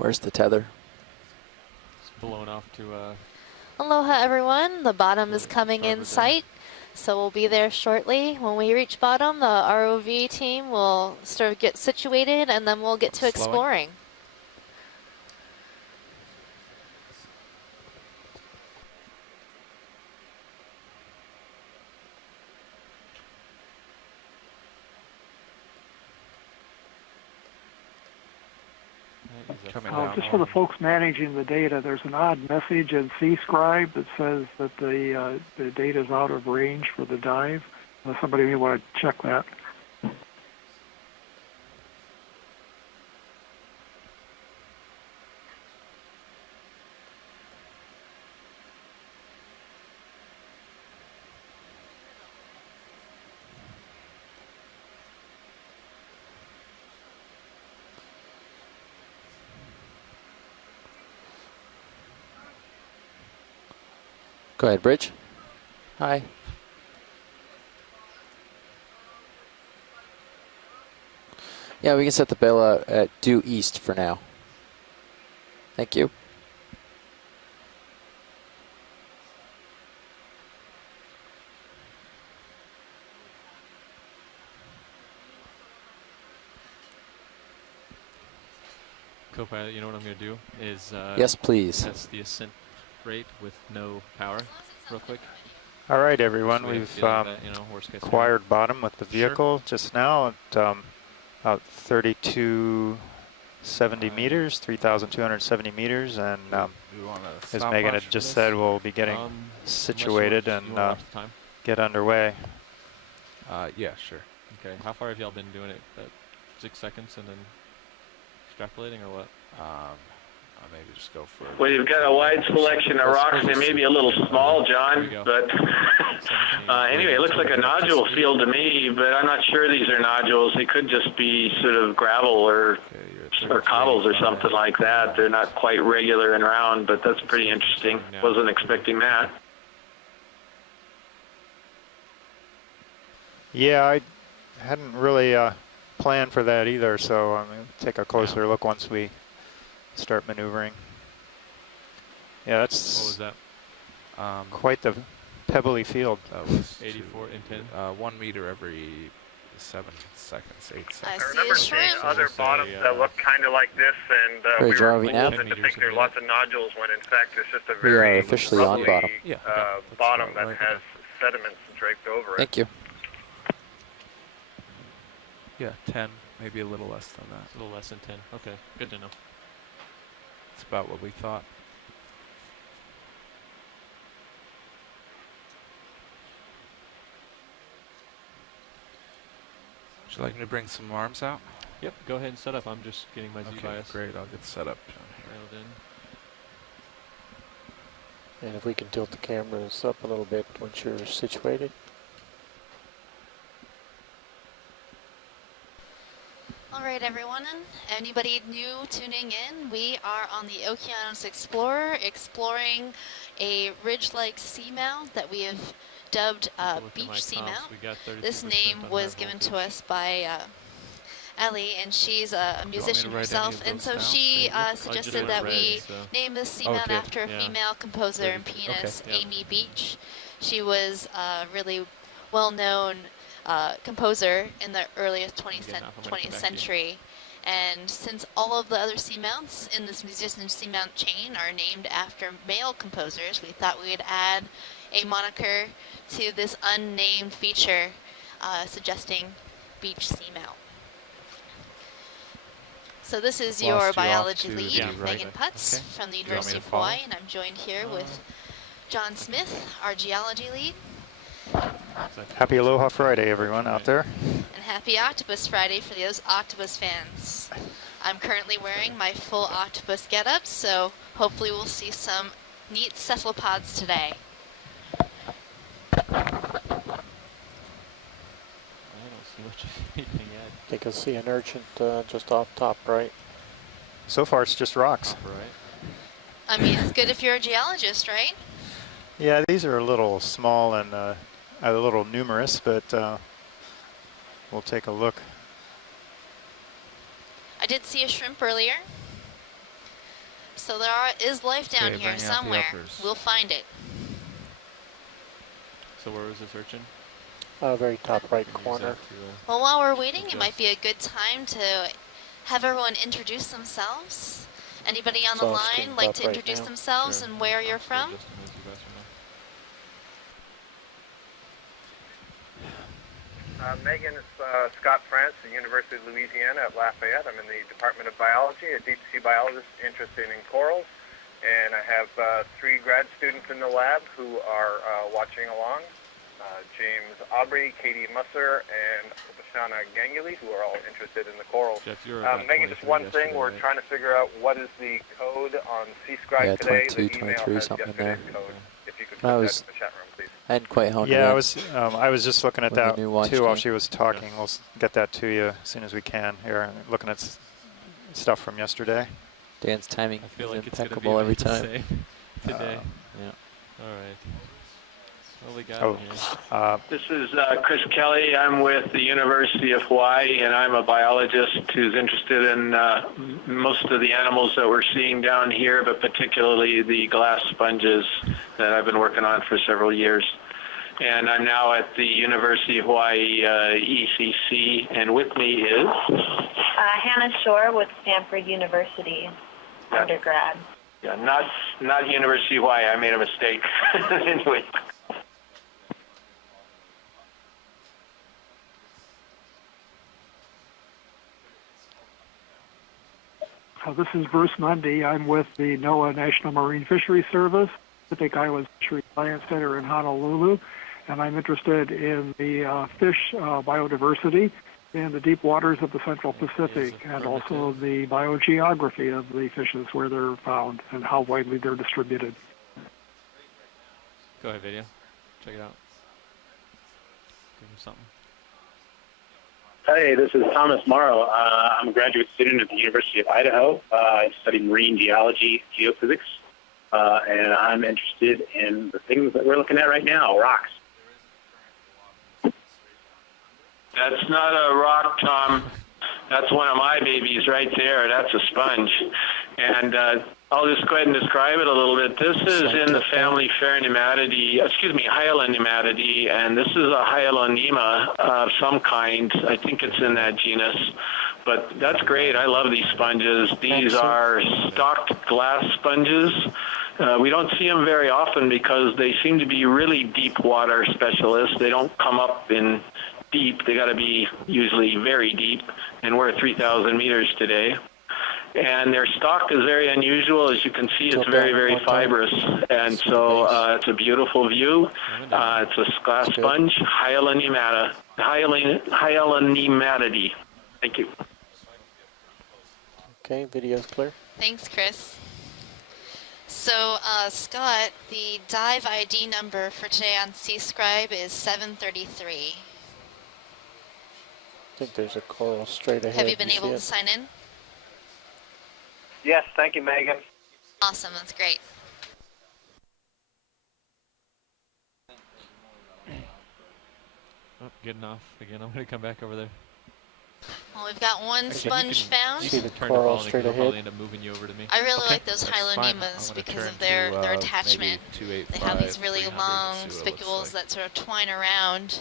Where's the tether? It's blown off to Aloha everyone, the bottom is coming in sight, so we'll be there shortly. When we reach bottom, the ROV team will sort of get situated and then we'll get to exploring. Just for the folks managing the data, there's an odd message in C-Scribe that says that the data is out of range for the dive. Somebody may want to check that. Go ahead, Bridge. Hi. Yeah, we can set the bail out at due east for now. Thank you. Co-pilot, you know what I'm going to do is yes, please. Test the ascent rate with no power real quick. All right, everyone, we've acquired bottom with the vehicle just now at about 3270 meters, 3,270 meters, and as Megan had just said, we'll be getting situated and get underway. Yeah, sure. Okay, how far have y'all been doing it? 6 seconds and then extrapolating or what? I'll maybe just go for... Well, you've got a wide selection of rocks. They may be a little small, John, but anyway, it looks like a nodule field to me, but I'm not sure these are nodules. They could just be sort of gravel or cobbles or something like that. They're not quite regular and round, but that's pretty interesting. Wasn't expecting that. Yeah, I hadn't really planned for that either, so I'm going to take a closer look once we start maneuvering. Yeah, that's what was that? Quite the pebbly field. That was 84 in 10. 1 meter every 7 seconds, 8 seconds. I remember seeing other bottoms that look kind of like this, and we were told to think there are lots of nodules when in fact it's just a very officially on bottom. Bottom that has sediments draped over it. Thank you. Yeah, 10, maybe a little less than that. A little less than 10. Okay, good to know. That's about what we thought. Would you like me to bring some arms out? Yep, go ahead and set up. I'm just getting my Z-bias. Great, I'll get set up down here. Railed in. And if we can tilt the cameras up a little bit once you're situated. All right, everyone, and anybody new tuning in, we are on the Okeanos Explorer exploring a ridge-like seamount that we have dubbed Beach Seamount. This name was given to us by Ellie, and she's a musician herself, and so she suggested that we name this seamount after a female composer and pianist, Amy Beach. She was a really well-known composer in the earliest 20th century, and since all of the other seamounts in this musician seamount chain are named after male composers, we thought we would add a moniker to this unnamed feature, suggesting Beach Seamount. So this is your biology lead, Megan Putz from the University of Hawaii, and I'm joined here with John Smith, our geology lead. Happy Aloha Friday, everyone out there. And happy Octopus Friday for those octopus fans. I'm currently wearing my full octopus getup, so hopefully we'll see some neat cephalopods today. I don't see much of anything yet. They can see an urchin just off top, right? So far, it's just rocks. Right. I mean, it's good if you're a geologist, right? Yeah, these are a little small and a little numerous, but we'll take a look. I did see a shrimp earlier. So there is life down Okay, here bring out the somewhere. uppers. We'll find it. So where was this urchin? Very top right Can use corner. that to, Well, while we're waiting, it might adjust. be a good time to have everyone introduce themselves. Anybody on It's the all line screened like up to right introduce now. themselves Sure. and where I'll you're still from? adjust them as you guys know. Megan, it's Scott France at the University of Louisiana at Lafayette. I'm in the Department of Biology, a deep sea biologist interested in corals. And I have 3 grad students in the lab who are watching along. James Aubrey, Katie Musser, and Upashana Ganguli, who are all interested in the corals. Jeff, you were about Megan, just 23 one thing, yesterday, we're right? trying to figure out what is the code on C-Scribe Yeah, today. 22, The email 23, has something in yesterday's there. code. If you could I put that was- in the chat room, please. I hadn't quite honed it Yeah, yet. I was just looking at When the that new watch too while came. she was talking. We'll get that to you as soon as we can. Here, I'm looking at stuff from yesterday. Dan's timing I feel is like it's gonna be impeccable every about the time. same today. Yeah. All right. What we got Oh, here? This is Chris Kelly. I'm with the University of Hawaii, and I'm a biologist who's interested in most of the animals that we're seeing down here, but particularly the glass sponges that I've been working on for several years. And I'm now at the University of Hawaii ECC, and with me is... Hannah Shore with Stanford University, undergrad. Yeah, not University of Hawaii. I made a mistake. Anyway. This is Bruce Mundy. I'm with the NOAA National Marine Fisheries Service, Pacific Islands Fisheries Science Center in Honolulu, and I'm interested in the fish biodiversity in the deep waters of the Central Pacific, and also the biogeography of the fishes, where they're found and how widely they're distributed. Go ahead, video. Check it out. Give him something. Hey, this is Thomas Morrow. I'm a graduate student at the University of Idaho. I study marine geology, geophysics, and I'm interested in the things that we're looking at right now, rocks. That's not a rock, Tom. That's one of my babies right there. That's a sponge. And I'll just go ahead and describe it a little bit. This is in the family Hyalinnematidae, and this is a Hyalonema of some kind. I think it's in that genus. But that's great. I love these sponges. These are stocked glass sponges. We don't see them very often because they seem to be really deep water specialists. They don't come up in deep. They got to be usually very deep, and we're at 3,000 meters today. And their stalk is very unusual. As you can see, it's very, very fibrous, and so it's a beautiful view. It's a glass sponge, Hyalinnematidae. Thank you. Okay, video's clear. Thanks, Chris. So, Scott, the dive ID number for today on C-Scribe is 733. I think there's a coral straight ahead. Have you been see able it? to sign in? Yes, thank you, Megan. Awesome, that's great. Oh, getting off again. I'm going to come back over there. Well, we've got one Actually, sponge you can found. See the turn coral the straight I'll ahead. probably end up moving you over to me. I really Okay, like those that's fine. Hyalonemas I'm gonna because turn of their to, attachment. maybe They have these 285, really 300, long see what it looks spicules like. that sort of twine around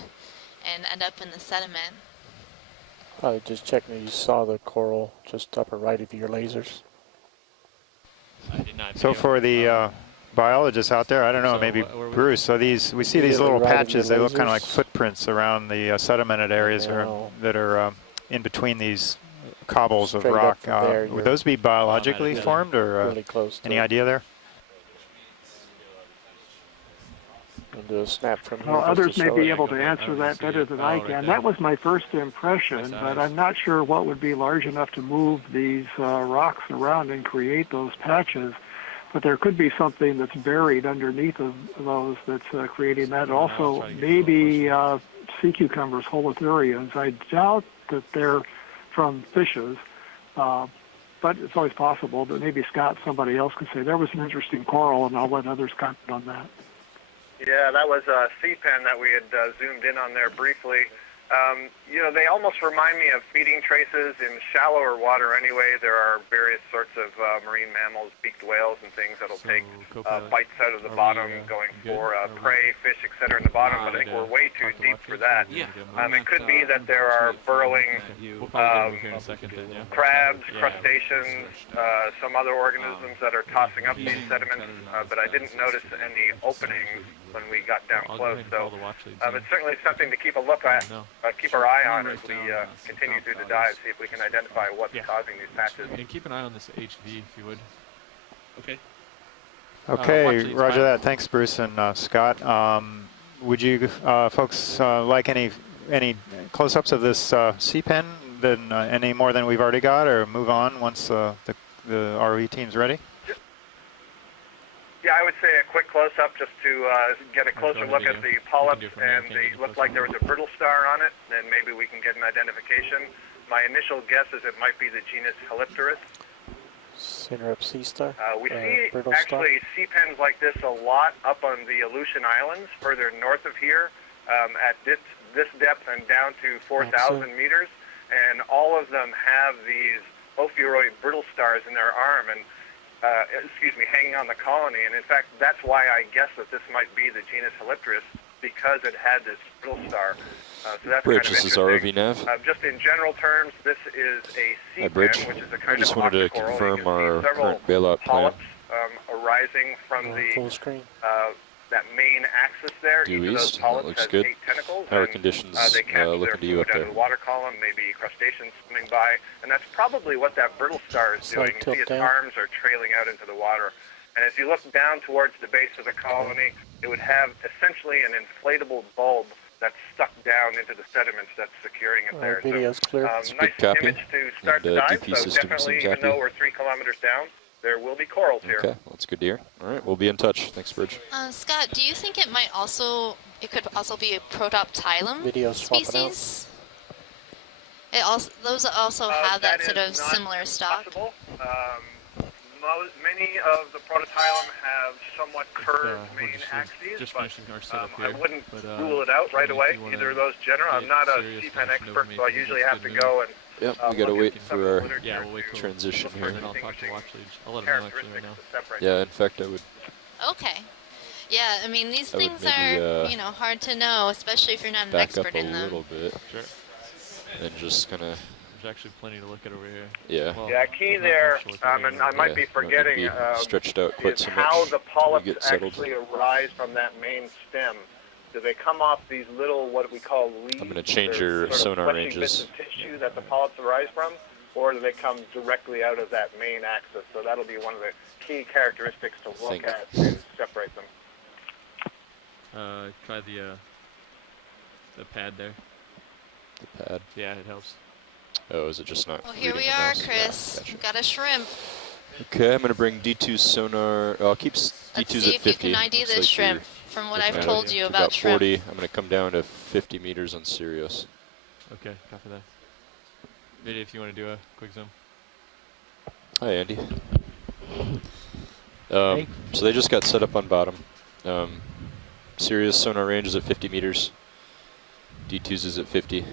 and end up in the sediment. Probably just checking that you saw the coral just upper right of your lasers. I did not. So video. for the biologists out there, I don't know, So maybe what were we- Bruce. So we see these Immediately little right of patches. your They look kind of like lasers. footprints around the sedimented areas now- that are in between these cobbles of Straight up rock. from there, Would you're those be biologically together. formed, or Really close to any it. idea there? I'll do a snap from here. Well, just others to may show be it. able to Okay, answer I that see better it. than Oh, I right can. there. That was my first impression, Nice but eyes. I'm not sure what would be large enough to move these rocks around and create those patches. But there could be something that's buried underneath of those that's creating that. Yeah, I'll Also, try to get a little maybe sea cucumbers, holothurians. I doubt that they're from fishes, but it's always possible that maybe Scott, somebody else, could say there was an interesting coral, and I'll let others comment on that. Yeah, that was a sea pen that we had zoomed in on there briefly. You know, they almost remind me of feeding traces in shallower water anyway. There are various sorts of marine mammals, beaked whales and things that'll take bites out of the bottom going for prey, fish, etc. in the bottom, but I think we're way too deep for that. It could be that there are burrowing crabs, crustaceans, some other organisms that are tossing up these sediments, but I didn't notice any openings when we got down close. So it's certainly something to keep a look at, keep our eye on as we continue through the dive, see if we can identify what's causing these patches. And keep an eye on this HV if you would. Okay. Okay, roger that. Thanks, Bruce and Scott. Would you folks like any close-ups of this sea pen, than any more than we've already got, or move on once the ROV team's ready? Yeah, I would say a quick close-up just to get a closer look at the polyps, and they look like there was a brittle star on it, and maybe we can get an identification. My initial guess is it might be the genus Helipterus. Sinrup sea star? We see actually sea pens like this a lot up on the Aleutian Islands, further north of here, at this depth and down to 4,000 meters, and all of them have these ophiuroid brittle stars in their arm, and hanging on the colony. And in fact, that's why I guess that this might be the genus Helipterus, because it had this brittle star. So that's Bridge, kind of this is ROV Nav. just in general terms, this is a sea pen, Bridge. which is a kind I just of wanted to octocoral. confirm our current bailout plan. Polyps arising from full screen. That main axis there. Due Each east, of those that polyps looks has good. 8 tentacles. How are and, conditions they capture their looking to you food up out there? of the water column, maybe crustaceans swimming by, and that's probably what that brittle star is doing. You see its arms are trailing out into the water. And as you look down towards the base of the colony, it would have essentially an inflatable bulb that's stuck down into the sediments that's securing it there. Video's clear. Nice image to start the dive, so definitely, even though we're 3 kilometers down, there will be corals here. Okay, well, that's good to hear. All right, we'll be in touch. Thanks, Bridge. Scott, do you think it could also be a Protoptilum species? Those also have that sort of similar stock. Possible. Many of the Protoptilum have somewhat curved main axes, but I wouldn't rule it out right away, either of those general. I'm not a sea-pen expert, so I usually have to go and we gotta wait for our we'll transition here. And then I'll talk to Watchley. I'll let him know actually right now. Yeah, in fact, I would. Okay. Yeah, I mean, these things are, hard to know, especially if you're not an expert in them. Back up a little bit. Sure. And just kind of. There's actually plenty to look at over here. Yeah. Well, key there, and I might be forgetting, stretched out quite is so how much the polyps settled. actually arise from that main stem. Do they come off these little, what we call leaves? I'm going to change your sonar ranges. Bits of tissue that the polyps arise from, or do they come directly out of that main axis? So that'll be one of the key characteristics to look at to separate them. Try the pad there. The pad? Yeah, it helps. Oh, is it just not? Well, here we are, Chris. Gotcha. We've got a shrimp. Okay, I'm going to bring D2 sonar. I'll keep D2s Let's see at 50. if you can ID this shrimp from what I've told you about about shrimp. 40. I'm going to come down to 50 meters on Sirius. Okay, copy that. Maybe if you want to do a quick zoom. Hi, Andy. So they just got set up on bottom. Sirius sonar range is at 50 meters. D2s is at 50.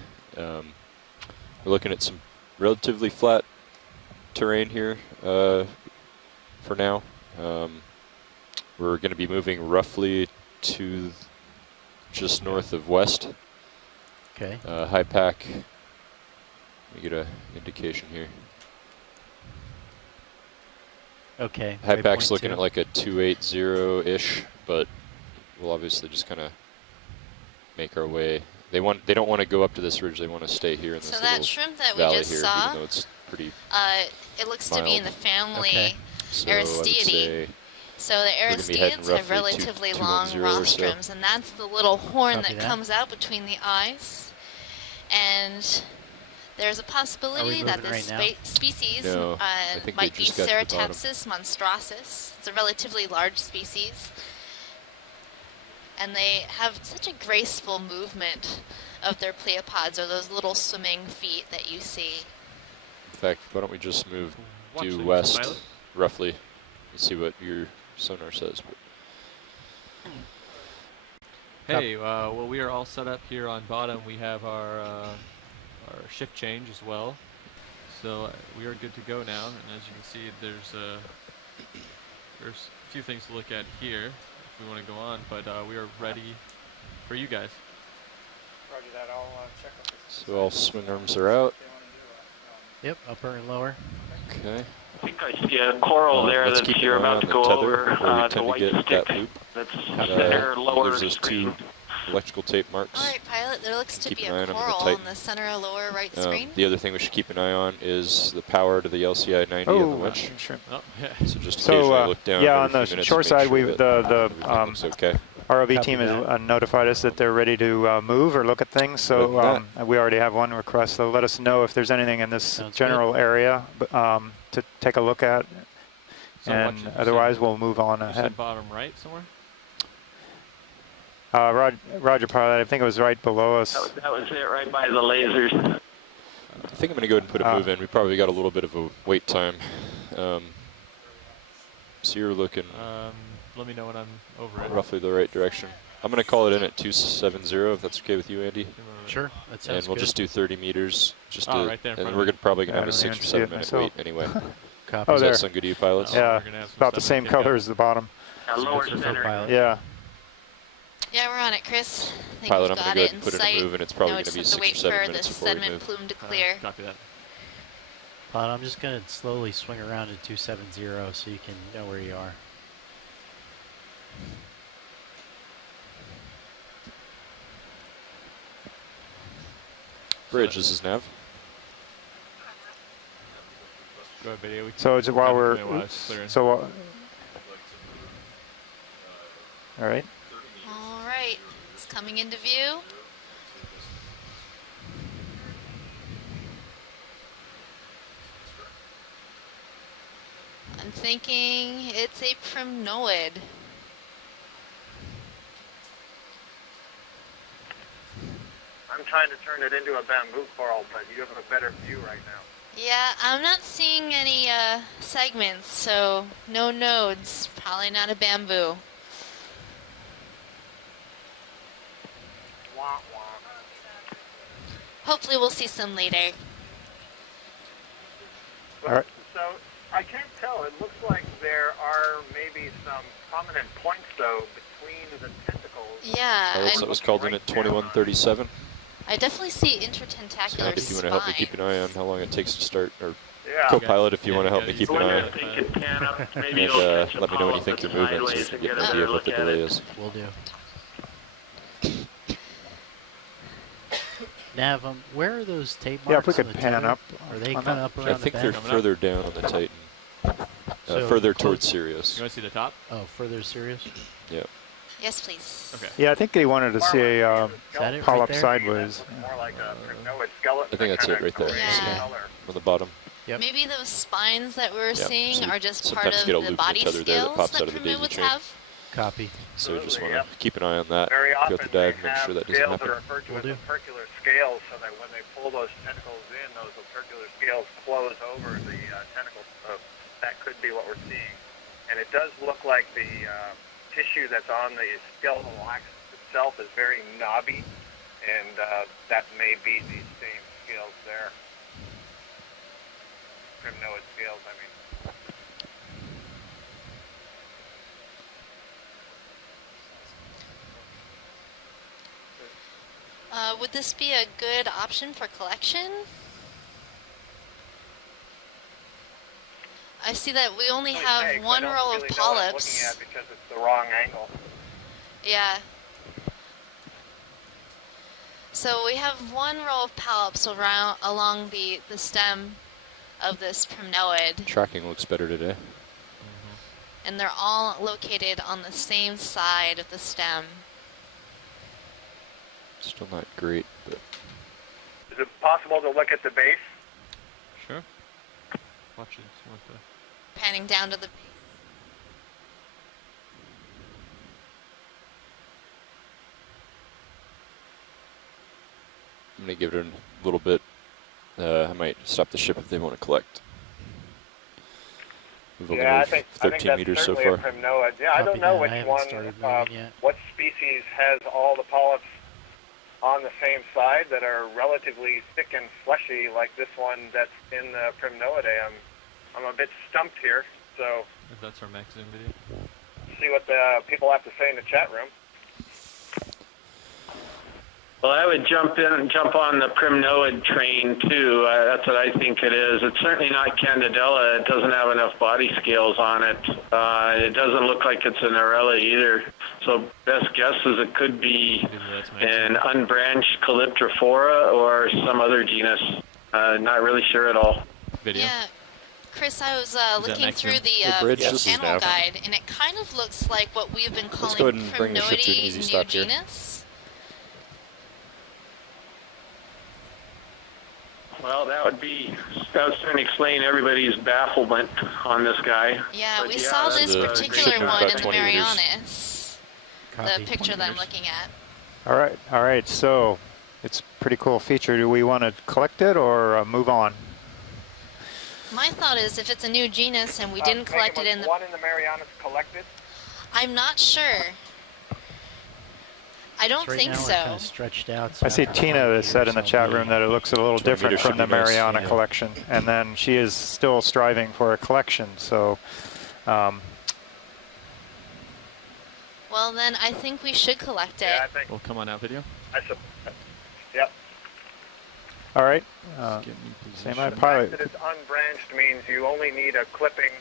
We're looking at some relatively flat terrain here for now. We're going to be moving roughly to just north of west. Okay. High pack. Let me get an indication here. Okay. High pack's looking at like a 280-ish, but we'll obviously just kind of make our way. They don't want to go up to this ridge. They want to stay here in this So little that shrimp that we valley just here, saw, even though it's pretty it looks to be in the family Okay. So I would Aristiidae. say So the we're gonna be heading Aristiids have roughly relatively 210 long or so. rostrums, and that's the little horn Copy that that. comes out between the eyes. And there's a possibility that moving this right now? species No, I think might they be just got to the bottom. Ceratopsis monstracis. It's a relatively large species. And they have such a graceful movement of their pleopods, or those little swimming feet that you see. In fact, why don't we just move Watch due the west, pilot. roughly, and see what your sonar says. Hey, well, we are all set up here on bottom. We have our shift change as well. So we are good to go now. And as you can see, there's a few things to look at here if we want to go on. But we are ready for you guys. Roger that. I'll check on this. So all swing arms are out. Yep, upper and lower. Okay. I think I see a coral there let's that keep you're an eye about on to the go tether, over, where we the tend white to get stick that loop. that's center lower There's those screen. 2 electrical tape marks. All right, pilot, there looks to Keep be an eye a on 'em, the coral tight- on the center lower right screen. The other thing we should keep an eye on is the power to the LCI 90 on the winch. Shrimp. Oh, yeah. So just occasionally look down. yeah, every on the few minutes shore to make side, sure we've that the everything looks okay. ROV Copy team has that. notified us that they're ready to move or look at things. So we already have one request. So let us know if there's anything in this Sounds general area to take a look at. So And otherwise, we'll move on you ahead. said bottom right somewhere? Roger, pilot. I think it was right below us. That was it, right by the lasers. I think I'm going to go ahead and put a move in. We probably got a little bit of a wait time. So you're looking Let me know when I'm over it. roughly the right direction. I'm going to call it in at 270 if that's okay with you, Andy. Sure, that sounds And we'll good. just do 30 meters. Just Oh, to, right there in and front we're of me. probably going to I have a don't 6 even or see 7 it minute myself. wait anyway. Copy. Oh, Does there. that sound good to you, pilots? Oh, Yeah, we're gonna have some about the stuff same to kick color up. as the bottom. Lower Good for center. pilot. Yeah. Yeah, we're on it, Chris. I think Pilot, we've I'm got going it to in go ahead and put in sight. a move, and it's probably Now we going to just be have to 6 or wait 7 for the minutes before we sediment move. plume to clear. Copy that. Pilot, I'm just going to slowly swing around to 270 so you can know where you are. Bridge, this is Nav. Go ahead, video. So it's while we're all right. All right, it's coming into view. I'm thinking it's a primnoid. I'm trying to turn it into a bamboo coral, but you have a better view right now. Yeah, I'm not seeing any segments, so no nodes. Probably not a bamboo. Wah, wah. Hopefully we'll see some later. All right. So I can't tell. It looks like there are maybe some prominent points, though, between the tentacles. Yeah, Pilots, that was called in at 2137. I definitely see intertentacular If you want to help me keep an eye on how long it takes to start, or Yeah. co-pilot, if you want to help me keep an eye. They could pan up. Maybe And you'll catch a let me know when you polyp think you're that's moving so we sideways can and get an a idea better of what the look at delay it. is. Will do. Nav, where are those tape marks? Yeah, if we could on the pan tether? up Are they on kind that. of up I around think the they're back? further down on the Titan. So Further close- towards Sirius. You want to see the top? Oh, further serious? Yeah. Yes, please. Okay. Yeah, I think they wanted to see a Is that it pull right up there? sideways. More like a primnoid skeleton. I think that's it right there. Yeah. Color. On the bottom. Yep. Maybe those spines that we're Yeah, seeing so you are just part sometimes of get a the loop body tether there that scales pops that out of the daisy primnoids chain. have. Copy. So we just want Absolutely, to keep an eye on that Very throughout often the dive, they make have sure that doesn't scales that happen. are referred to Will as do. opercular scales, so that when they pull those tentacles in, those opercular scales close over the tentacles. So that could be what we're seeing. And it does look like the tissue that's on the skeletal axis itself is very knobby, and that may be the same scales there. Primnoid scales, I mean. Would this be a good option for collection? I see that we only have Hey, one I don't row of really know what I'm polyps. looking at because it's the wrong angle. Yeah. So we have one row of polyps around along the stem of this primnoid, Tracking looks better today. and they're all located on the same side of the stem. Still not great, but Is it possible to look at the base? Sure. Watch it. See what the Panning down to the I'm going to give it a little bit. I might stop the ship if they want to collect. We've only Yeah, I moved think 13 that's meters so certainly far. a primnoid. Yeah, I don't Copy know that. I which haven't one, started moving yet. what species has all the polyps on the same side that are relatively thick and fleshy, like this one that's in the Primnoidae. I'm a bit stumped here, so If that's our max zoom video. see what the people have to say in the chat room. Well, I would jump on the primnoid train too. That's what I think it is. It's certainly not Candidella. It doesn't have enough body scales on it. It doesn't look like it's an Arella either. So best guess is it could be an unbranched Calyptrophora or some other genus. Not really sure at all. Video. Yeah, Chris, I was looking through the Yes. channel guide, and it kind of looks like what we've been Let's calling go ahead and bring the ship to an Primnoidae easy new stop here. genus. Well, that would certainly explain everybody's bafflement on this guy. Yeah, But we yeah, saw that's this a particular ship one about in the 20 meters. Marianas. Copy. The picture that I'm looking at. All right. So it's a pretty cool feature. Do we want to collect it or move on? My thought is if it's a new genus and we didn't collect it in the... one in the Marianas collected? I'm not sure. I don't Right think now we're so. kind of stretched out. So I see after Tina 20 that said in the meters, chat I'll room be- that it looks a little 20 different meters from should the be nice, Mariana yeah. collection. And then she is still striving for a collection. So Well, then I think we should collect it. Yeah, I think. We'll come on out video. Yep. all right. Get me Say position. my The fact pilot. that it's unbranched means you only need a clipping,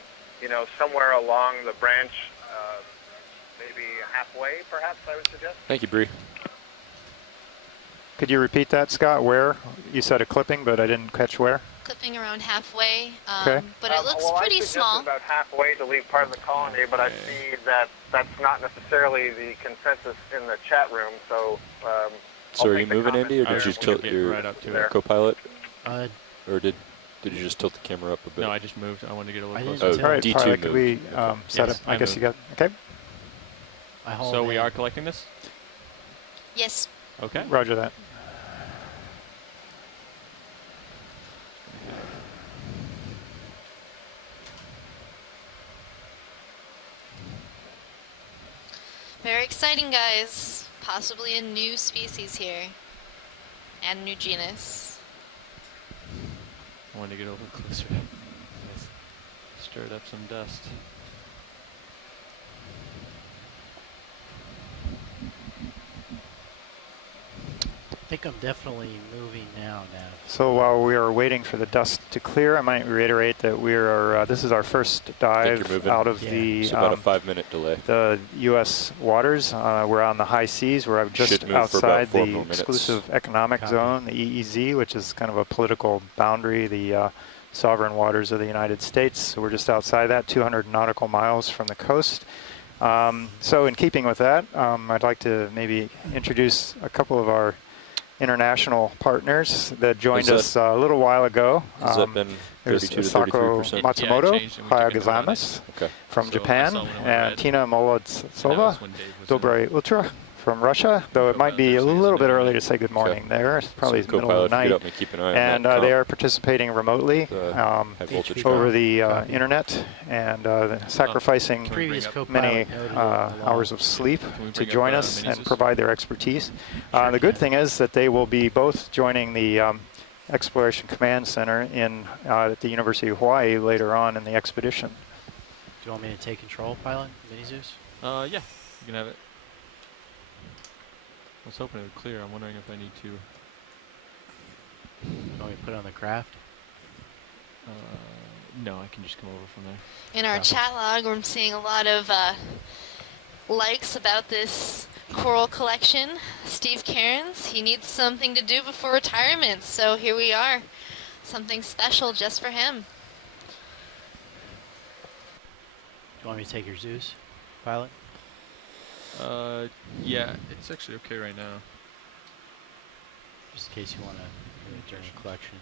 somewhere along the branch, maybe halfway, perhaps, I would suggest. Thank you, Bree. Could you repeat that, Scott? Where? You said a clipping, but I didn't catch where. Clipping around halfway, Okay. but it looks well, pretty I suggested small. about halfway to leave part of the colony, but I see that that's not necessarily the consensus in the chat room, so So I'll are you take the moving, comment Andy, or there. did you We'll tilt get your right up to it. co-pilot? Uh, Or did you just tilt the camera up a bit? No, I just moved. I wanted to get a I little didn't closer. Oh, All right, D2 pilot, could we moved. set Yes, up? I I guess you moved. got, okay. I hold So we in. are collecting this? Yes. Okay. Roger that. Very exciting, guys. Possibly a new species here. And new genus. I wanted to get over closer. Stirred up some dust. I think I'm definitely moving now. So while we are waiting for the dust to clear, I might reiterate that we are. This is our first Think dive you're moving. out of Yeah. the It's about a 5-minute delay. the U.S. waters. We're on the high seas. We're just Should move for about outside 4 the more minutes. exclusive economic Copy. zone, the EEZ, which is kind of a political boundary, the sovereign waters of the United States. So we're just outside that, 200 nautical miles from the coast. So in keeping with that, I'd like to maybe introduce a couple of our international partners that joined us a little while ago. Has that been There's 32 to Sako 33%? Matsumoto, Yeah, it changed and we took a note on it. Hayagazamas Okay. from So I Japan, saw when it went and red. Tina That Molodsova, was when Dave was in. Dobry Ultra from Russia, though it Go might about be a Thursdays little and bit then early to say good morning there. It's probably So the middle of co-pilot, the if you night. could help me keep an eye on And that they comp. are participating remotely High voltage over comp. the Copy. internet and sacrificing Can we Previous bring up- many co-pilot noted hours of sleep Can we to bring up, join us and Manganese? provide their expertise. Sure The good can. thing is that they will be both joining the Exploration Command Center at the University of Hawaii later on in the expedition. Do you want me to take control, pilot? Mini Zeus? Yeah, you can have it. I was hoping it would clear. I'm wondering if I need to. You want me to put it on the craft? No, I can just come over from there. In our Copy. chat log, I'm seeing a lot of likes about this coral collection. Steve Cairns, he needs something to do before retirement, so here we are. Something special just for him. Do you want me to take your Zeus, pilot? Yeah, it's actually okay right now. Just in case you want to do it during the collection.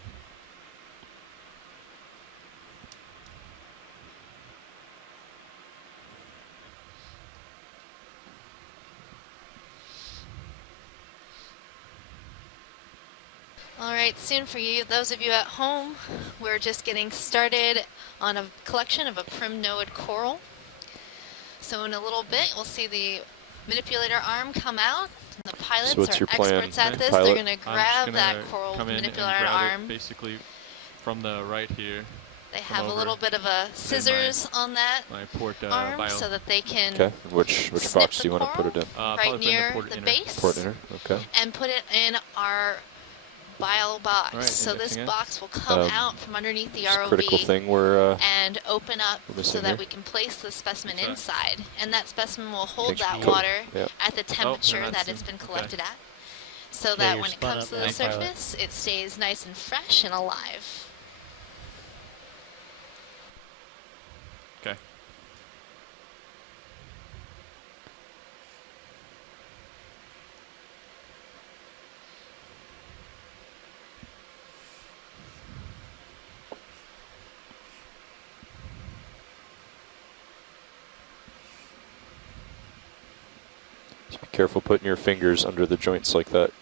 All right, soon for you, those of you at home, we're just getting started on a collection of a primnoid coral. So in a little bit, we'll see the manipulator arm come out. The pilots what's are your plan, experts at this. pilot? They're going to I'm grab just that gonna coral come in and manipulator grab arm. it basically from the right here. They come have a over little bit of a scissors on that my port arm bio. so that they can Okay. Which snip box the do you want to put it in? right probably put it in the near port the inner. base Port inner. Okay. and put it in our bio box. Right, so this indexing it. box will come out from underneath the It's a ROV critical thing we're and open up so that here. we can place the specimen What's that? inside. And that specimen will hold that Cool. water Yep. at the temperature they're not that it's soon. been Okay. collected at. So Okay, that you're when it spun comes up to now, the pilot. surface, it stays nice and fresh and alive. Okay. Just be careful putting your fingers under the joints like that.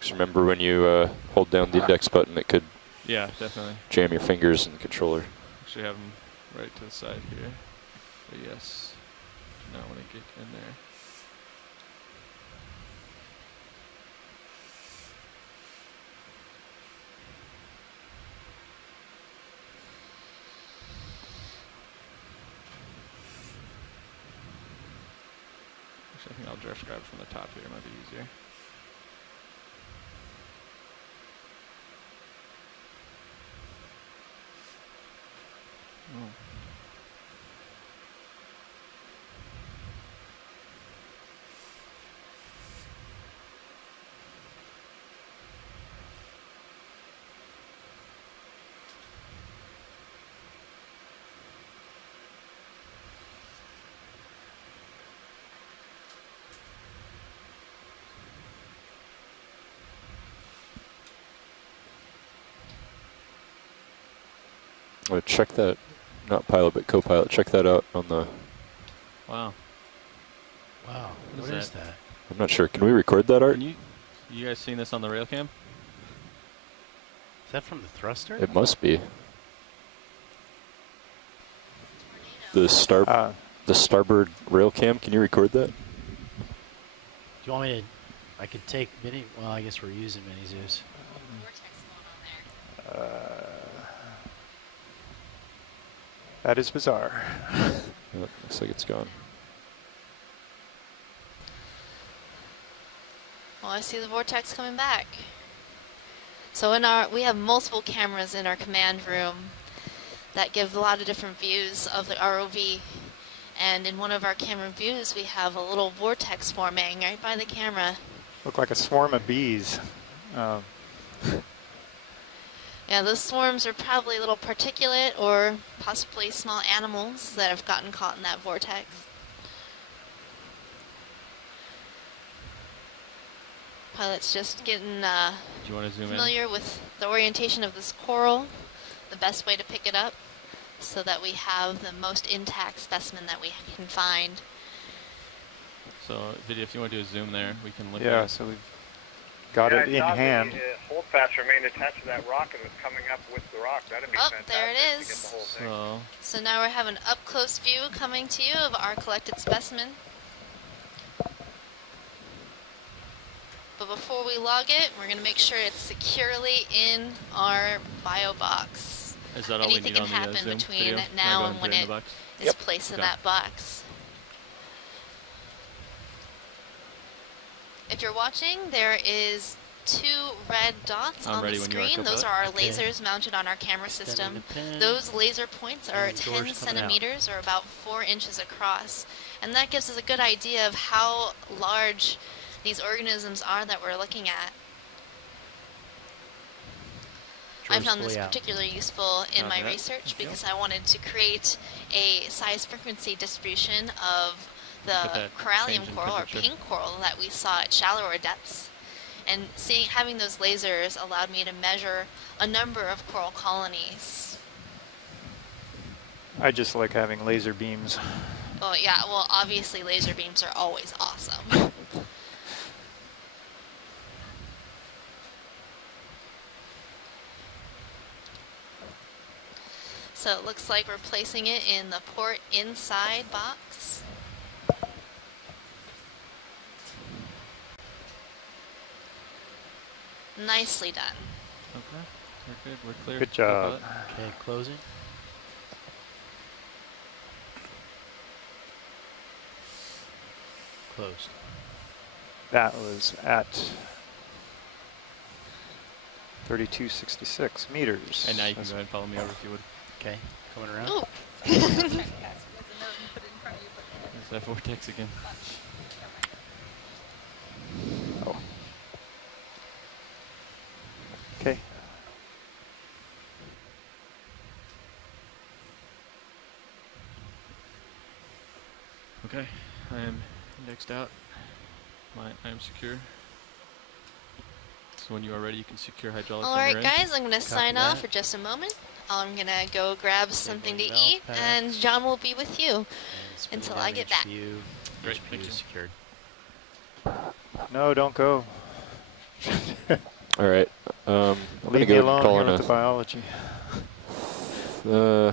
Just remember when you hold down the index button, it could Yeah, definitely. jam your fingers in the controller. Actually have them right to the side here. But yes. Now when I get in there. Actually, I think I'll just grab from the top here. It might be easier. Oh. Check that, not pilot, but co-pilot. Check that out on the. Wow. Wow, What what is is that? I'm not sure. Can we record that, Art? Can you guys seen this on the rail cam? Is that from the thruster? It must be. The starboard rail cam. Can you record that? Do you want me to? I could take mini. Well, I guess we're using mini zoos. That is bizarre. Oh, looks like it's gone. Well, I see the vortex coming back. So we have multiple cameras in our command room that give a lot of different views of the ROV. And in one of our camera views, we have a little vortex forming right by the camera. Look like a swarm of bees. Yeah, those swarms are probably little particulate or possibly small animals that have gotten caught in that vortex. Pilot's just getting Do you want to zoom familiar with the orientation of this coral, the best way to pick it up, so that we have the most intact specimen that we can find. So, Vidya, if you want to do a zoom there, we can look Yeah, at it. so we've got it in hand. The holdfast remained attached to that rock and was coming up with the rock. That'd be fantastic. There it To is. get the whole thing. So now we have an up-close view coming to you of our collected specimen. But before we log it, we're going to make sure it's securely in our bio box. Is that all we Anything need can on the happen zoom between video? Can I now go and and when put it in it the box? is placed in Okay. that box. If you're watching, there is 2 red dots I'm on the ready when you are, screen. Those co-pilot. are our Okay. lasers mounted on our camera system. the pin. Those laser points are And the door's 10 coming out. centimeters or about 4 inches across. And that gives us a good idea of how large these organisms are that we're looking at. I Door's found this fully out. particularly useful in my Roger that. research because I wanted to create a size frequency distribution of the corallium change in coral or temperature. pink coral that we saw at shallower depths. And having those lasers allowed me to measure a number of coral colonies. I just like having laser beams. Oh yeah, well obviously laser beams are always awesome. So it looks like we're placing it in the port inside box. Nicely done. Okay, we're good. We're clear. Good job. Okay, closing. Closed. That was at 3266 meters. And now you can go ahead and follow me over if you would. Okay, coming around. Oh. There's that vortex again. Oh. Okay. Okay, I am indexed out. I am secure. So when you are ready, you can secure hydraulics. All on right, your end. guys, I'm going to sign that. off for just a moment. I'm going to go grab something to valve eat, pack. and John will be with you And spin until down I get back. HPU. Great, HPU thank you. secured. No, don't go. All right. I'm gonna Leave go me ahead and alone call here in with the a. biology. I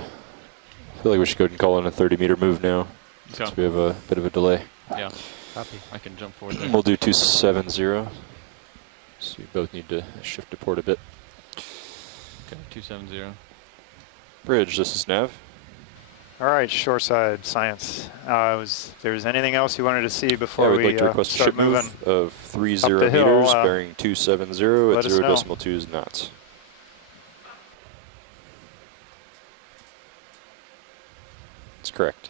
feel like we should go ahead and call in a 30-meter move now, Okay. since we have a bit of a delay. Yeah, Copy. I can jump forward there. We'll do 270. So we both need to shift to port a bit. Okay, 270. Bridge, this is Nav. All right, shoreside science. If there's anything else you wanted to see before We'd we like to request a start ship moving? move of 30 up the hill, meters, bearing 270 let at us know. 0.2 knots. That's correct.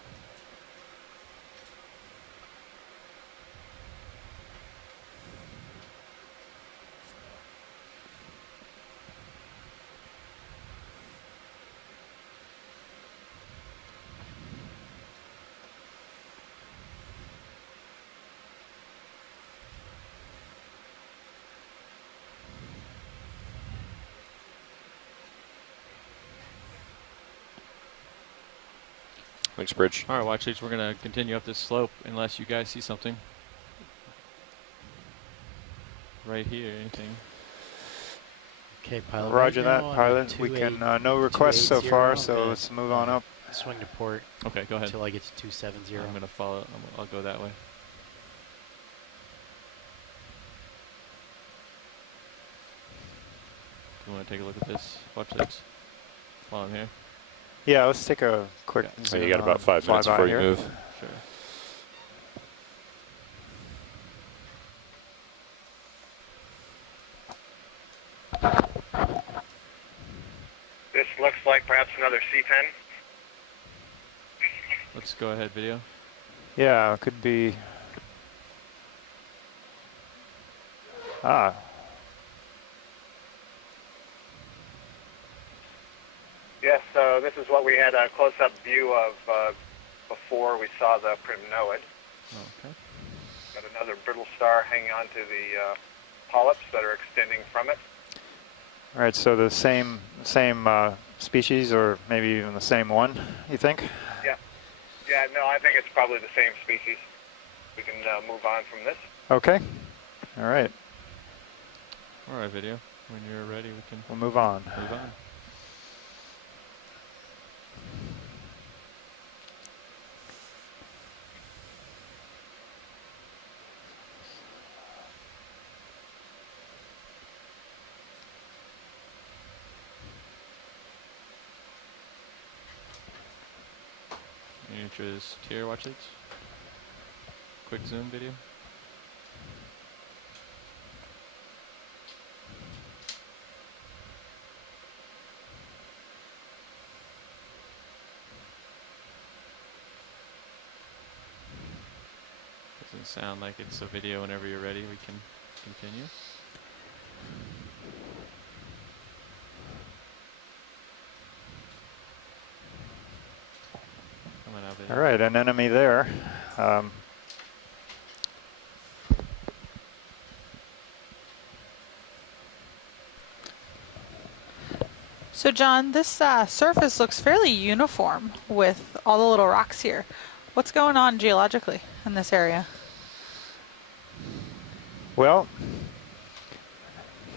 Thanks, Bridge. All right, watch these. We're going to continue up this slope unless you guys see something. Right here, anything. Okay, pilot. Roger right that, now on pilot. We can, no requests so far, so let's move on up. Swing to port. Okay, go ahead. Until I get to 270. I'm going to follow. I'll go that way. You want to take a look at this? Watch this. While I'm here. Yeah, let's take a quick So you got about 5 minutes before you move. Sure. This looks like perhaps another sea pen. Let's go ahead, video. Yeah, it could be. Ah. Yes, so this is what we had a close-up view of before we saw the primnoid. Okay. Got another brittle star hanging on to the polyps that are extending from it. All right, so the same species, or maybe even the same one, you think? Yeah. Yeah, no, I think it's probably the same species. We can move on from this. Okay. All right. All right, video. When you're ready, we can We'll move on. move on. Any interest here, watch it. Quick zoom video. Doesn't sound like it's a video. Whenever you're ready, we can continue. Coming out video. All right, an enemy there. So John, this surface looks fairly uniform with all the little rocks here. What's going on geologically in this area? Well,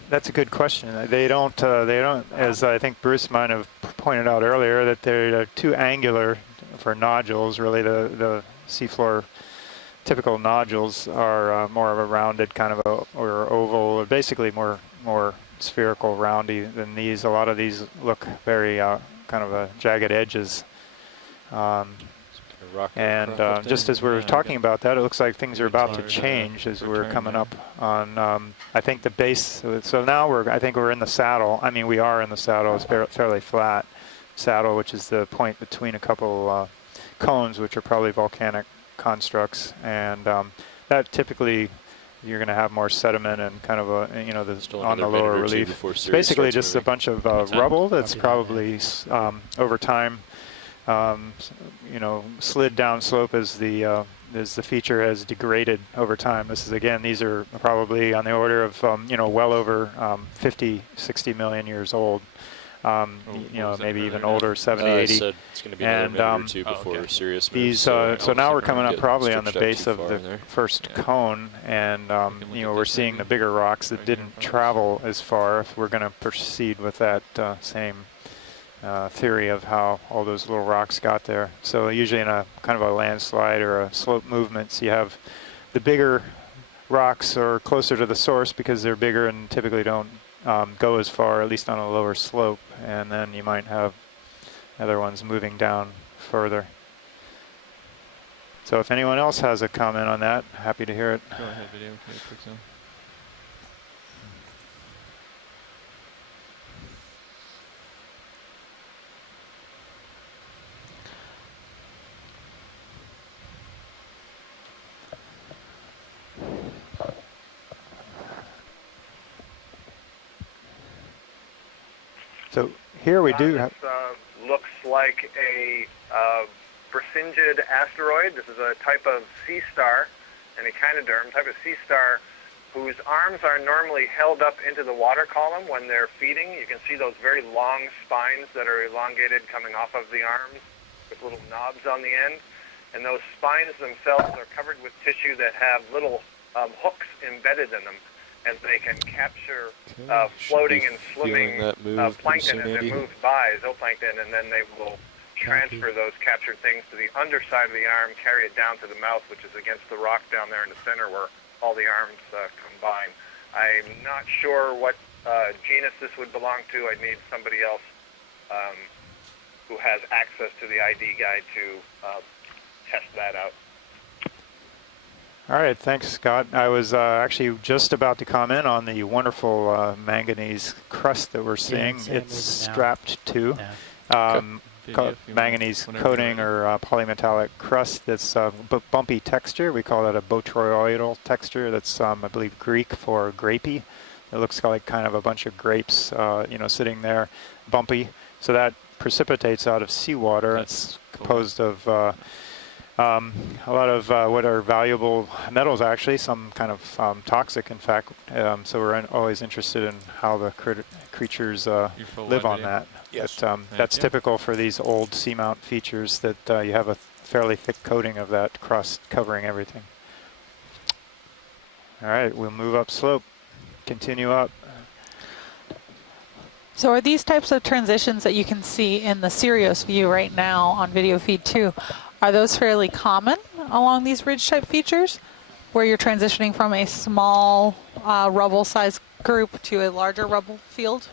that's a good question. They don't, as I think Bruce might have pointed out earlier that they're too angular for nodules. Really, the seafloor typical nodules are more of a rounded kind of or oval, or basically more spherical, roundy than these. A lot of these look very kind of jagged edges. And just as we're talking about that, it looks like things are about to change as we're coming up on, I think, the base. So now I think we're in the saddle. I mean, we are in the saddle. It's fairly flat saddle, which is the point between a couple cones, which are probably volcanic constructs. And that typically, you're going to have more sediment and kind of on the lower relief. It's basically just a bunch of rubble that's probably over time slid down slope as the feature has degraded over time. These are probably on the order of well over 50, 60 million years old. Maybe even older, 70, 80. Said it's going to be another minute or two before Sirius moves. So now we're coming up probably on the base of the first cone, and we're seeing the bigger rocks that didn't travel as far. If we're going to proceed with that same theory of how all those little rocks got there. So usually in a kind of a landslide or a slope movements, you have the bigger rocks are closer to the source because they're bigger and typically don't go as far, at least on a lower slope, and then you might have other ones moving down further. So if anyone else has a comment on that, happy to hear it. Go ahead, video. Quick zone. So here we do have... looks like a Persingid asteroid. This is a type of sea star, an echinoderm type of sea star, whose arms are normally held up into the water column when they're feeding. You can see those very long spines that are elongated coming off of the arms with little knobs on the end. And those spines themselves are covered with tissue that have little hooks embedded in them, and they can capture floating and swimming plankton as it moves by, zooplankton, and then they will transfer those captured things to the underside of the arm, carry it down to the mouth, which is against the rock down there in the center where all the arms combine. I'm not sure what genus this would belong to. I'd need somebody else who has access to the ID guide to test that out. All right, thanks, Scott. I was actually just about to comment on the wonderful manganese crust that we're seeing. It's strapped to manganese coating or polymetallic crust that's bumpy texture. We call that a botryoidal texture. That's, I believe, Greek for grapey. It looks like kind of a bunch of grapes, sitting there, bumpy. So that precipitates out of seawater. It's composed of a lot of what are valuable metals, actually, some kind of toxic, in fact. So we're always interested in how the creatures live on that. Yes. But, that's typical for these old seamount features, that you have a fairly thick coating of that crust covering everything. All right, we'll move up slope, continue up. So are these types of transitions that you can see in the Sirius view right now on video feed 2, are those fairly common along these ridge-type features, where you're transitioning from a small rubble-sized group to a larger rubble field?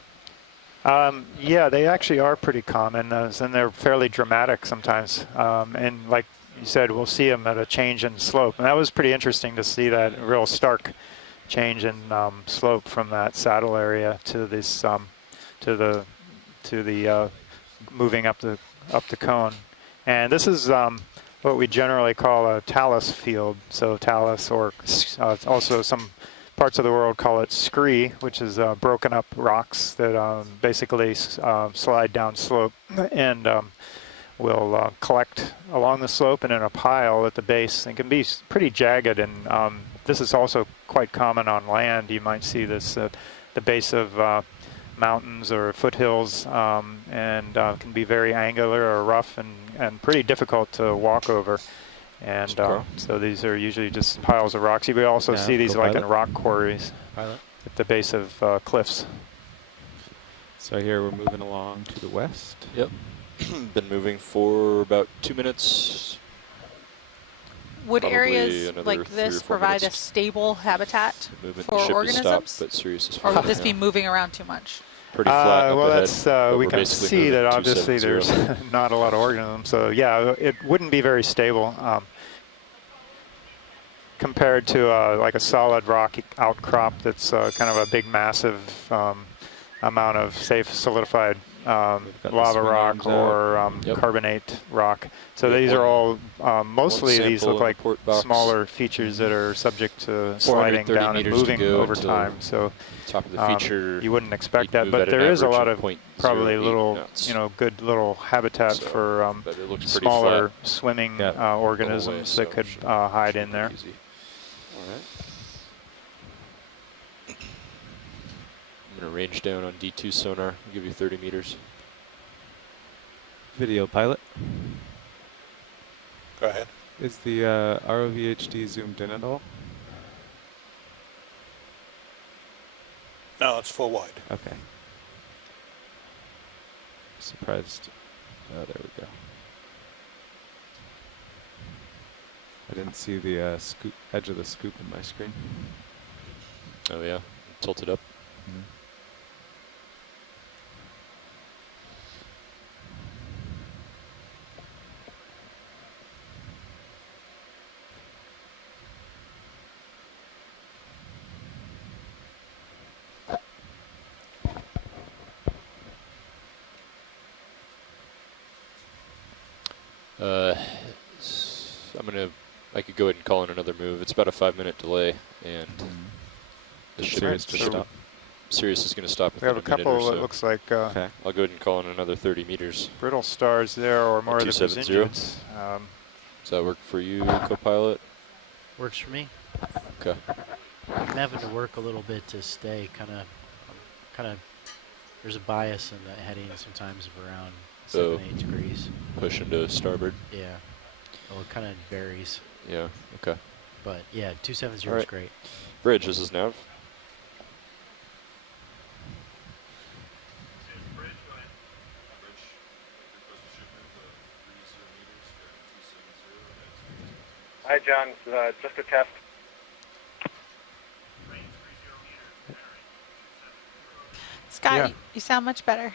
Yeah, they actually are pretty common, and they're fairly dramatic sometimes. And like you said, we'll see them at a change in slope. And that was pretty interesting to see that real stark change in slope from that saddle area to this to the moving up the cone. And this is what we generally call a talus field. So talus, or also some parts of the world call it scree, which is broken up rocks that basically slide down slope and will collect along the slope and in a pile at the base. It can be pretty jagged, and this is also quite common on land. You might see this at the base of mountains or foothills, and can be very angular or rough and pretty difficult to walk over. And so these are usually just piles of rocks. You will also see these like in rock quarries at the base of cliffs. So here we're moving along to the west. Yep. Been moving for about 2 minutes. Would Probably areas another like 3 or this 4 provide a minutes. stable habitat Movement, for the ship is organisms? stopped, but Sirius is Or would fine this now. be moving around too much? Pretty flat up well, ahead, that's but we we're can basically see moving that obviously 270. there's not a lot of organisms. So yeah, it wouldn't be very stable compared to like a solid rock outcrop that's kind of a big, massive amount of, say, solidified lava rock or carbonate rock. So these are all mostly these look like smaller features that are subject to sliding down and moving over time. So top of the feature, you wouldn't expect that, but there is a lot of probably little, knots. good little habitat for but it looks pretty smaller flat. swimming organisms so that could hide in there. Easy. All right. I'm going to range down on D2 sonar, give you 30 meters. Video pilot. Go ahead. Is the ROV HD zoomed in at all? No, it's full wide. Okay. Surprised. Oh, there we go. I didn't see the scoop edge of the scoop in my screen. Oh yeah, tilted up. Mm-hmm. I could go ahead and call in another move. It's about a 5-minute delay, and the ship Sirius is just stopped. Sirius is going to stop We have a within minute couple, or so. it looks like, Okay. I'll go ahead and call in another 30 meters. brittle stars there, or more of the 270. Brazilians. Does that work for you, co-pilot? Works for me. Okay. I'm having to work a little bit to stay kind of, there's a bias in the heading sometimes of around 7-8 degrees. Push into starboard. Yeah. Well, it kind of varies. Yeah, okay. But yeah, 270 All right. is great. Bridge, this is nav. Hi, John. Just a test. Scott, Yeah. you sound much better.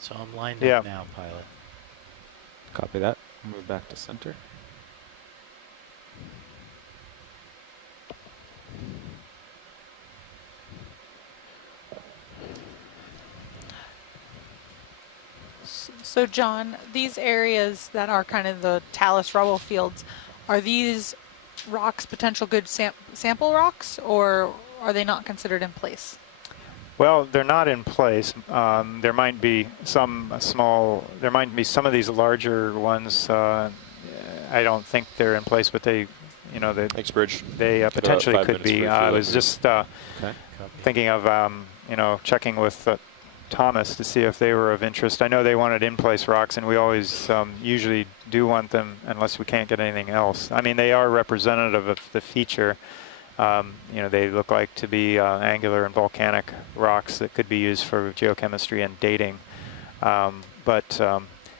So I'm lined Yeah. up now, pilot. Copy that. Move back to center. So John, these areas that are kind of the talus rubble fields, are these rocks potential good sample rocks, or are they not considered in place? Well, they're not in place. There might be some there might be some of these larger ones. I don't think they're in place, but they, Thanks, Bridge. they potentially could be. I was just thinking of, checking with Thomas to see if they were of interest. I know they wanted in-place rocks, and we always usually do want them unless we can't get anything else. I mean, they are representative of the feature. They look like to be angular and volcanic rocks that could be used for geochemistry and dating. But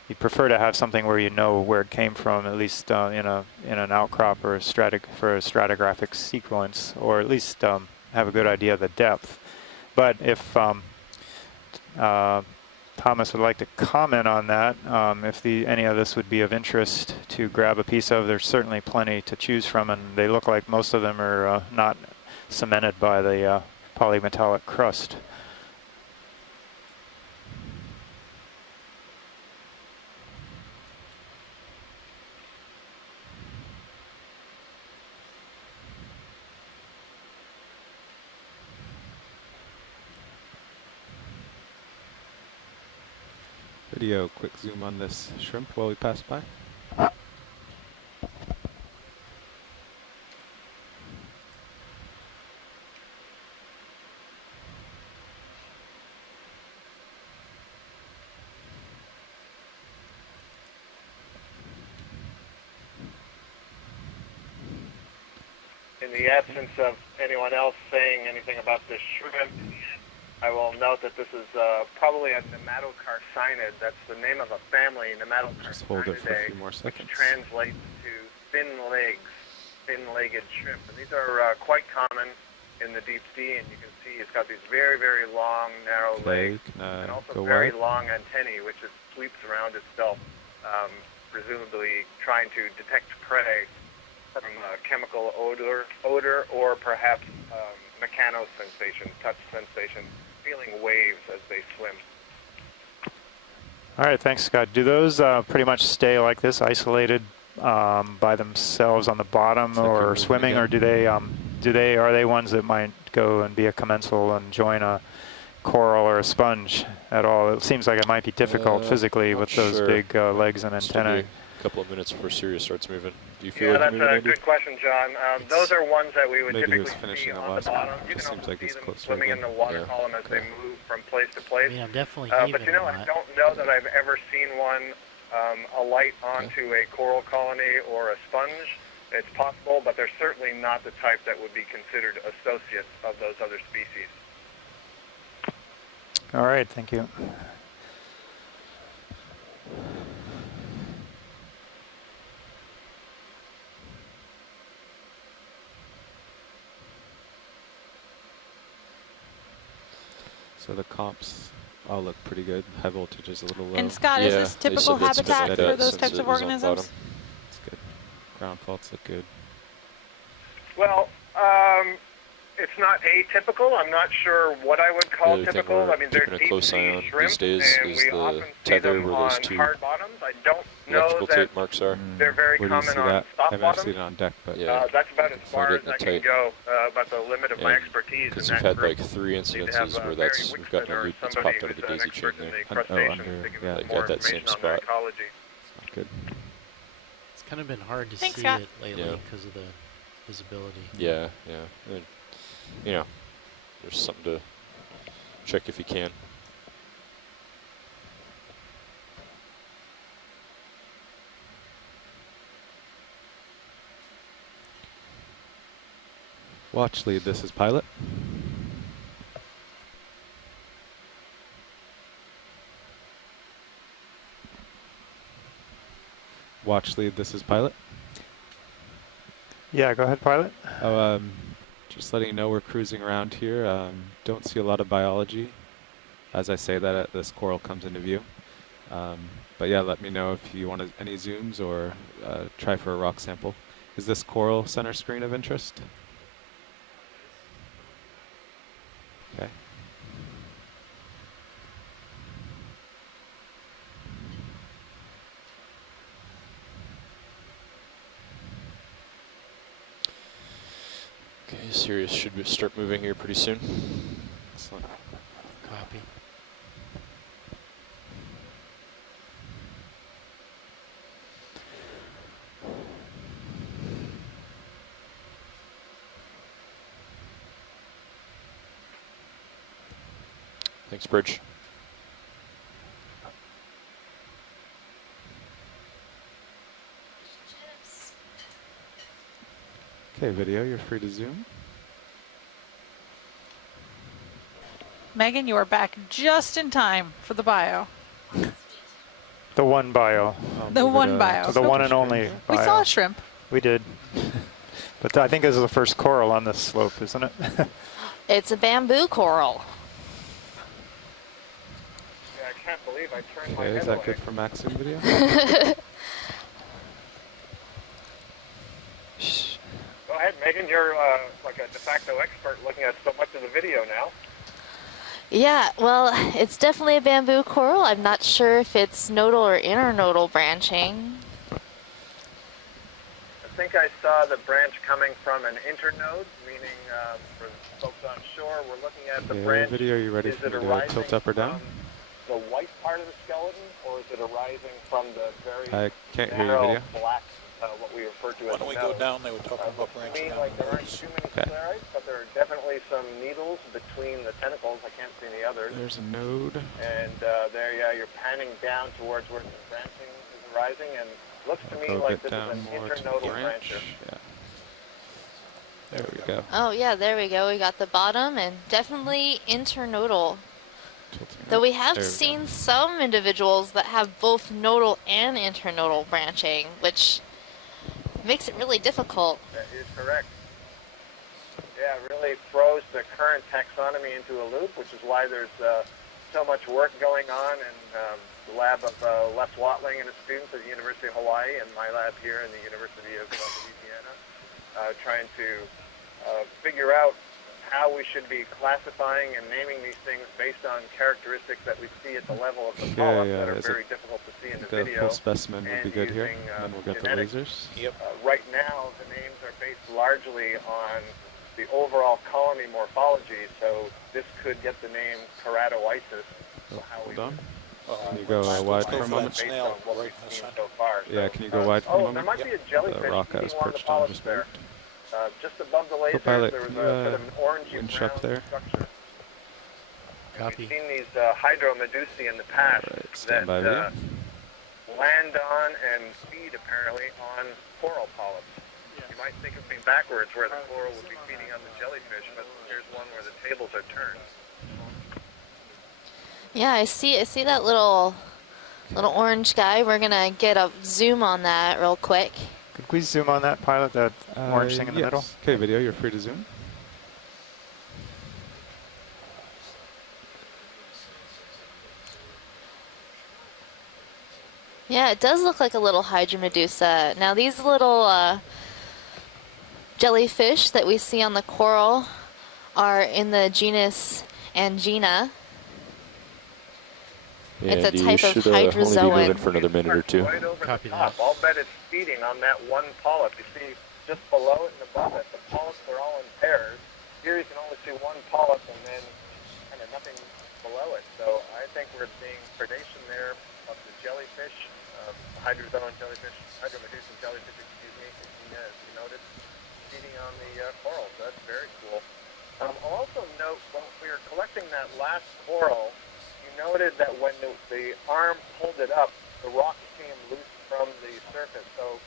you prefer to have something where you know where it came from, at least in an outcrop or for a stratigraphic sequence, or at least have a good idea of the depth. But if Thomas would like to comment on that, if any of this would be of interest to grab a piece of, there's certainly plenty to choose from, and they look like most of them are not cemented by the polymetallic crust. Video, quick zoom on this shrimp while we pass by. In the absence of anyone else saying anything about this shrimp, I will note that this is probably a nematocarcinid. That's the name of a family, Just hold it for a few more which seconds. translates to thin legs, thin-legged shrimp. And these are quite common in the deep sea, and you can see it's got these very, very long, narrow legs, and also very long antennae, which it sweeps around itself, presumably trying to detect prey from chemical odor, or perhaps mechano sensation, touch sensation, feeling waves as they swim. All right, thanks, Scott. Do those pretty much stay like this, isolated by themselves on the bottom, or swimming, or are they ones that might go and be a commensal and join a coral or a sponge at all? It seems like it might be difficult physically with those big legs and antennae. A couple of minutes before Sirius starts moving. Do you feel Yeah, like that's a good question, John. Those are ones that we would typically see on the bottom. You can also see them swimming in the water column as they move from place to place. Yeah, I'm definitely but you know, I don't know that I've ever seen one alight onto a coral colony or a sponge. It's possible, but they're certainly not the type that would be considered associates of those other species. All right, thank you. So the comps all look pretty good. High voltage is a little low. And Scott, is this typical habitat for those types of organisms? It's good. Ground faults look good. Well, it's not atypical. I'm not sure what I would call typical. I mean, they're deep sea shrimp, and we often see them on hard bottoms. I don't know that marks are. They're very common on stop I've bottoms. seen it on deck, but that's about as far as I can go about the limit of my expertise. Because we've had like 3 incidences where we've gotten a loop that's popped out of the daisy chain there. Like at that same spot. It's not good. It's kind of been hard to see it lately because of the visibility. Yeah, yeah. And, you know, there's something to check if you can. Watch lead, this is pilot. Watch lead, this is pilot. Yeah, go ahead, pilot. Oh, just letting you know we're cruising around here. Don't see a lot of biology. As I say that, this coral comes into view. But yeah, let me know if you want any zooms or try for a rock sample. Is this coral center screen of interest? Okay. Okay, Sirius should start moving here pretty soon. Excellent. Copy. Thanks, Bridge. Okay, video, you're free to zoom. Megan, you are back just in time for the bio. The one bio. The one bio. The one and only bio. We saw a shrimp. We did. But I think this is the first coral on this slope, isn't it? It's a bamboo coral. Yeah, I can't believe I turned my head Is that away. good for max zoom video? Go ahead, Megan. You're like a de facto expert looking at so much of the video now. Yeah, well, it's definitely a bamboo coral. I'm not sure if it's nodal or internodal branching. I think I saw the branch coming from an internode, meaning for folks on shore, we're looking at the branch. Video, you ready Is for it me to arising tilt up or down? from the white part of the skeleton, or is it arising from the very I can't hear your narrow video. black, what we refer to as Why don't we nose? go down? They were talking about To branching me, down. like there aren't too many sclerites, but there are definitely some needles between the tentacles. I can't see any others. There's a node. And there, yeah, you're panning down towards where the branching is arising, and looks to me Go like get this is down an more to the internodal branch. brancher. Yeah. There we go. Oh yeah, there we go. We got the bottom and definitely internodal. Though we have seen some individuals that have both nodal and internodal branching, which makes it really difficult. That is correct. Yeah, it really throws the current taxonomy into a loop, which is why there's so much work going on in the lab of Les Watling and his students at the University of Hawaii and my lab here in the University of Louisiana, trying to figure out how we should be classifying and naming these things based on characteristics that we see at the level of the polyp that are very difficult to see in the video. The full specimen would be good here, and then we'll get the lasers. Yep. Right now, the names are based largely on the overall colony morphology, so this could get the name keratoisis. Hold on. Can you go wide for a moment? Based on what we've seen so far. Yeah, can you go wide for a moment? There might be a jellyfish the rock I was feeding on the perched on polyps just there. moved. Just above the lasers, Co-pilot, there was can a you sort of an orangey winch brown up there? structure. Copy. We've seen these hydromedusae in the past stand by that land on and feed apparently on coral polyps. You might think of me backwards where the coral would be feeding on the jellyfish, but here's one where the tables are turned. Yeah, I see that little orange guy. We're gonna get a zoom on that real quick. Could we zoom on that pilot, that orange thing in the middle? Okay, video, you're free to zoom. Yeah, it does look like a little hydromedusa. Now these little jellyfish that we see on the coral are in the genus Angina. Yeah, it's a you type should of hydrozoan. only be moving for another minute or two. Right over the top. I'll bet it's feeding on that one polyp. You see, just below it and above it, the polyps are all in pairs. Here you can only see one polyp and then kind of nothing below it. So I think we're seeing predation there of the jellyfish, hydrozoan jellyfish, hydromedusan jellyfish, excuse me, as you noted, feeding on the corals. That's very cool. I'll also note when we were collecting that last coral, noted that when the arm pulled it up, the rock came loose from the surface. So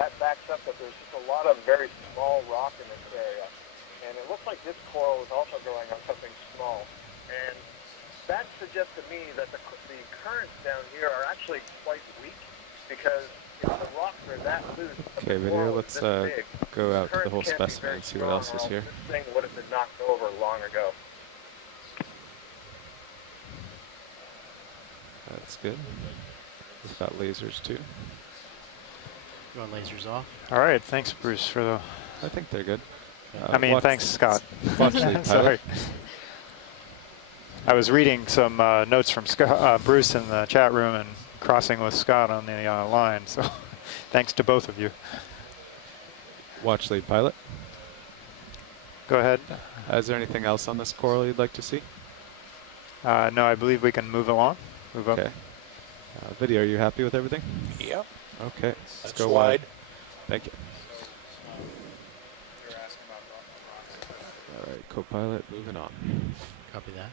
that backs up that there's just a lot of very small rock in this area. And it looks like this coral is also growing on something small. And that suggests to me that the currents down here are actually quite weak because if the rocks are that loose, okay, video, let's go out to the whole specimen and see what else is here. This thing would have been knocked over long ago. That's good. We've got lasers too. You want lasers off? All right, thanks, Bruce, for the... I think they're good. I mean, thanks, Scott. Sorry. I was reading some notes from Scott, Bruce in the chat room and crossing with Scott on the line, so thanks to both of you. Watch lead pilot. Go ahead. Is there anything else on this coral you'd like to see? No, I believe we can move along. Move up. Okay. Video, are you happy with everything? Yep. Okay. Let's That's go wide. Thank you. All right, co-pilot, moving on. Copy that.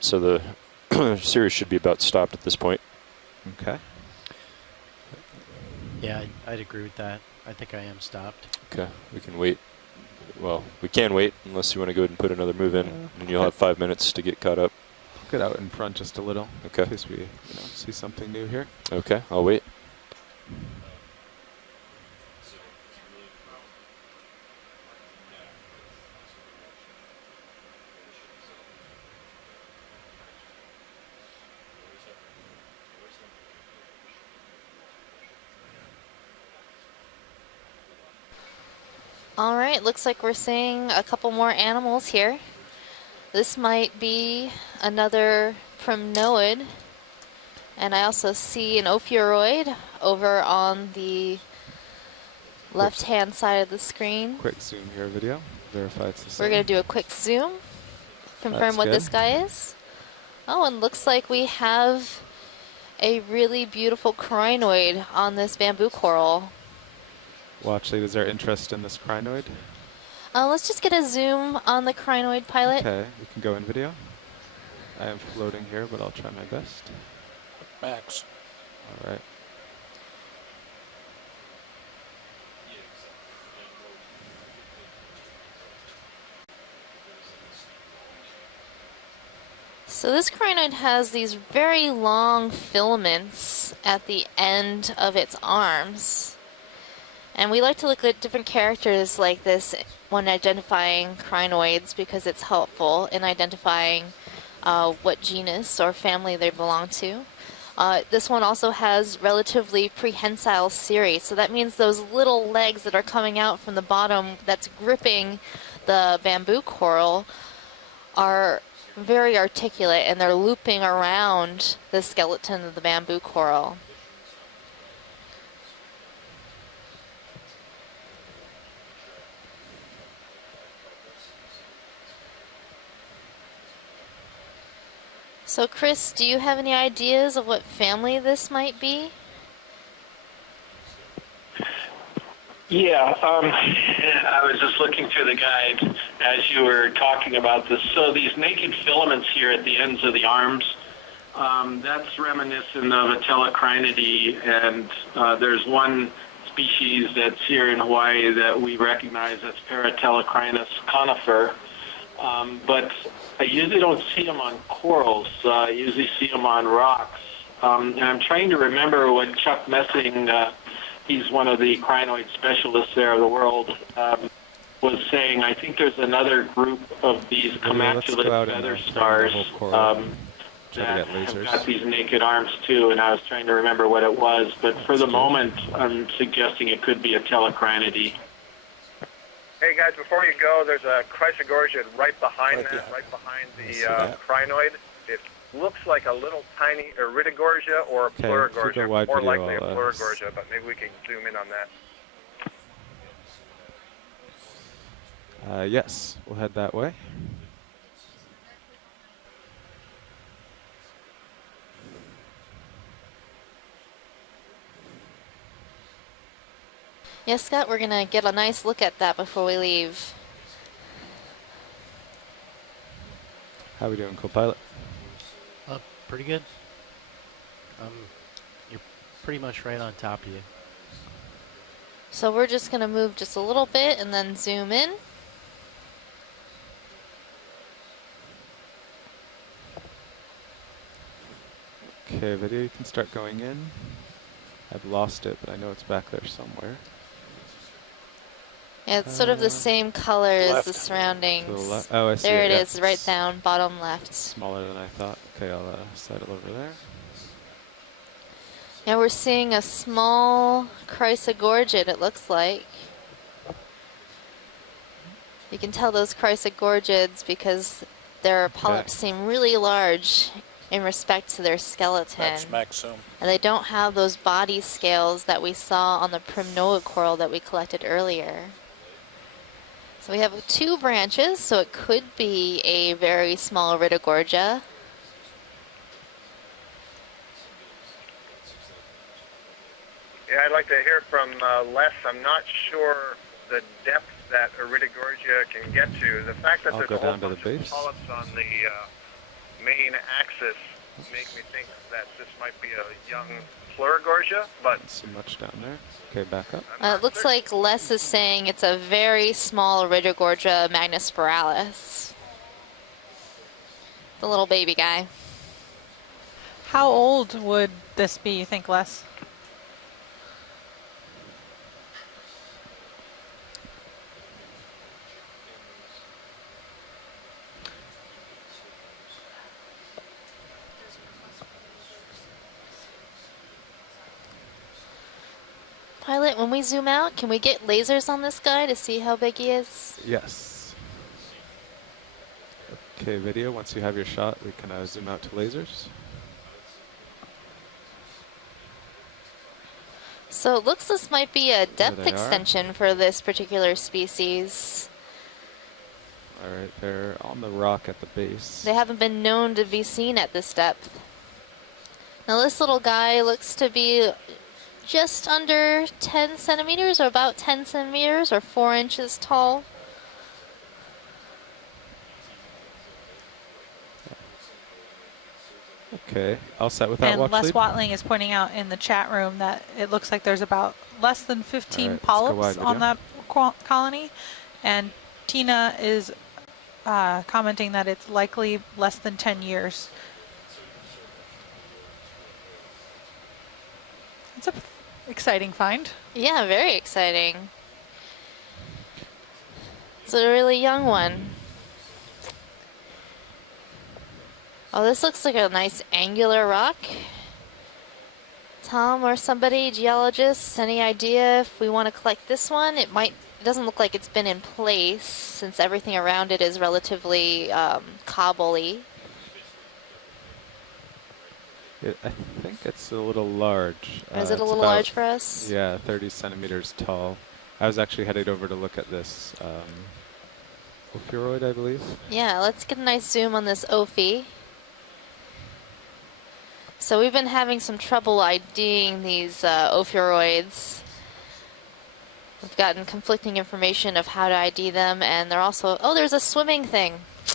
So the series should be about stopped at this point. Okay. Yeah, I'd agree with that. I think I am stopped. Okay, we can wait. Well, we can wait unless you want to go ahead and put another move in, and you'll have 5 minutes to get caught up. Get out in front just a little. Okay. In case we see something new here. Okay, I'll wait. All right, looks like we're seeing a couple more animals here. This might be another primnoid. And I also see an ophiuroid over on the left-hand side of the screen. Quick zoom here, video. Verify it's the same. We're going to do a quick zoom, confirm That's what good. this guy is. Oh, and looks like we have a really beautiful crinoid on this bamboo coral. Watch lead, is there interest in this crinoid? Let's just get a zoom on the crinoid, pilot. Okay, we can go in video. I am floating here, but I'll try my best. Max. All right. So this crinoid has these very long filaments at the end of its arms. And we like to look at different characters like this when identifying crinoids because it's helpful in identifying what genus or family they belong to. This one also has relatively prehensile cirri, so that means those little legs that are coming out from the bottom that's gripping the bamboo coral are very articulate, and they're looping around the skeleton of the bamboo coral. So Chris, do you have any ideas of what family this might be? Yeah, I was just looking through the guide as you were talking about this. So these naked filaments here at the ends of the arms, that's reminiscent of Atelocrinidae, and there's one species that's here in Hawaii that we recognize as Paratelocrinus conifer, but I usually don't see them on corals. I usually see them on rocks. And I'm trying to remember what Chuck Messing, he's one of the crinoid specialists there of the world, was saying. I think there's another group of these commatulate feather stars that have got these naked arms too, and I was trying to remember what it was, but for the moment I'm suggesting it could be Atelocrinidae. Hey guys, before you go, there's a chrysogorgia right behind right behind the crinoid. It looks like a little tiny iridogorgia or a plurigorgia, more likely a plurigorgia, but maybe we can zoom in on that. Yes, we'll head that way. Yes, Scott, we're going to get a nice look at that before we leave. How we doing, co-pilot? Pretty good. You're pretty much right on top of you. So we're just going to move just a little bit and then zoom in. Okay, video, you can start going in. I've lost it, but I know it's back there somewhere. Yeah, it's sort of the same color as the surroundings. Oh, I see there it, it yeah. is, right down, bottom left. Smaller than I thought. Okay, I'll settle over there. Now we're seeing a small chrysogorgid, it looks like. You can tell those chrysogorgids because their polyps seem really large in respect to their skeleton. And they don't have those body scales that we saw on the primnoid coral that we collected earlier. So we have 2 branches, so it could be a very small iridogorgia. Yeah, I'd like to hear from Les. I'm not sure the depth that iridogorgia can get to. The fact that there's a whole bunch of polyps on the main axis make me think that this might be a young plurigorgia, but not so much down there. Okay, back up. It looks like Les is saying it's a very small iridogorgia magnispiralis. The little baby guy. How old would this be, you think, Les? Pilot, when we zoom out, can we get lasers on this guy to see how big he is? Yes. Okay, video, once you have your shot, we can zoom out to lasers. So it looks this might be a depth extension for this particular species. All right, they're on the rock at the base. They haven't been known to be seen at this depth. Now this little guy looks to be just under 10 centimeters, or about 10 centimeters, or 4 inches tall. Okay, all set with that And watch Les lead? Watling is pointing out in the chat room that it looks like there's about less than 15 Alright, let's go wide polyps on video. that colony. And Tina is commenting that it's likely less than 10 years. It's an exciting find. Yeah, very exciting. It's a really young one. Oh, this looks like a nice angular rock. Tom or somebody, geologists, any idea if we want to collect this one? It doesn't look like it's been in place since everything around it is relatively cobbly. I think it's a little large. Is it a it's little about, large for us? Yeah, 30 centimeters tall. I was actually headed over to look at this ophiuroid, I believe. Yeah, let's get a nice zoom on this Ophi. So we've been having some trouble IDing these ophiuroids. We've gotten conflicting information of how to ID them, and they're also... Oh, there's a swimming thing.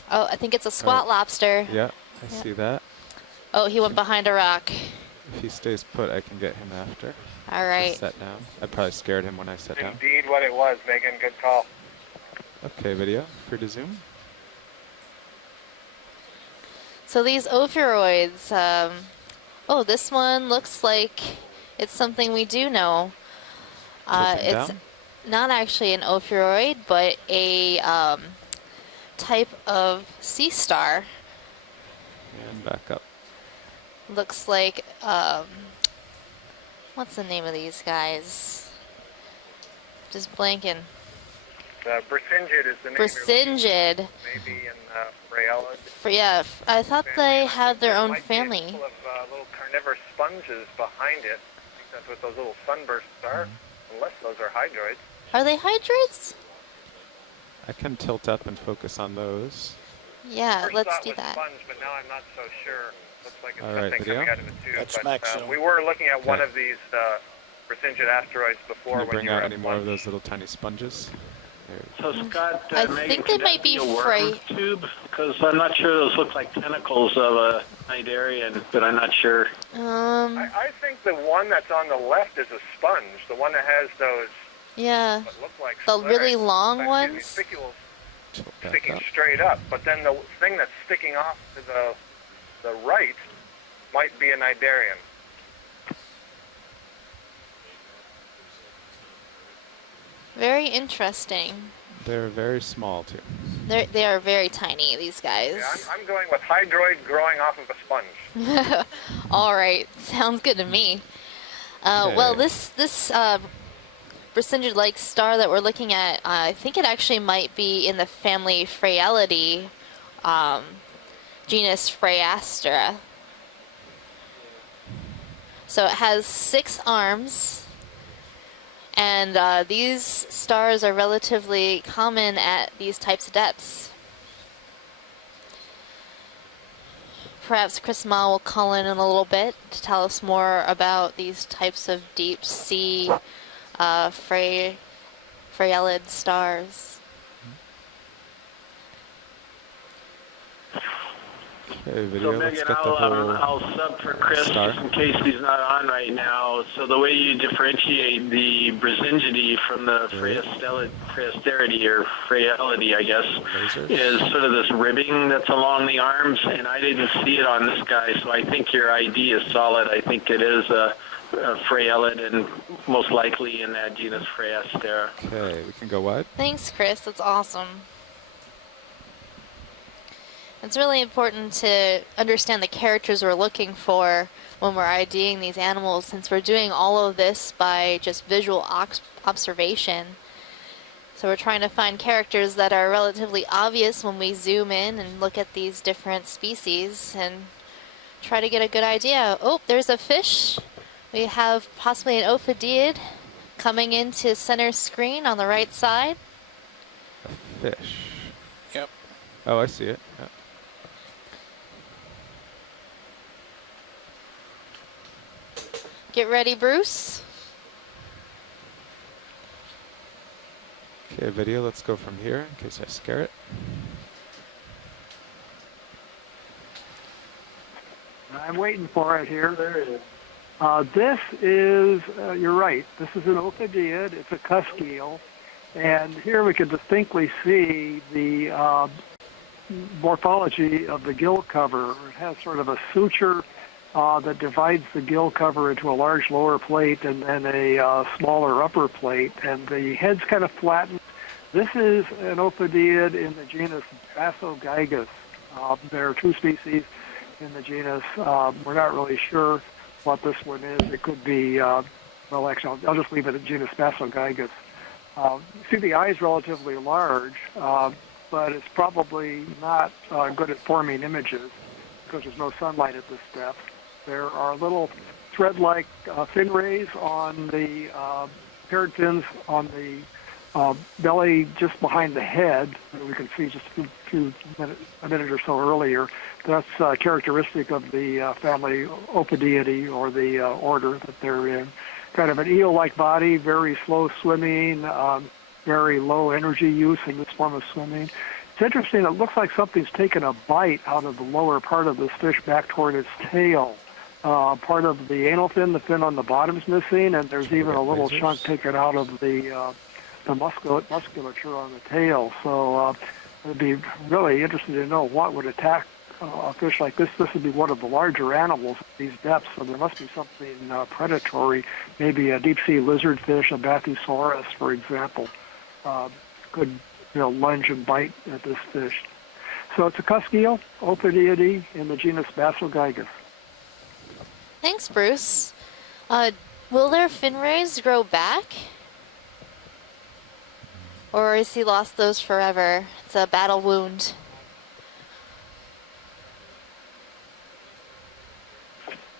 Oh, I think it's a squat lobster. Yeah, I see that. Oh, he went behind a rock. If he stays put, I can get him after. All right. Just set down. I probably scared him when I sat down. Indeed what it was, Megan. Good call. Okay, video. Free to zoom. So these ophiuroids... oh, this one looks like it's something we do know. It's down. not actually an ophiuroid, but a type of sea star. And back up. Looks like, what's the name of these guys? Just blanking. Brisingid is the name. Brisingid. Maybe in Raella. Yeah, I thought they had their own Might family. be a couple of little carnivorous sponges behind it. I think that's what those little sunbursts are, unless those are hydroids. Are they hydroids? I can tilt up and focus on those. Yeah, First let's thought do was that. sponge, but now I'm not so sure. Looks like it's All right, something video. coming out of the tube. That's But maximum. we were looking at one Okay. of these Brisingid asteroids before Can you when bring you were out at any more of lunch. those little tiny sponges? There. So Scott, I Megan, think could they might that be a worm fray- tube? Because I'm not sure those look like tentacles of a cnidarian, but I'm not sure. I think the one that's on the left is a sponge. The one that has those Yeah, what look like the really sclerites, long these ones. spicules Tilt back sticking up. straight up. But then the thing that's sticking off to the right might be a cnidarian. Very interesting. They're very small too. They are very tiny, these guys. Yeah, I'm going with hydroid growing off of a sponge. All right, sounds good to me. Well, Okay. this Brisingid-like star that we're looking at, I think it actually might be in the family Phragalidae, genus Phragastera. So it has 6 arms, and these stars are relatively common at these types of depths. Perhaps Chris Ma will call in a little bit to tell us more about these types of deep sea Phragilid stars. Okay, video. So Let's Megan, get the whole I'll sub for Chris star. just in case he's not on right now. So the way you differentiate the Brisingidae from the Phragasteridae or Phragalidae, I guess, Laser. is sort of this ribbing that's along the arms, and I didn't see it on this guy, so I think your ID is solid. I think it is a Phragilid and most likely in that genus Phragastera. Okay, we can go wide. Thanks, Chris. That's awesome. It's really important to understand the characters we're looking for when we're IDing these animals, since we're doing all of this by just visual observation. So we're trying to find characters that are relatively obvious when we zoom in and look at these different species and try to get a good idea. Oh, there's a fish. We have possibly an ophidiid coming into center screen on the right side. Fish. Yep. Oh, I see it. Yeah. Get ready, Bruce. Okay, video. Let's go from here in case I scare it. I'm waiting for it here. There it is. This is, you're right, this is an ophidiid. It's a cusk eel. And here we can distinctly see the morphology of the gill cover. It has sort of a suture that divides the gill cover into a large lower plate and then a smaller upper plate. And the head's kind of flattened. This is an ophidiid in the genus Basogygus. There are 2 species in the genus. We're not really sure what this one is. It could be, well, actually, I'll just leave it at genus Basogygus. See, the eye is relatively large, but it's probably not good at forming images because there's no sunlight at this depth. There are little thread-like fin rays on the paired fins on the belly just behind the head that we can see just a minute or so earlier. That's characteristic of the family Ophidiidae, or the order that they're in. Kind of an eel-like body, very slow swimming, very low energy use in this form of swimming. It's interesting, it looks like something's taken a bite out of the lower part of this fish back toward its tail. Part of the anal fin, the fin on the bottom is missing, and there's even a little chunk taken out of the musculature on the tail. So I'd be really interested to know what would attack a fish like this. This would be one of the larger animals at these depths, so there must be something predatory, maybe a deep-sea lizardfish, a Bathysaurus, for example, could lunge and bite at this fish. So it's a cusk eel, Ophidiidae, in the genus Basogygus. Thanks, Bruce. Will their fin rays grow back? Or has he lost those forever? It's a battle wound.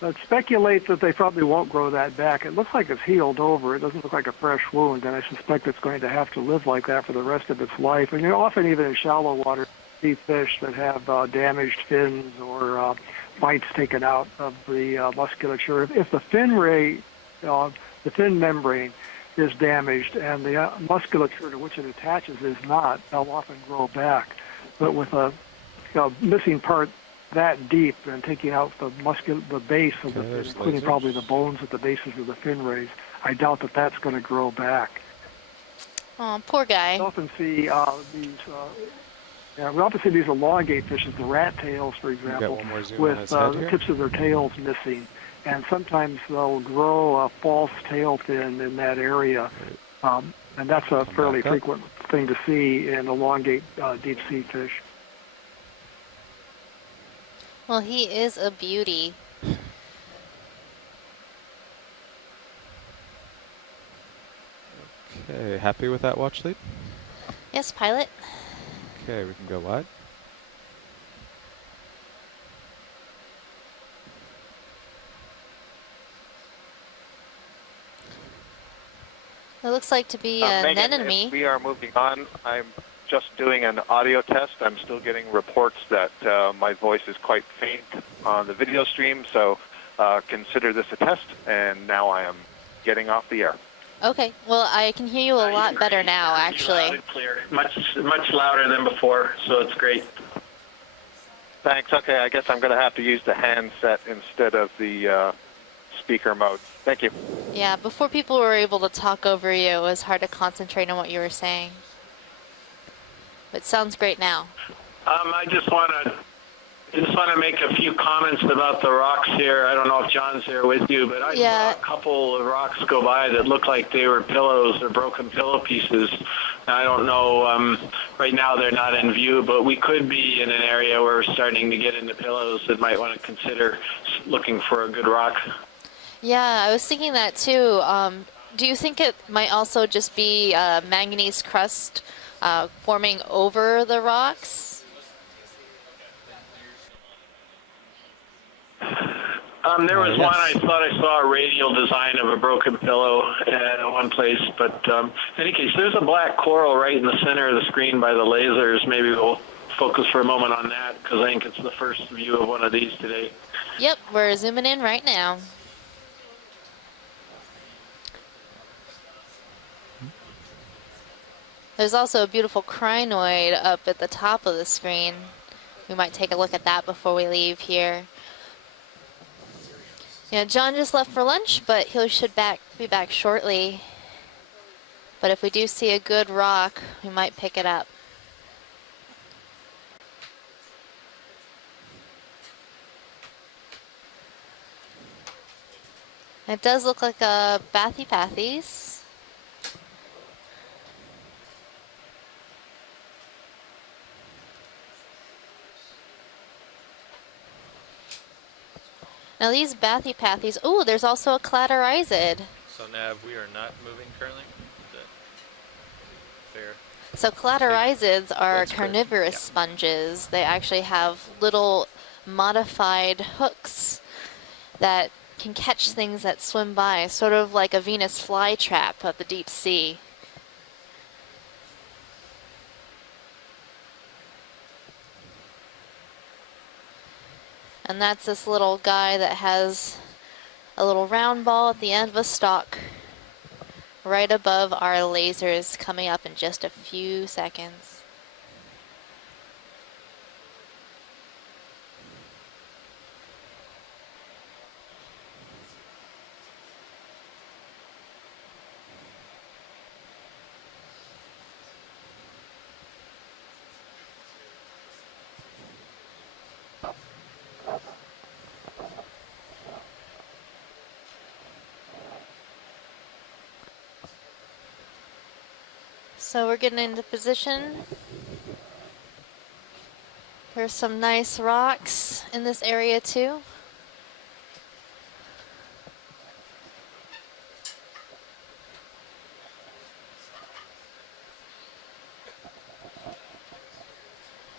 I'd speculate that they probably won't grow that back. It looks like it's healed over. It doesn't look like a fresh wound, and I suspect it's going to have to live like that for the rest of its life. And often even in shallow water, see fish that have damaged fins or bites taken out of the musculature. If the fin ray, the fin membrane is damaged and the musculature to which it attaches is not, they'll often grow back. But with a missing part that deep and taking out the base of the fin, including probably the bones at the bases of the fin rays, I doubt that that's going to grow back. Oh, poor guy. We often see these elongate fishes, the rat tails, for example, with the tips of their tails missing. And sometimes they'll grow a false tail fin in that area. And that's a fairly frequent thing to see in elongate deep-sea fish. Well, he is a beauty. Okay, happy with that watch lead? Yes, pilot. Okay, we can go wide. It looks like to be an anemone. We are moving on. I'm just doing an audio test. I'm still getting reports that my voice is quite faint on the video stream, so consider this a test, and now I am getting off the air. Okay, well, I can hear you a lot better now, actually. Loud and clear. Much louder than before, so it's great. Thanks. Okay, I guess I'm going to have to use the handset instead of the speaker mode. Thank you. Yeah, before people were able to talk over you, it was hard to concentrate on what you were saying. But it sounds great now. I just want to make a few comments about the rocks here. I don't know if John's here with you, but I saw a couple of rocks go by that looked like they were pillows or broken pillow pieces. I don't know, right now they're not in view, but we could be in an area where we're starting to get into pillows that might want to consider looking for a good rock. Yeah, I was thinking that too. Do you think it might also just be manganese crust forming over the rocks? There was one, I thought I saw a radial design of a broken pillow at one place, but in any case, there's a black coral right in the center of the screen by the lasers. Maybe we'll focus for a moment on that, because I think it's the first view of one of these today. Yep, we're zooming in right now. There's also a beautiful crinoid up at the top of the screen. We might take a look at that before we leave here. Yeah, John just left for lunch, but he should be back shortly. But if we do see a good rock, we might pick it up. It does look like a Bathypathes. Now these Bathypathes, oh, there's also a Cladorizid. So Nav, we are not moving currently. Is that fair? So Cladoryzids are That's carnivorous sponges. They actually have little modified hooks that can catch things that swim by, sort of like a Venus flytrap of the deep sea. And that's this little guy that has a little round ball at the end of a stalk right above our lasers coming up in just a few seconds. So we're getting into position. There's some nice rocks in this area too.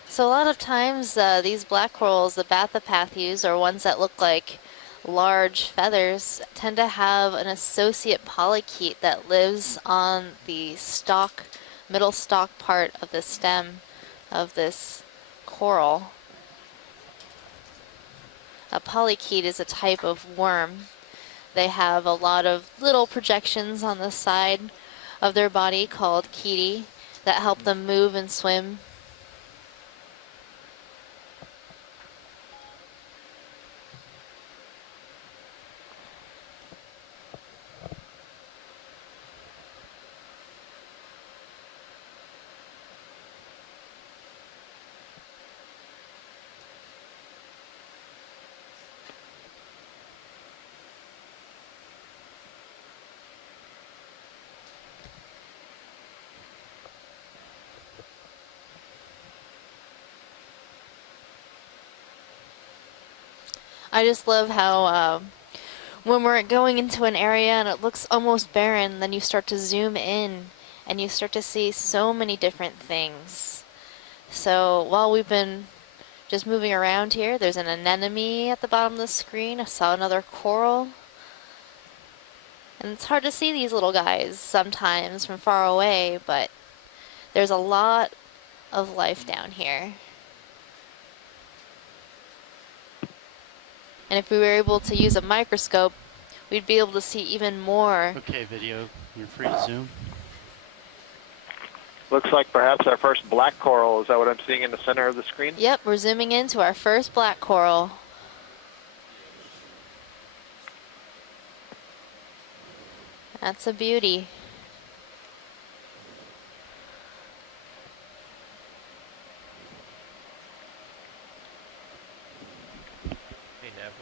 So a lot of times these black corals, the Bathypathes, or ones that look like large feathers, tend to have an associate polychaete that lives on the stalk, middle stalk part of the stem of this coral. A polychaete is a type of worm. They have a lot of little projections on the side of their body called chaetae that help them move and swim. I just love how when we're going into an area and it looks almost barren, then you start to zoom in and you start to see so many different things. So while we've been just moving around here, there's an anemone at the bottom of the screen. I saw another coral. And it's hard to see these little guys sometimes from far away, but there's a lot of life down here. And if we were able to use a microscope, we'd be able to see even more. Okay, video, you're free to zoom. Looks like perhaps our first black coral. Is that what I'm seeing in the center of the screen? Yep, we're zooming into our first black coral. That's a beauty.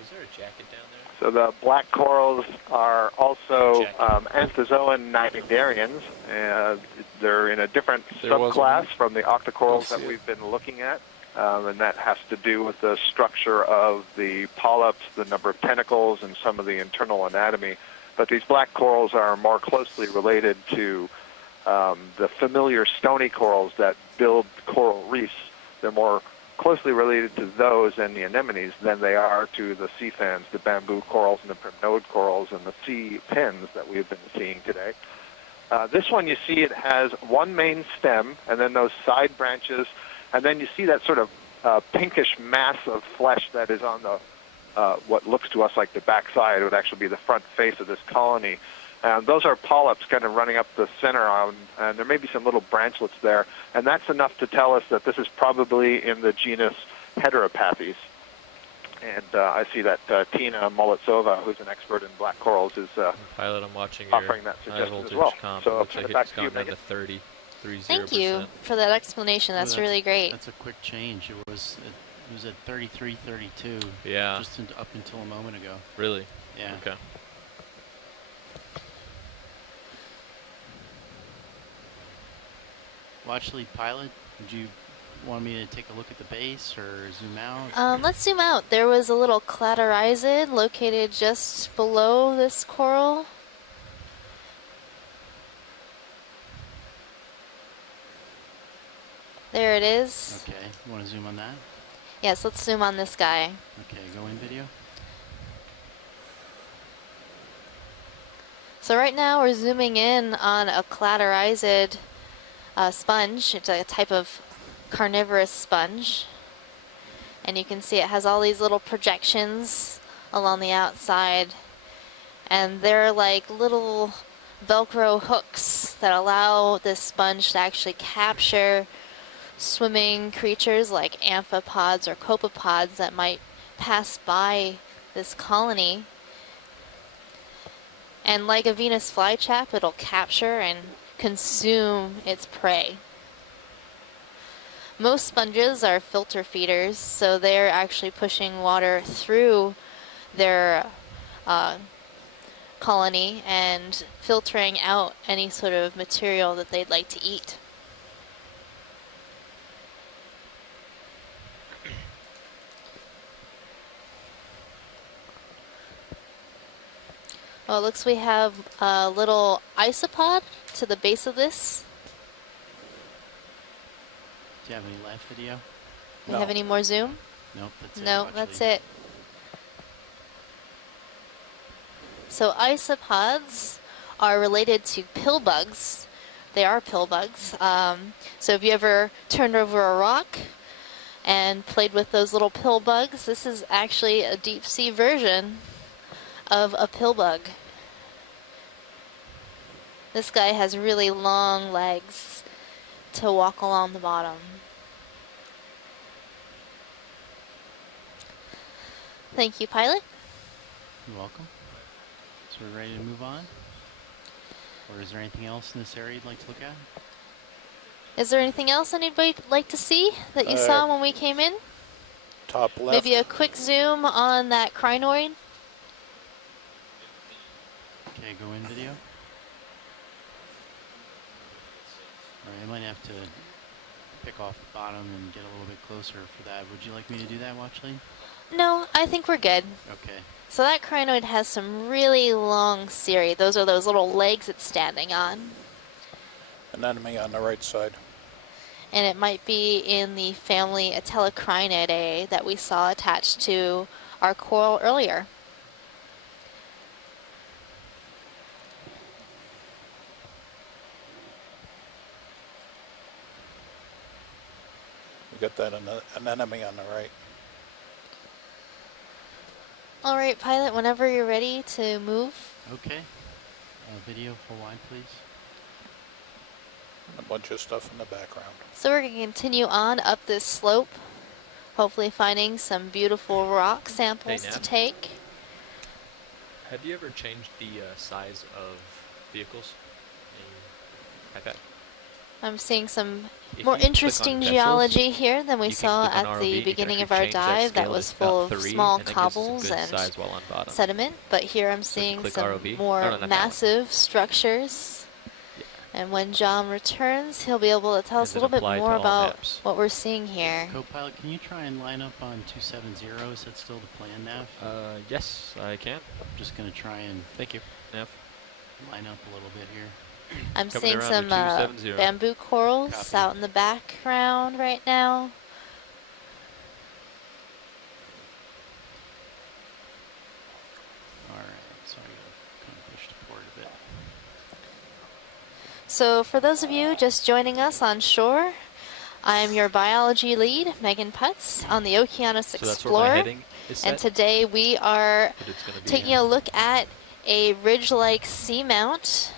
Was there a jacket down there? So the black corals are also anthozoan cnidarians, and they're in a different subclass from the octocorals that we've been looking at, and that has to do with the structure of the polyps, the number of tentacles, and some of the internal anatomy. But these black corals are more closely related to the familiar stony corals that build coral reefs. They're more closely related to those and the anemones than they are to the sea fans, the bamboo corals and the primnode corals and the sea pins that we've been seeing today. This one, you see it has one main stem and then those side branches, and then you see that sort of pinkish mass of flesh that is on the what looks to us like the backside. It would actually be the front face of this colony. And those are polyps kind of running up the center, and there may be some little branchlets there, and that's enough to tell us that this is probably in the genus Heteropathes. And I see that Tina Molitsova, who's an expert in black corals, is Pilot, I'm watching offering your that high suggestion voltage as well. comp. So It I'll looks turn like it back it's to you, gone down Megan. to 30. Thank you for that explanation. That's really great. That's a quick change. It was at 33, 32. Yeah. Just up until a moment ago. Really? Yeah. Okay. Watch lead pilot, would you want me to take a look at the base or zoom out? Let's zoom out. There was a little cladorizid located just below this coral. There it is. Okay, you want to zoom on that? Yes, let's zoom on this guy. Okay, go in video. So right now we're zooming in on a cladorizid sponge. It's a type of carnivorous sponge. And you can see it has all these little projections along the outside. And they're like little Velcro hooks that allow this sponge to actually capture swimming creatures like amphipods or copepods that might pass by this colony. And like a Venus flytrap, it'll capture and consume its prey. Most sponges are filter feeders, so they're actually pushing water through their colony and filtering out any sort of material that they'd like to eat. Well, it looks we have a little isopod to the base of this. Do you have any live video? Do you have any more zoom? Nope, that's it. No, that's it. So isopods are related to pill bugs. They are pill bugs. So if you ever turned over a rock and played with those little pill bugs, this is actually a deep sea version of a pill bug. This guy has really long legs to walk along the bottom. Thank you, pilot. You're welcome. So we're ready to move on? Or is there anything else in this area you'd like to look at? Is there anything else anybody'd like to see that you saw when we came in? Top left. Maybe a quick zoom on that crinoid. Okay, go in video. Alright, I might have to pick off the bottom and get a little bit closer for that. Would you like me to do that, Watchley? No, I think we're good. Okay. So that crinoid has some really long cirri. Those are those little legs it's standing on. Anemone on the right side. And it might be in the family Atelocrinidae that we saw attached to our coral earlier. You got that anemone on the right. All right, pilot, whenever you're ready to move. Okay. Video full wide, please. And a bunch of stuff in the background. So we're going to continue on up this slope, hopefully finding some beautiful rock samples to take. Have you ever changed the size of vehicles in iPad? I'm seeing some If more you click interesting on vessels, geology here than we you can saw click on at ROV, the you can beginning of actually our change that dive that scale was to full about of 3, small and that gives us a cobbles good and size while on bottom. sediment, but here I'm So if you seeing click some ROV, more not that one. massive structures. And when John returns, he'll be able to tell us a little bit more about what we're seeing here. Co-pilot, can you try and line up on 270? Is that still the plan, Nav? Yes, I can. I'm just going to try and Thank you, Nav. line up a little bit here. I'm Coming seeing around some to 270. bamboo corals Copy. out in the background right now. All right, so I'm going to kind of push the port a bit. So for those of you just joining us on shore, I'm your biology lead, Megan Putz, on the Okeanos So that's where my Explorer. heading is set. And today we are But it's gonna be, taking a look at a ridge-like seamount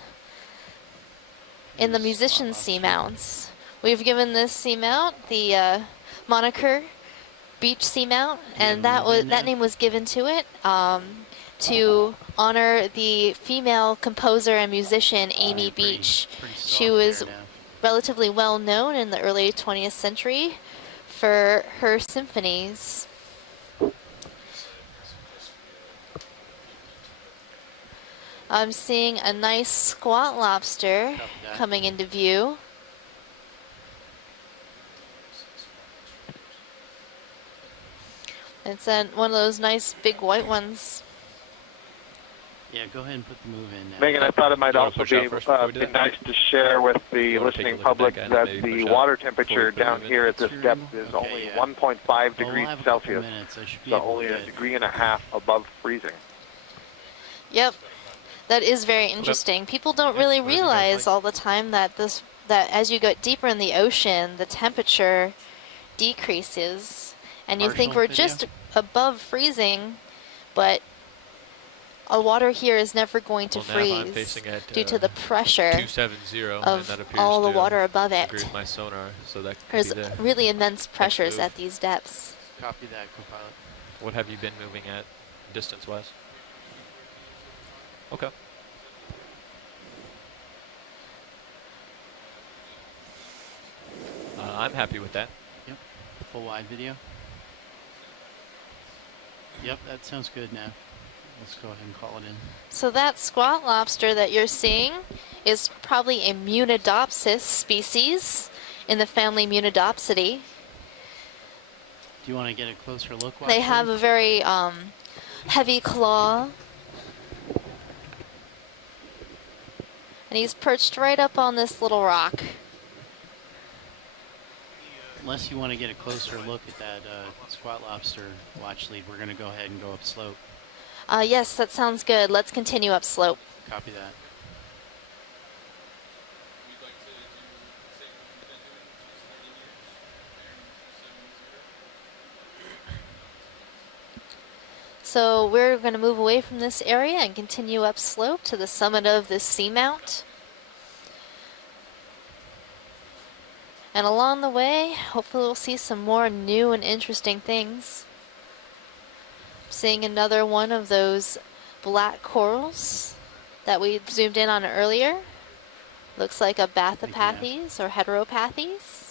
in the musician's seamounts. We've given this seamount the moniker beach seamount, and that name was given to it to honor the female composer and musician Amy Beach. She was relatively well known in the early 20th century for her symphonies. I'm seeing a nice squat lobster coming into view. It's one of those nice big white ones. Yeah, go ahead and put the move in now. Megan, I thought it might also be nice to share with the listening public that the water temperature down here at this depth is only 1.5 degrees Celsius, so only a degree and a half above freezing. Yep, that is very interesting. People don't really realize all the time that as you get deeper in the ocean, the temperature decreases, and you think we're just above freezing, but our water here is never going to freeze due to the pressure 270, of and that all the water above it. Agree with my sonar, so that There's really immense pressures at these depths. Copy that, Copilot. What have you been moving at, distance-wise? Okay. I'm happy with that. Yep. Full wide video. Yep, that sounds good now. Let's go ahead and call it in. So that squat lobster that you're seeing is probably a Munidopsis species in the family Munidopsidae. Do you want to get a closer look? They have a very heavy claw. And he's perched right up on this little rock. Unless you want to get a closer look at that squat lobster watch lead, we're going to go ahead and go up slope. Yes, that sounds good. Let's continue up slope. Copy that. So we're going to move away from this area and continue up slope to the summit of this seamount. And along the way, hopefully we'll see some more new and interesting things. Seeing another one of those black corals that we zoomed in on earlier. Looks like a Bathopathes or Heteropathes.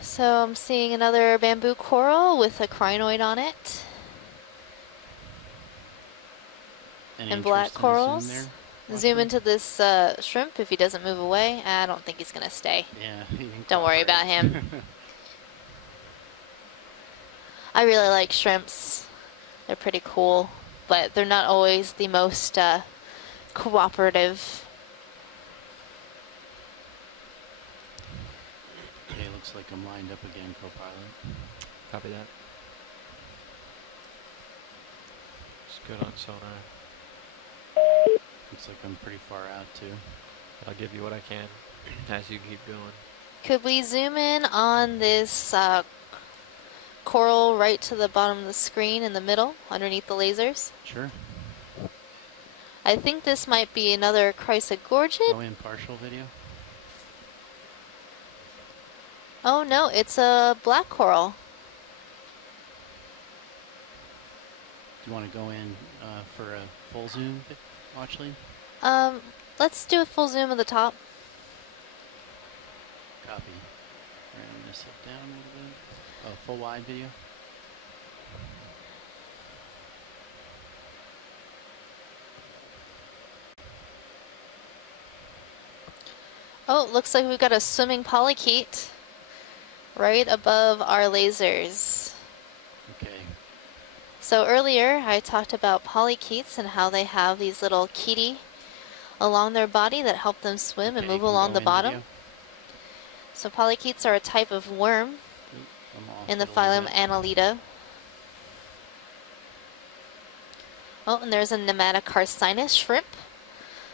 So I'm seeing another bamboo coral with a crinoid on it. And black corals. Zoom into this shrimp if he doesn't move away. I don't think he's going to stay. Yeah. Don't worry about him. I really like shrimps. They're pretty cool, but they're not always the most cooperative. Okay, looks like I'm lined up again, Copilot. Copy that. It's good on sonar. Looks like I'm pretty far out too. I'll give you what I can as you keep going. Could we zoom in on this coral right to the bottom of the screen in the middle, underneath the lasers? Sure. I think this might be another Chrysogorgid. Go in partial video. Oh no, it's a black coral. Do you want to go in for a full zoom watch lead? Let's do a full zoom of the top. Copy. All right, I'm going to sit down a little bit. Oh, full wide video. Oh, looks like we've got a swimming polychaete right above our lasers. Okay. So earlier I talked about polychaetes and how they have these little chaetae along their body that help them swim and move along the bottom. Video. So polychaetes are a type of worm in the phylum Annelida. Oh, and there's a nematocarp Sinus Shrimp.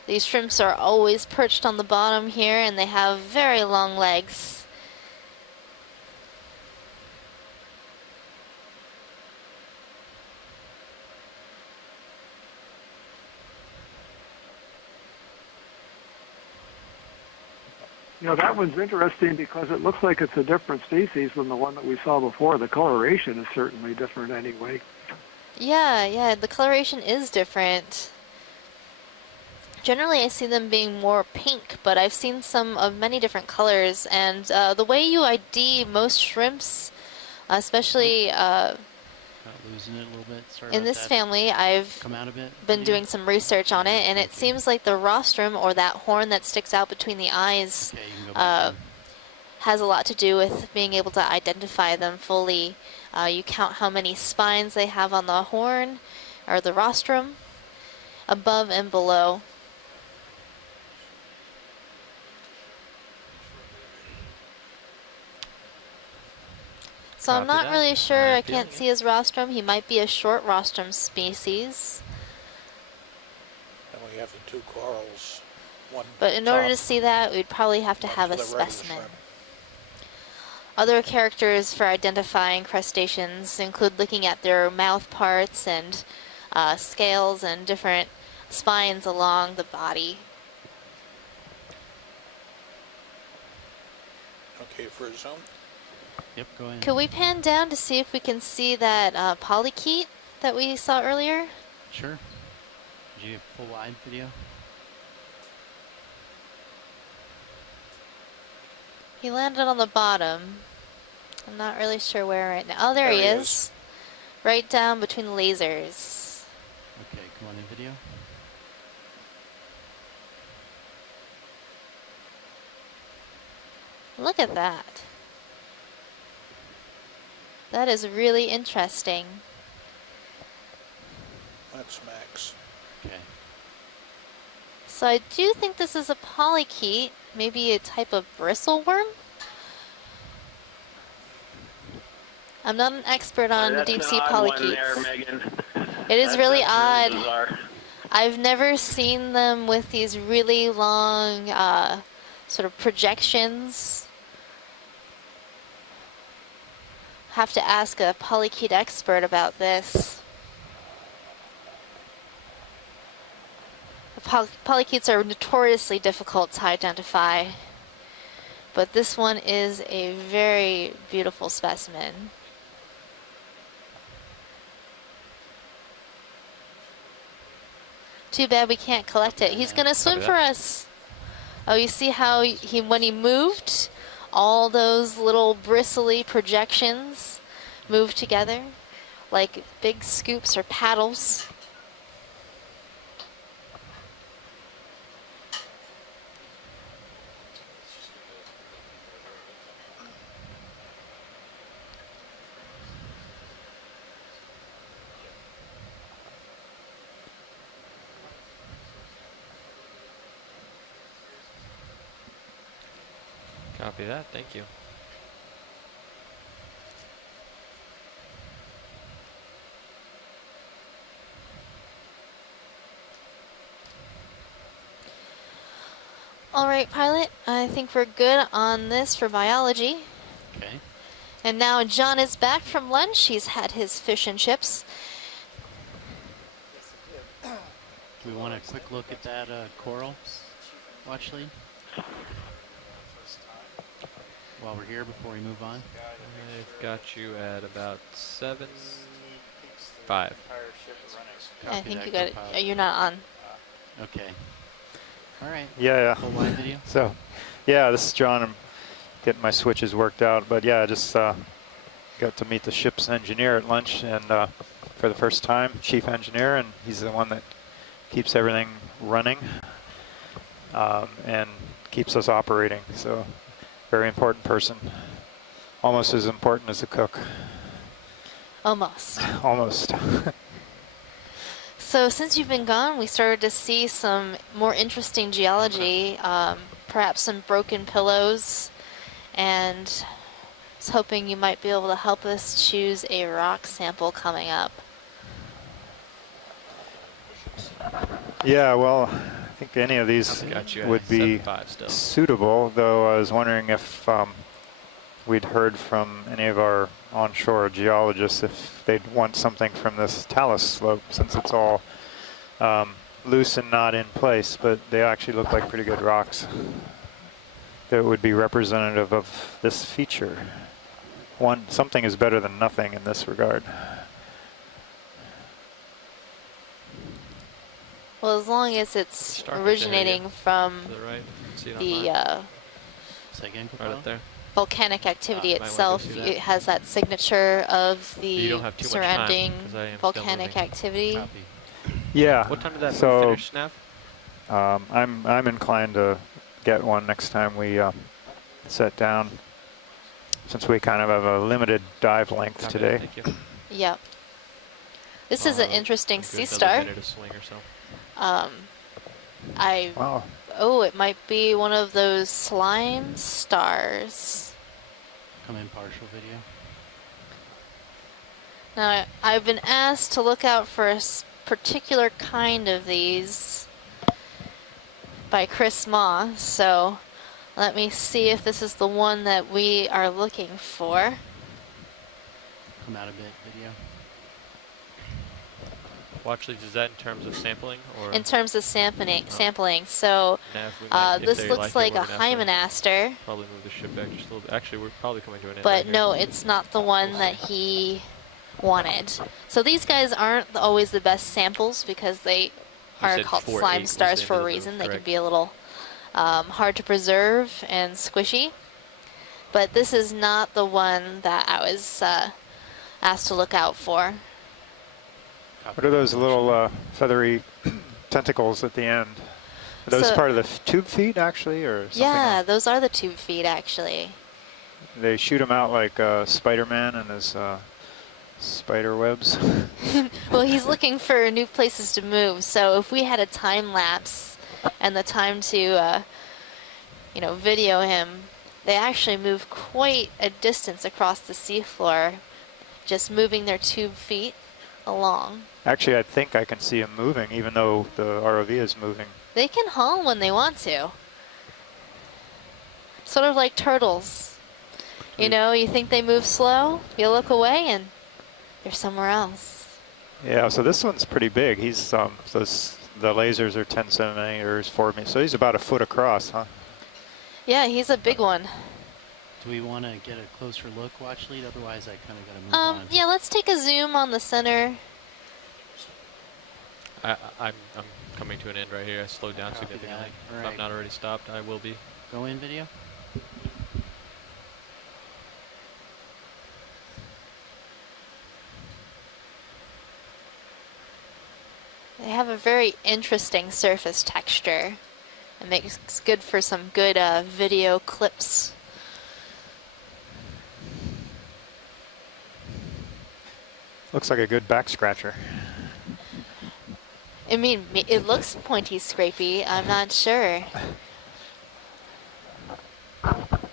These shrimps are always perched on the bottom here, and they have very long legs. You know, that one's interesting because it looks like it's a different species than the one that we saw before. The coloration is certainly different anyway. Yeah, the coloration is different. Generally, I see them being more pink, but I've seen some of many different colors. And the way you ID most shrimps, especially losing it a little bit. Sorry in about this that. family, I've Come out a bit. been doing some research on it, and it seems like the rostrum, or that horn that sticks out between the eyes, Okay, you can go back in. has a lot to do with being able to identify them fully. You count how many spines they have on the horn, or the rostrum, above and below. So I'm not really sure. I can't see his rostrum. He might be a short rostrum species. And we have the two corals. One But in order to top, see that, we'd probably have to one have for a the regular specimen. shrimp. Other characters for identifying crustaceans include looking at their mouth parts and scales and different spines along the body. Okay, for a zoom. Yep, go ahead. Could we pan down to see if we can see that polychaete that we saw earlier? Sure. Did you have full wide video? He landed on the bottom. I'm not really sure where right now. Oh, there he is. Right down between the lasers. Okay, come on in video. Look at that. That is really interesting. That's Max. Okay. So I do think this is a polychaete, maybe a type of bristleworm. I'm not an expert on the deep sea polychaetes. It is really odd. I've never seen them with these really long sort of projections. Have to ask a polychaete expert about this. Polychaetes are notoriously difficult to identify, but this one is a very beautiful specimen. Too bad we can't collect it. He's gonna swim for us. Oh, you see how when he moved, all those little bristly projections moved together like big scoops or paddles. Copy that, thank you. All right, pilot, I think we're good on this for biology. Okay. And now John is back from lunch. He's had his fish and chips. Do we want a quick look at that coral, watch lead? While we're here before we move on? I've got you at about 7.5. I think you got it. You're not on. Okay. All right. Yeah. Full line video. So, yeah, this is John. I'm getting my switches worked out, but yeah, just got to meet the ship's engineer at lunch, and for the first time, chief engineer, and he's the one that keeps everything running and keeps us operating. So, very important person. Almost as important as the cook. Almost. Almost. So since you've been gone, we started to see some more interesting geology, perhaps some broken pillows, and I was hoping you might be able to help us choose a rock sample coming up. Yeah, well, I think any of these would be suitable, though I was wondering if we'd heard from any of our onshore geologists if they'd want something from this talus slope, since it's all loose and not in place, but they actually look like pretty good rocks that would be representative of this feature. Something is better than nothing in this regard. Well, as long as it's originating from the volcanic activity itself, it has that signature of the surrounding volcanic activity. Yeah. What time did that so, finish, Snav? I'm inclined to get one next time we sit down, since we kind of have a limited dive length today. Thank you. Yep. This is an interesting sea star. Wow. Oh, it might be one of those slime stars. Come in partial video. Now, I've been asked to look out for a particular kind of these by Chris Ma, so let me see if this is the one that we are looking for. Come out a bit video. Well, actually, is that in terms of sampling? Or in terms of sampling. So this looks like a hymenaster. Probably move the ship back just a little bit. Actually, we're probably coming to an end. But right no, here. it's not the one that he wanted. So these guys aren't always the best samples because they are called slime stars for a reason. They can be a little hard to preserve and squishy. But this is not the one that I was asked to look out for. What are those little feathery tentacles at the end? Are those part of the tube feet, actually, or something else? Those are the tube feet, actually. They shoot them out like Spider-Man and his spider webs. Well, he's looking for new places to move, so if we had a time lapse and the time to, video him, they actually move quite a distance across the seafloor, just moving their tube feet along. Actually, I think I can see him moving, even though the ROV is moving. They can haul when they want to. Sort of like turtles. You know, you think they move slow, you look away, and they're somewhere else. Yeah, so this one's pretty big. He's the lasers are 10 centimeters for me, so he's about a foot across, huh? Yeah, he's a big one. Do we want to get a closer look, watch lead? Otherwise, I kind of got to move on. Yeah, let's take a zoom on the center. I'm coming to an end right here. I slowed down significantly. If I'm not already stopped, I will be. Go in video. They have a very interesting surface texture. It makes good for some good video clips. Looks like a good back scratcher. I mean, it looks pointy scrapey. I'm not sure. Okay,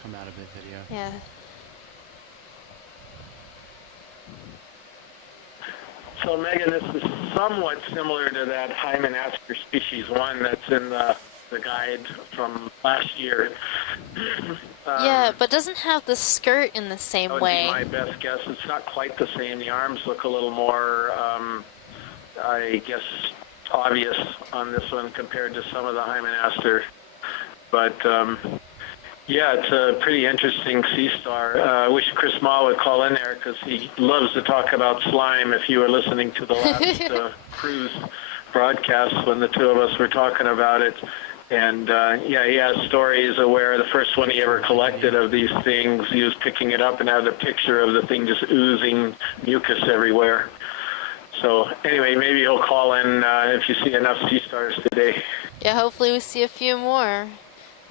come out of it video. Yeah. So Megan, this is somewhat similar to that hymenaster species 1 that's in the guide from last year. Yeah, but doesn't have the skirt in the same way. That would be my best guess. It's not quite the same. The arms look a little more, I guess, obvious on this one compared to some of the hymenaster. But yeah, it's a pretty interesting sea star. I wish Chris Ma would call in there because he loves to talk about slime. If you were listening to the last cruise broadcast when the two of us were talking about it. And yeah, he has stories of where the first one he ever collected of these things, he was picking it up and had a picture of the thing just oozing mucus everywhere. So anyway, maybe he'll call in if you see enough sea stars today. Yeah, hopefully we see a few more.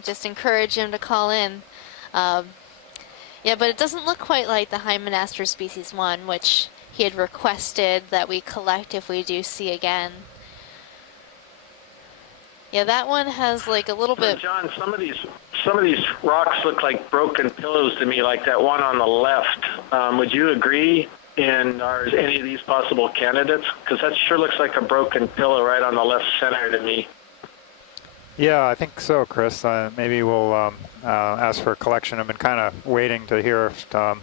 Just encourage him to call in. Yeah, but it doesn't look quite like the Hymenaster species 1, which he had requested that we collect if we do see again. Yeah, that one has like a little bit. John, some of these rocks look like broken pillows to me, like that one on the left. Would you agree? And are any of these possible candidates? Because that sure looks like a broken pillow right on the left center to me. Yeah, I think so, Chris. Maybe we'll ask for a collection. I've been kind of waiting to hear if Thomas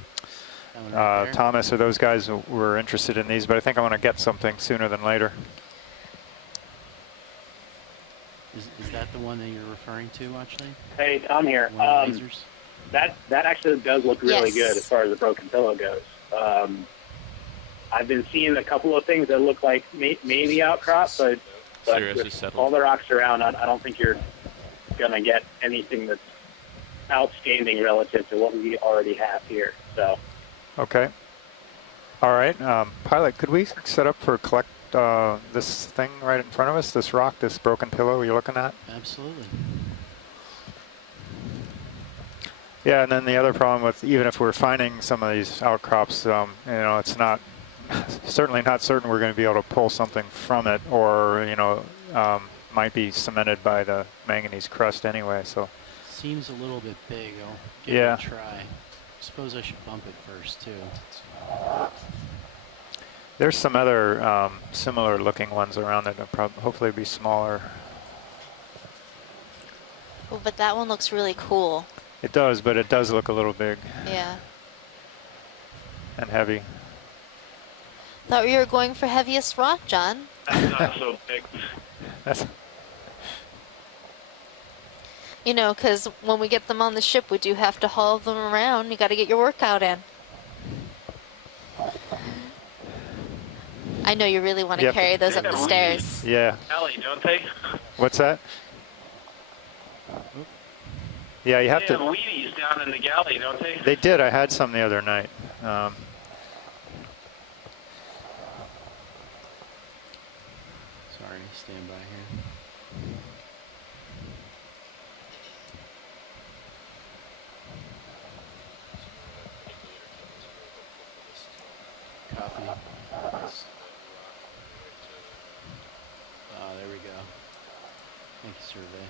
or those guys were interested in these, but I think I want to get something sooner than later. Is that the one that you're referring to, actually? Hey, Tom here. That actually does look really good as far as the broken pillow goes. I've been seeing a couple of things that look like maybe outcrop, but with all the rocks around, I don't think you're going to get anything that's outstanding relative to what we already have here. So. Okay. All right. Pilot, could we set up for collect this thing right in front of us, this rock, this broken pillow you're looking at? Absolutely. Yeah, and then the other problem with even if we're finding some of these outcrops, you know, it's not certainly not certain we're going to be able to pull something from it, or you know, might be cemented by the manganese crust anyway. So seems a little bit big. I'll give it a try. Suppose I should bump it first too. There's some other similar looking ones around that will hopefully be smaller. Oh, but that one looks really cool. It does, but it does look a little big. Yeah. And heavy. Thought you were going for heaviest rock, John. That's not so big. You know, because when we get them on the ship, we do have to haul them around. You got to get your workout in. I know you really want to carry those up the stairs. Yeah. Galley, don't they? What's that? Yeah, you have they to. Have Wheaties down in the galley, don't they? They did. I had some the other night. Sorry, stand by here. Copy. There we go. Thank you, survey.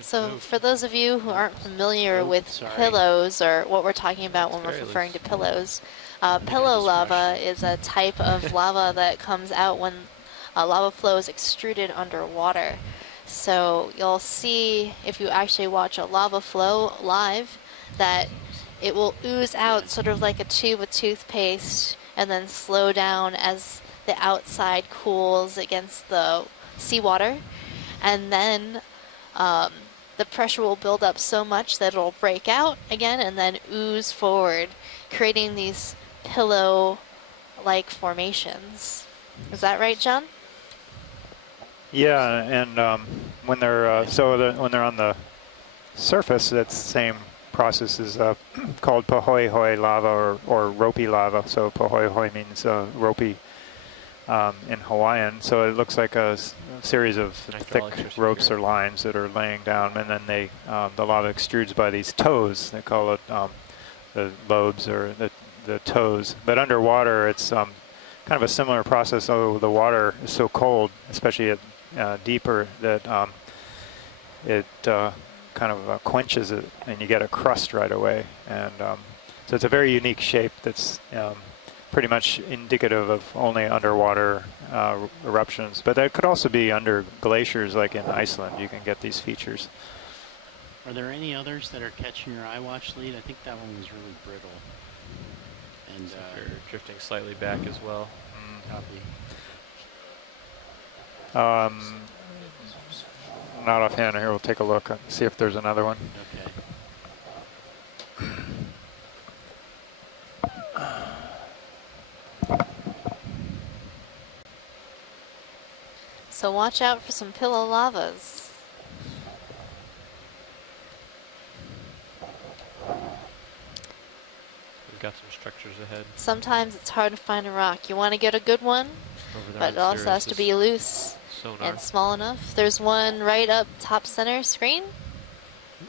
So for those of you who aren't familiar with pillows, or what we're talking about when we're referring to pillows, pillow lava is a type of lava that comes out when lava flow is extruded underwater. So you'll see, if you actually watch a lava flow live, that it will ooze out sort of like a tube of toothpaste and then slow down as the outside cools against the seawater. And then the pressure will build up so much that it'll break out again and then ooze forward, creating these pillow-like formations. Is that right, John? Yeah, and when they're when they're on the surface, that's the same process is called Pahoehoe Lava or ropey lava. So Pahoehoe means ropey in Hawaiian. So it looks like a series of thick ropes or lines that are laying down, and then they the lava extrudes by these toes. They call it the lobes or the toes. But underwater, it's kind of a similar process, although the water is so cold, especially at deeper, that it kind of quenches it, and you get a crust right away. And so it's a very unique shape that's pretty much indicative of only underwater eruptions. But that could also be under glaciers, like in Iceland. You can get these features. Are there any others that are catching your eye watch lead? I think that one was really brittle. And so you're drifting slightly back as well. Copy. Not offhand. Here, we'll take a look, see if there's another one. Okay. So watch out for some pillow lavas. We've got some structures ahead. Sometimes it's hard to find a rock. You want to get a good one, but it also has to be loose and small enough. There's one right up top center screen.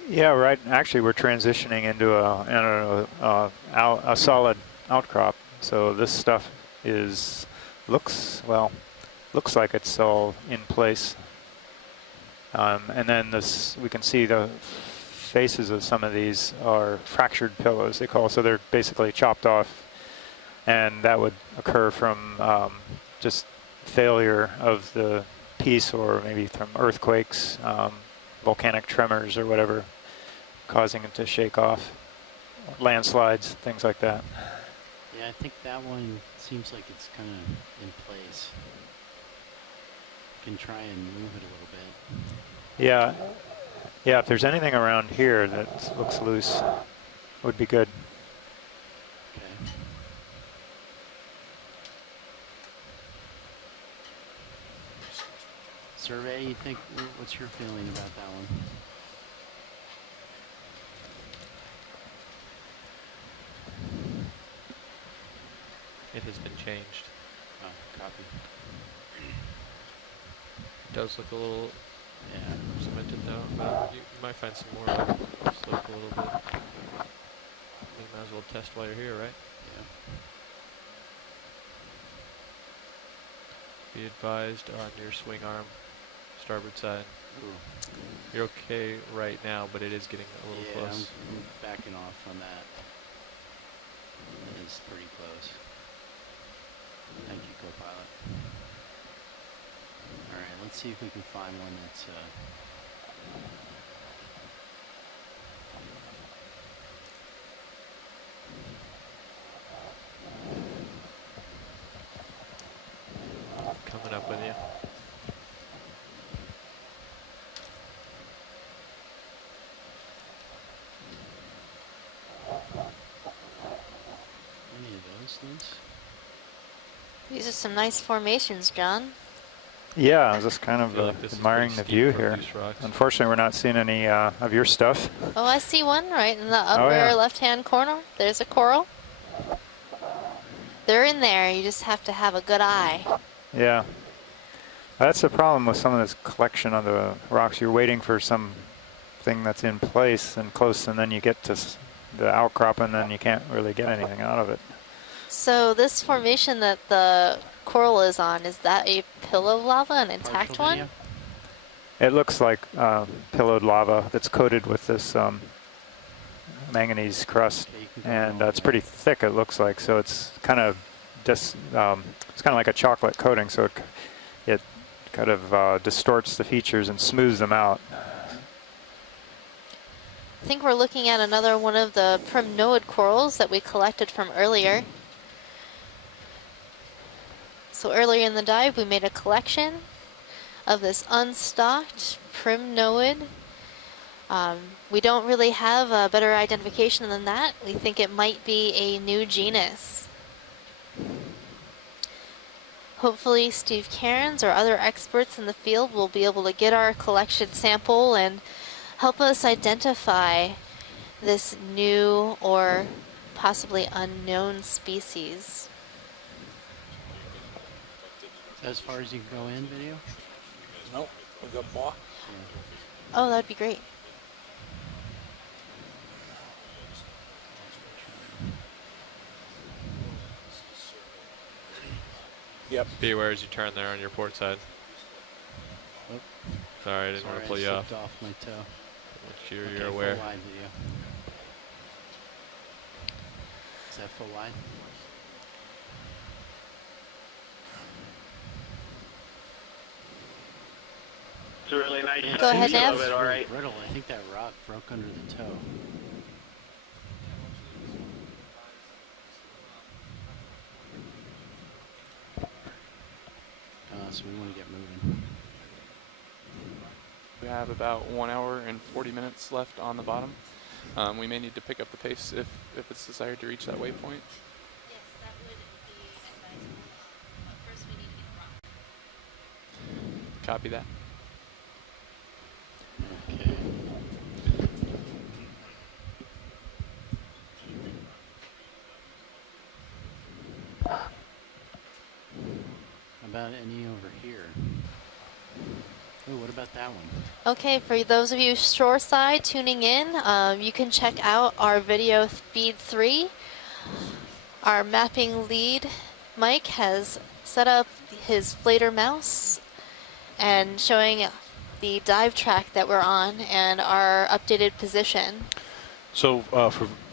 Yeah, right. Actually, we're transitioning into a solid outcrop. So this stuff looks like it's all in place. And then we can see the faces of some of these are fractured pillows, they call. So they're basically chopped off, and that would occur from just failure of the piece, or maybe from earthquakes, volcanic tremors or whatever, causing it to shake off, landslides, things like that. Yeah, I think that one seems like it's kind of in place. You can try and move it a little bit. Yeah. Yeah, if there's anything around here that looks loose, would be good. Okay. Survey, you think, what's your feeling about that one? It has been changed. Oh, copy. It does look a little cemented though, but you might find some more slope a little bit. You might as well test while you're here, right? Yeah. Be advised on your swing arm, starboard side. Ooh. You're okay right now, but it is getting a little close. I'm backing off on that. It is pretty close. Thank you, co-pilot. All right, let's see if we can find one that's coming up with you. any of those things. These are some nice formations, John. Yeah, I was just kind of like admiring the view here. Unfortunately, we're not seeing any of your stuff. Oh, I see one right in the upper left-hand corner. There's a coral. They're in there. You just have to have a good eye. Yeah. That's the problem with some of this collection of the rocks. You're waiting for something that's in place and close, and then you get to the outcrop, and then you can't really get anything out of it. So this formation that the coral is on, is that a pillow lava, an intact one? It looks like pillowed lava that's coated with this manganese crust, and it's pretty thick, it looks like. So it's kind of it's kind of like a chocolate coating, so it kind of distorts the features and smooths them out. I think we're looking at another one of the primnoid corals that we collected from earlier. So earlier in the dive, we made a collection of this unstocked primnoid. We don't really have a better identification than that. We think it might be a new genus. Hopefully Steve Cairns or other experts in the field will be able to get our collection sample and help us identify this new or possibly unknown species. As far as you can go in video? Nope, we got more. Oh, that'd be great. Yep. Be aware as you turn there on your port side. Oh. Sorry, I didn't want to pull you off. Off my toe. You're aware. Full wide video. Is that full wide? It's a really nice Go ahead, Nev. of it, all right. Brittle. I think that rock broke under the toe. so we want to get moving. We have about 1 hour and 40 minutes left on the bottom. We may need to pick up the pace if it's desired to reach that waypoint. Yes, that would be advisable. But first we need to get a rock. Copy that. Okay. How about any over here? Oh, what about that one? Okay, for those of you shoreside tuning in, you can check out our video feed 3. Our mapping lead, Mike, has set up his flater mouse and showing the dive track that we're on and our updated position. So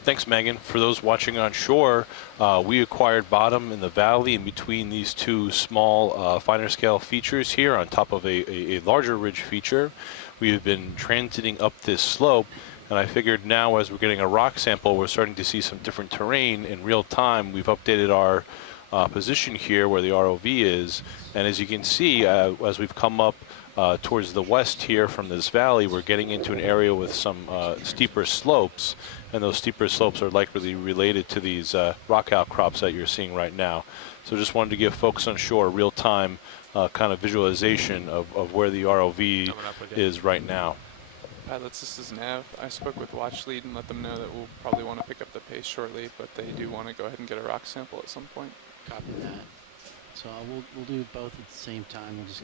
thanks, Megan. For those watching on shore, we acquired bottom in the valley in between these two small finer scale features here on top of a larger ridge feature. We have been transiting up this slope, and I figured now as we're getting a rock sample, we're starting to see some different terrain in real time. We've updated our position here where the ROV is, and as you can see, as we've come up towards the west here from this valley, we're getting into an area with some steeper slopes, and those steeper slopes are likely related to these rock outcrops that you're seeing right now. So just wanted to give folks on shore real-time kind of visualization of where the ROV is right now. Pilots, this is Nav. I spoke with Watch Lead and let them know that we'll probably want to pick up the pace shortly, but they do want to go ahead and get a rock sample at some point. Copy that. So we'll do both at the same time. We'll just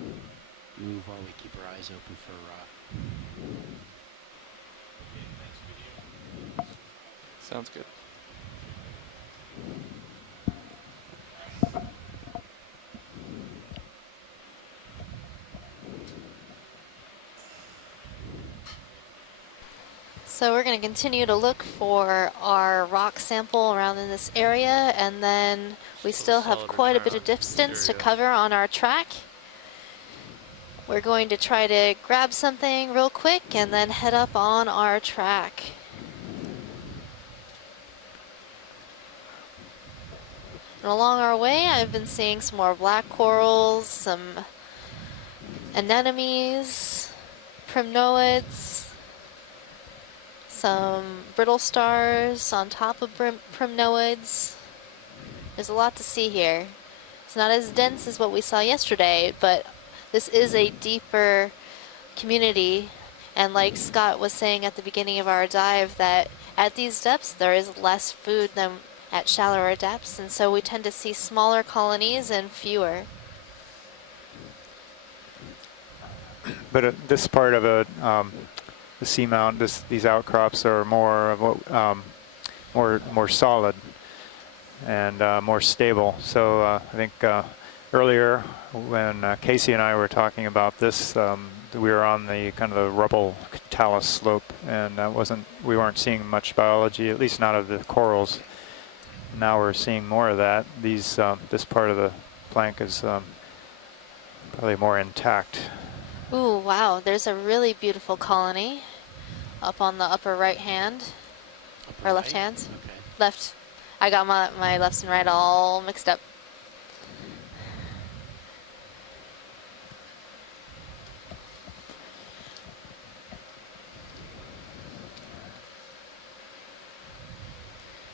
move while we keep our eyes open for a rock. Sounds good. So we're going to continue to look for our rock sample around in this area, and then we still have quite a bit of distance to cover on our track. We're going to try to grab something real quick and then head up on our track. And along our way, I've been seeing some more black corals, some anemones, primnoids, some brittle stars on top of primnoids. There's a lot to see here. It's not as dense as what we saw yesterday, but this is a deeper community, and like Scott was saying at the beginning of our dive, that at these depths there is less food than at shallower depths, and so we tend to see smaller colonies and fewer. But this part of the seamount, these outcrops are more of what, more solid and more stable. So I think earlier when Casey and I were talking about this, we were on the kind of the rubble talus slope, and we weren't seeing much biology, at least not of the corals. Now we're seeing more of that. This part of the flank is probably more intact. Ooh, wow, there's a really beautiful colony up on the upper right hand, or left hand. Okay. Left. I got my lefts and right all mixed up.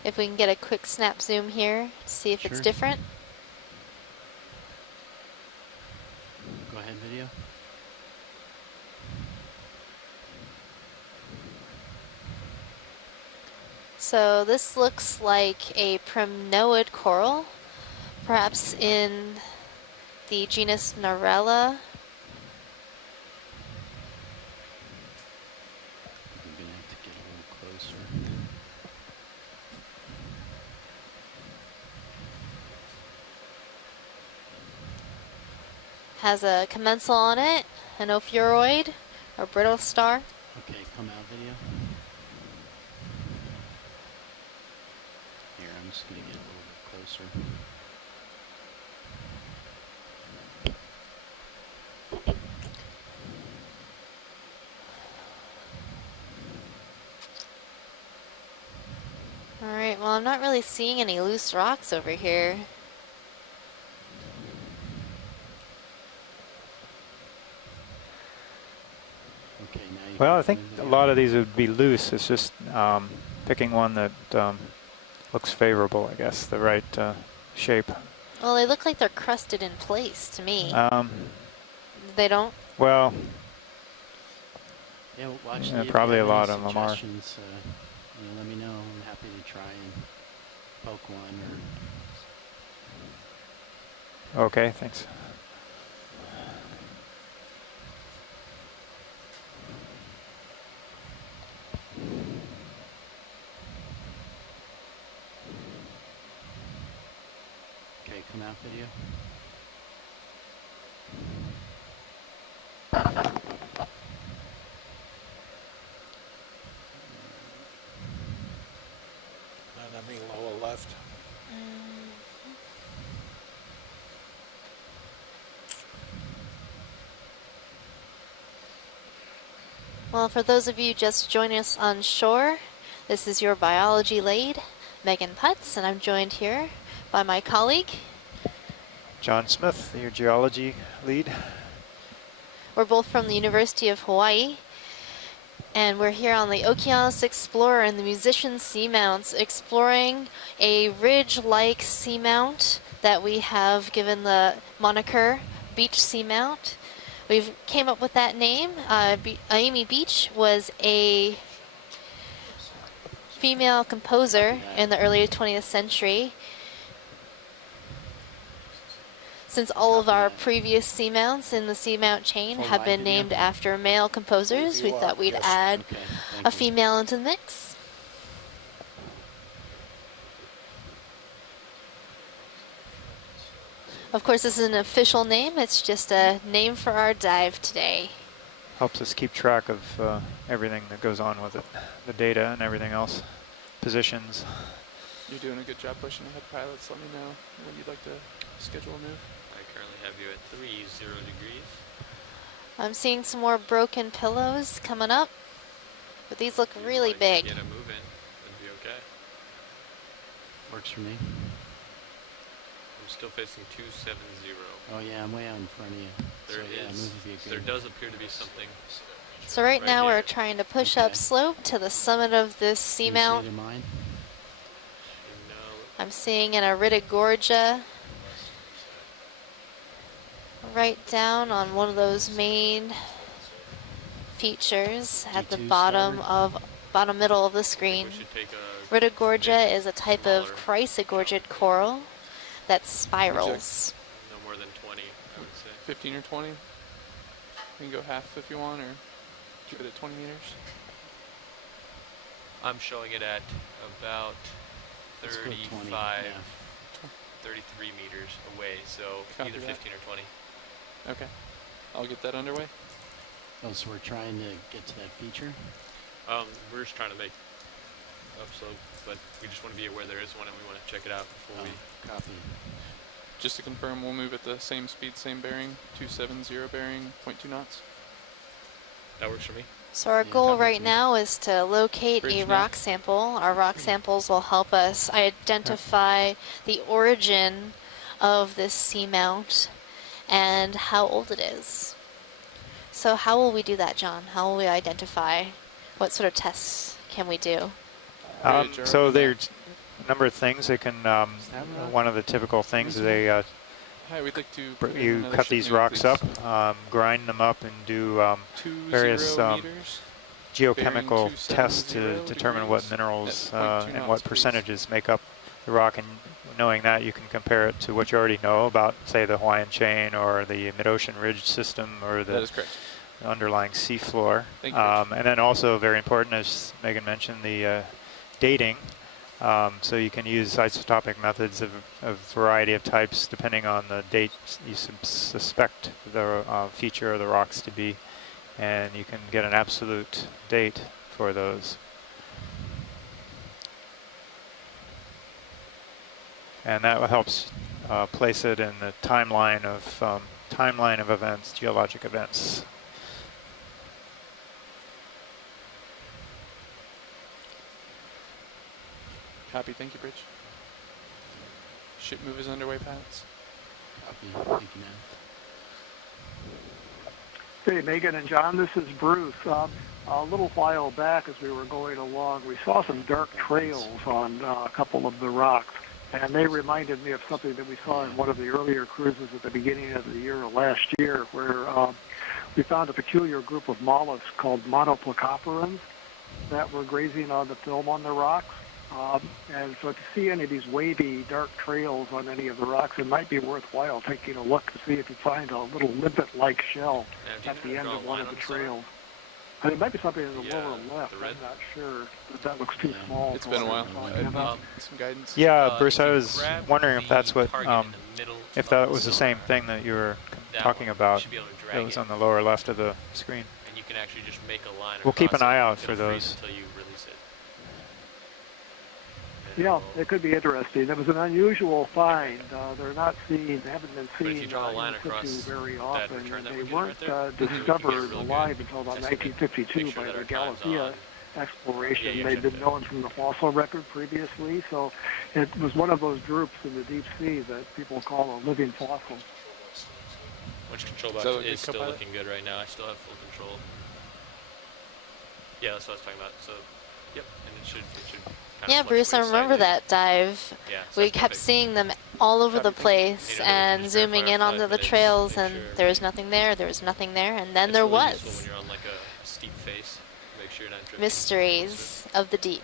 If we can get a quick snap zoom here to see if it's different. Go ahead, video. So this looks like a primnoid coral, perhaps in the genus Narella. We're going to have to get a little closer. Has a commensal on it, an ophiuroid, or brittle star. Okay, come out video. Here, I'm just going to get a little bit closer. Alright, well, I'm not really seeing any loose rocks over here. Well, I think a lot of these would be loose. It's just picking one that looks favorable, I guess, the right shape. Well, they look like they're crusted in place to me. They don't? Well, yeah, well, actually, probably a lot of them are. You know, let me know. I'm happy to try and poke one. Or Okay, thanks. okay, come out video. Enemy lower left. Well, for those of you just joining us on shore, this is your biology lead, Megan Putz, and I'm joined here by my colleague, John Smith, your geology lead. We're both from the University of Hawaii, and we're here on the Okeanos Explorer and the Musician Seamounts, exploring a ridge-like seamount that we have given the moniker Beach Seamount. We've came up with that name. Amy Beach was a female composer in the early 20th century. Since all of our previous seamounts in the seamount chain have been named after male composers, we thought we'd add a female into the mix. Of course, this is an official name. It's just a name for our dive today. Helps us keep track of everything that goes on with it, the data and everything else, positions. You're doing a good job pushing ahead, pilots. Let me know when you'd like to schedule a move. I currently have you at 30 degrees. I'm seeing some more broken pillows coming up, but these look really big. Get a move in, that'd be okay. Works for me. I'm still facing 270. Oh yeah, I'm way out in front of you. There does appear to be something. So right now we're trying to push up slope to the summit of this seamount. I'm seeing an Iridogorgia right down on one of those main features at the bottom middle of the screen. Iridogorgia is a type of chrysogorgid coral that spirals. No more than 20, I would say. 15 or 20. We can go half if you want, or keep it at 20 meters. I'm showing it at about 35, 33 meters away, so either 15 or 20. Okay, I'll get that underway. Oh, so we're trying to get to that feature? We're just trying to make upslope, but we just want to be aware there is one and we want to check it out before we copy. Just to confirm, we'll move at the same speed, same bearing, 270 bearing, 0.2 knots. That works for me. So our goal right now is to locate a rock sample. Our rock samples will help us identify the origin of this seamount and how old it is. So how will we do that, John? How will we identify? What sort of tests can we do? So there's a number of things they can, one of the typical things is they, Hi, we'd like to you cut these rocks up, grind them up and do various geochemical tests to determine what minerals and what percentages make up the rock, and knowing that you can compare it to what you already know about, say, the Hawaiian chain or the mid-ocean ridge system or the underlying seafloor. And then also very important, as Megan mentioned, the dating. So you can use isotopic methods of a variety of types depending on the date you suspect the feature of the rocks to be, and you can get an absolute date for those. And that helps place it in the timeline of events, geologic events. Copy, thank you, Bridge. Ship move is underway, pilots. Copy, thank you, man. Hey, Megan and John, this is Bruce. A little while back as we were going along, we saw some dark trails on a couple of the rocks, and they reminded me of something that we saw in one of the earlier cruises at the beginning of the year or last year, where we found a peculiar group of mollusks called monoplacoporans that were grazing on the film on the rocks. And so if you see any of these wavy, dark trails on any of the rocks, it might be worthwhile taking a look to see if you find a little limpet-like shell at the end of one of the trails. And it might be something in the lower left. I'm not sure, but that looks too small. It's been a while. Some guidance. Yeah, Bruce, I was wondering if that's what, if that was the same thing that you were talking about. It was on the lower left of the screen. And you can actually just make a line. We'll keep an eye out for those. Until you release it. Yeah, it could be interesting. It was an unusual find. They're not seen, they haven't been seen in situ very often. And they weren't discovered alive until about 1952 by the Galathea exploration. They'd been known from the fossil record previously, so it was one of those groups in the deep sea that people call a living fossil. Which control box is still looking good right now. I still have full control. Yeah, that's what I was talking about. So, yep, and it should yeah, Bruce, I remember that dive. Yeah, so we kept seeing them all over the place and zooming in onto the trails, and there was nothing there, there was nothing there, and then there was. When you're on like a steep face, make sure you're not drifting. Mysteries of the deep.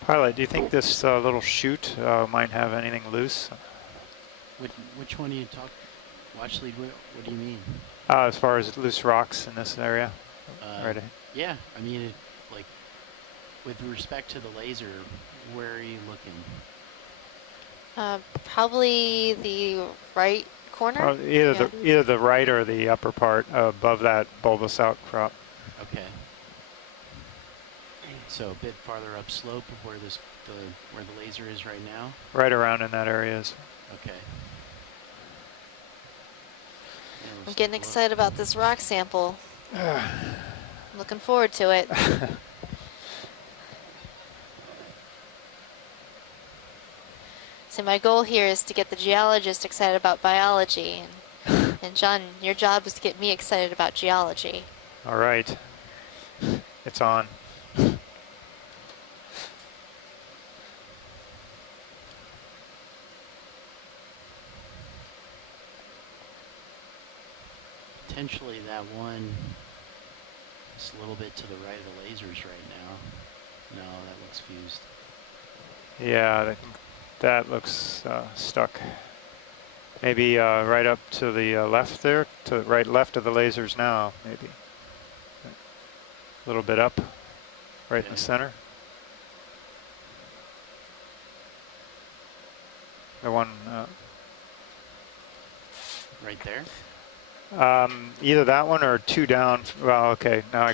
Pilot, do you think this little chute might have anything loose? Which one do you talk? Watch lead, what do you mean? As far as loose rocks in this area? Right ahead. Yeah, I mean, like, with respect to the laser, where are you looking? Probably the right corner? Either the right or the upper part above that bulbous outcrop. Okay. So a bit farther upslope of where where the laser is right now? Right around in that area is. Okay. I'm getting excited about this rock sample. Looking forward to it. So my goal here is to get the geologist excited about biology. And John, your job is to get me excited about geology. All right. It's on. Potentially that one is a little bit to the right of the lasers right now. No, that looks fused. Yeah, that looks stuck. Maybe right up to the left there, to the right left of the lasers now, maybe. A little bit up, right in the center. The one... right there? Either that one or two down. Well, okay. Now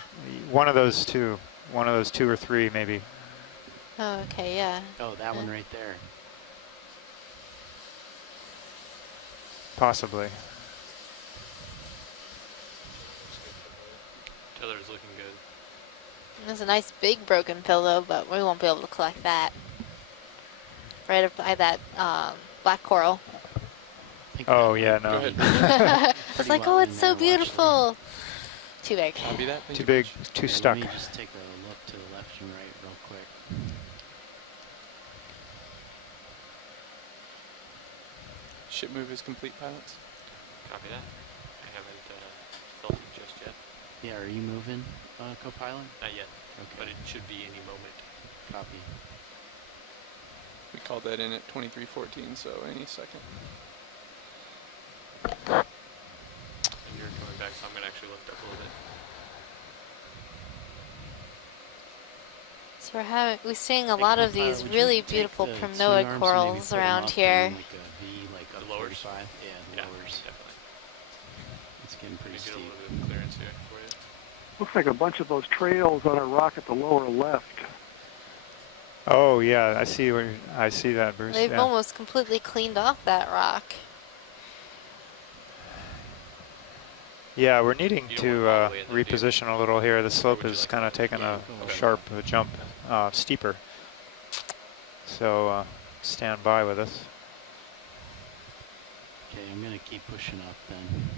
one of those two or three, maybe. Oh, okay, yeah. Oh, that one right there. Possibly. Taylor's looking good. There's a nice big broken pillow, but we won't be able to collect that. Right up by that black coral. Oh, yeah, no. I was like, oh, it's so beautiful. Too big. Too big, too stuck. Let me just take a look to the left and right real quick. Ship move is complete, pilots. Copy that. I haven't felt it just yet. Yeah, are you moving, co-pilot? Not yet, okay. But it should be any moment. Copy. We called that in at 23:14, so any second. And you're coming back, so I'm going to actually lift up a little bit. So we're seeing a lot of these really beautiful primnoid corals around here. Like the lowers? Yeah, the lowers. Definitely. It's getting pretty steep. Get a little bit of clearance here for you. Looks like a bunch of those trails on a rock at the lower left. Oh yeah, I see that, Bruce. They've almost completely cleaned off that rock. Yeah, we're needing to reposition a little here. The slope is kind of taking a sharp jump, steeper. So stand by with us. Okay, I'm going to keep pushing up then.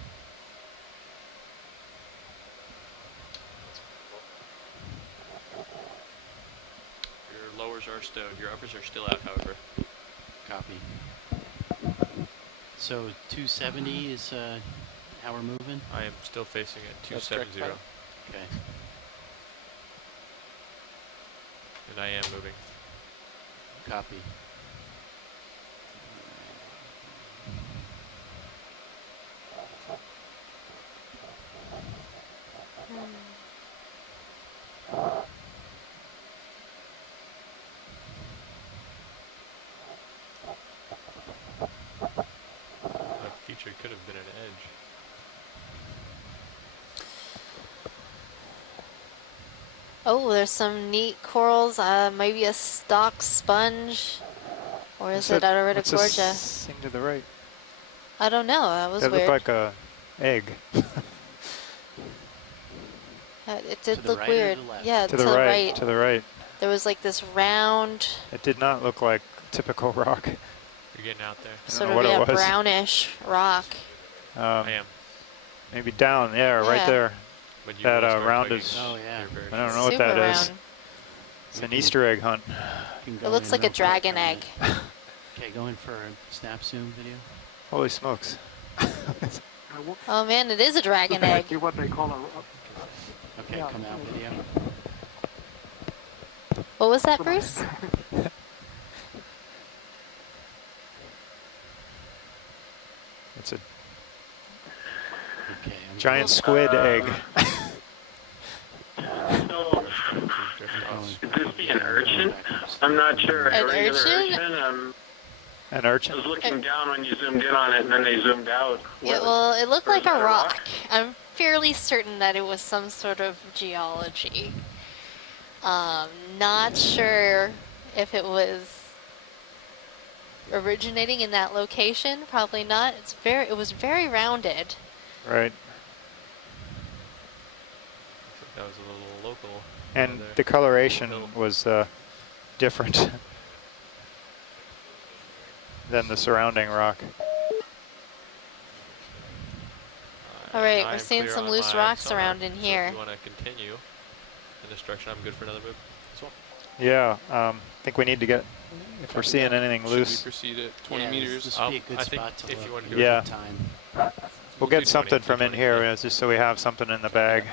lowers are stowed. Your uppers are still out, however. Copy. So 270 is how we're moving? I am still facing at That's correct, 270. pilot. Okay. And I am moving. Copy. That feature could have been an edge. Oh, there's some neat corals. Maybe a stock sponge. Or is it Aurorogorgia? What's this thing to the right? I don't know. That was That weird. looked like a egg. It did To the look right or weird. the left? Yeah, To the right. To the right. There was like this round, It did not look like typical rock. You're getting out there. sort know of what it was. brownish rock. I am. Maybe down, yeah, right Yeah. there. But you That will start round tugging is. Oh, yeah. your very I don't know short. what that Super is. round. It's an Easter egg hunt. Can It go looks in like a real quick dragon on egg. that. Okay, go in for a snap zoom video. Holy smokes. Oh man, it is a dragon egg. What they call a Okay, Yeah. come out video. What was that, Bruce? It's a Okay, I'm giant squid egg. So, could this be an urchin? I'm not sure. An Regular urchin? An I urchin? was looking down when you zoomed in on it, and then they zoomed out. Yeah, well, it looked like a rock. I'm fairly certain that it was some sort of geology. Not sure if it was originating in that location. Probably not. It was very rounded. Right. That was a little local. And there. the coloration Hill. was different than the surrounding rock. All right, I we're am seeing clear some on loose my rocks sonar, around in so here. If you want to continue in this direction, I'm good for another move as well. Yeah, I think we need to get, if we're seeing anything Should loose, we proceed at 20 Yeah, meters? This would be a good I think spot to if look. you want to do Yeah. it, Time. we'll do get 20, something do from in 20, here, yeah. just so we have something in the bag.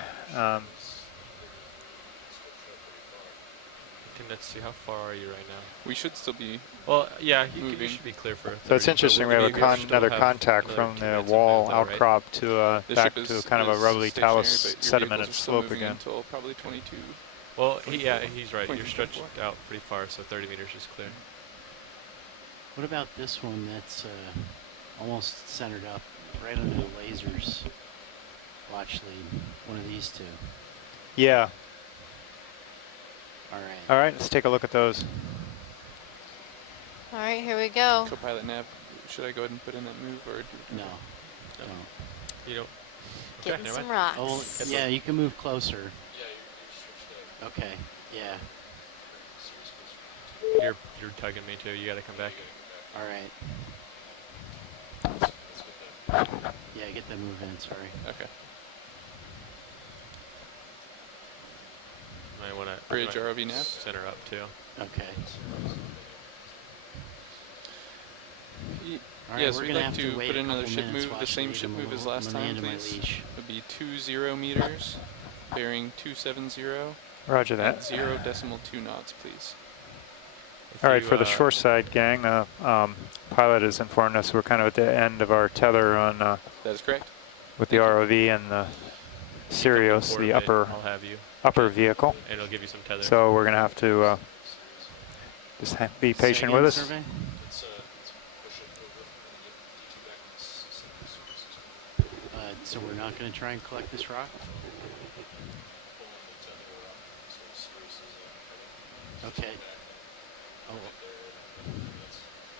let's see, how far are you right now? We should still be. Well, yeah, you moving. should be clear for. 30, So it's interesting, we but have we'll still another have contact another from 2 the minutes of wall move, though, right? outcrop to The back ship to is- kind of a is rubbly stationary, talus but your sedimented vehicles are still slope moving again. Until probably 22. Well, yeah, he's right. You're 24. stretched out pretty far, so 30 meters is clear. What about this one that's almost centered up right under the lasers? Watch lead. One of these two. Yeah. All right. All right, let's take a look at those. All right, here we go. Co-pilot nav, should I go ahead and put in that move or? No. No. You don't. Getting never some mind. rocks. Oh, yeah, you can move closer. Okay. Yeah. You're tugging me too. You got to come back. All right. Yeah, get that move in. Sorry. Okay. Might want to Bridge ROV nav. center up too. Okay. All right, Yes, we're we'd gonna like have to to wait put a in another couple ship minutes move, the while same lead ship them move as over. last I'm gonna time, hand him my please. leash. Would be 20 meters, bearing 270. Roger that. At 0.2 knots, please. All right, for the shore side gang, the pilot has informed us we're kind of at the end of our tether on That is correct. with the ROV and the Sirius, the upper I'll have you. upper vehicle. And it'll give you some tether. So we're going to have to just be patient with us. Survey? So we're not going to try and collect this rock? Okay. Oh.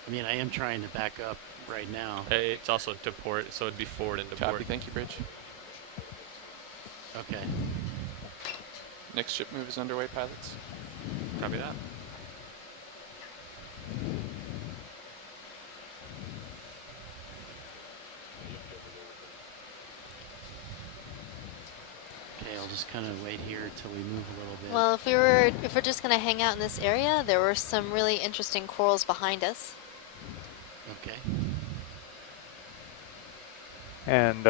I mean, I am trying to back up right now. It's also to port, so it'd be forward into Copy, port. thank you, Bridge. Okay. Next ship move is underway, pilots. Copy that. Okay, I'll just kind of wait here until we move a little bit. Well, if we're just going to hang out in this area, there were some really interesting corals behind us. Okay. And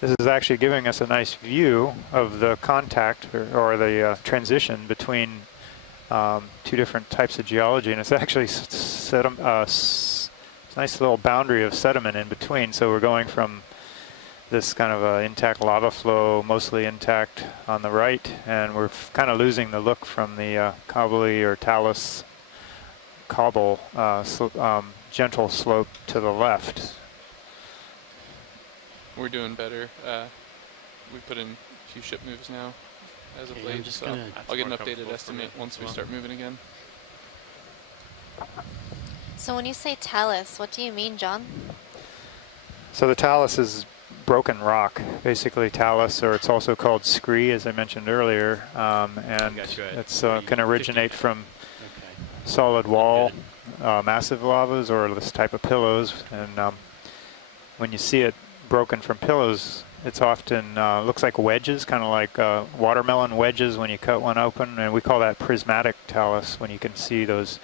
this is actually giving us a nice view of the contact or the transition between two different types of geology, and it's actually nice little boundary of sediment in between. So we're going from this kind of intact lava flow, mostly intact on the right, and we're kind of losing the look from the cobbly or talus cobble gentle slope to the left. We're doing better. We put in a few ship moves now as of late, so I'll get an updated estimate once we start moving again. So when you say talus, what do you mean, John? So the talus is broken rock, basically talus, or it's also called scree, as I mentioned earlier, and it's can originate from solid wall, massive lavas, or this type of pillows. And when you see it broken from pillows, it's often looks like wedges, kind of like watermelon wedges when you cut one open, and we call that prismatic talus, when you can see those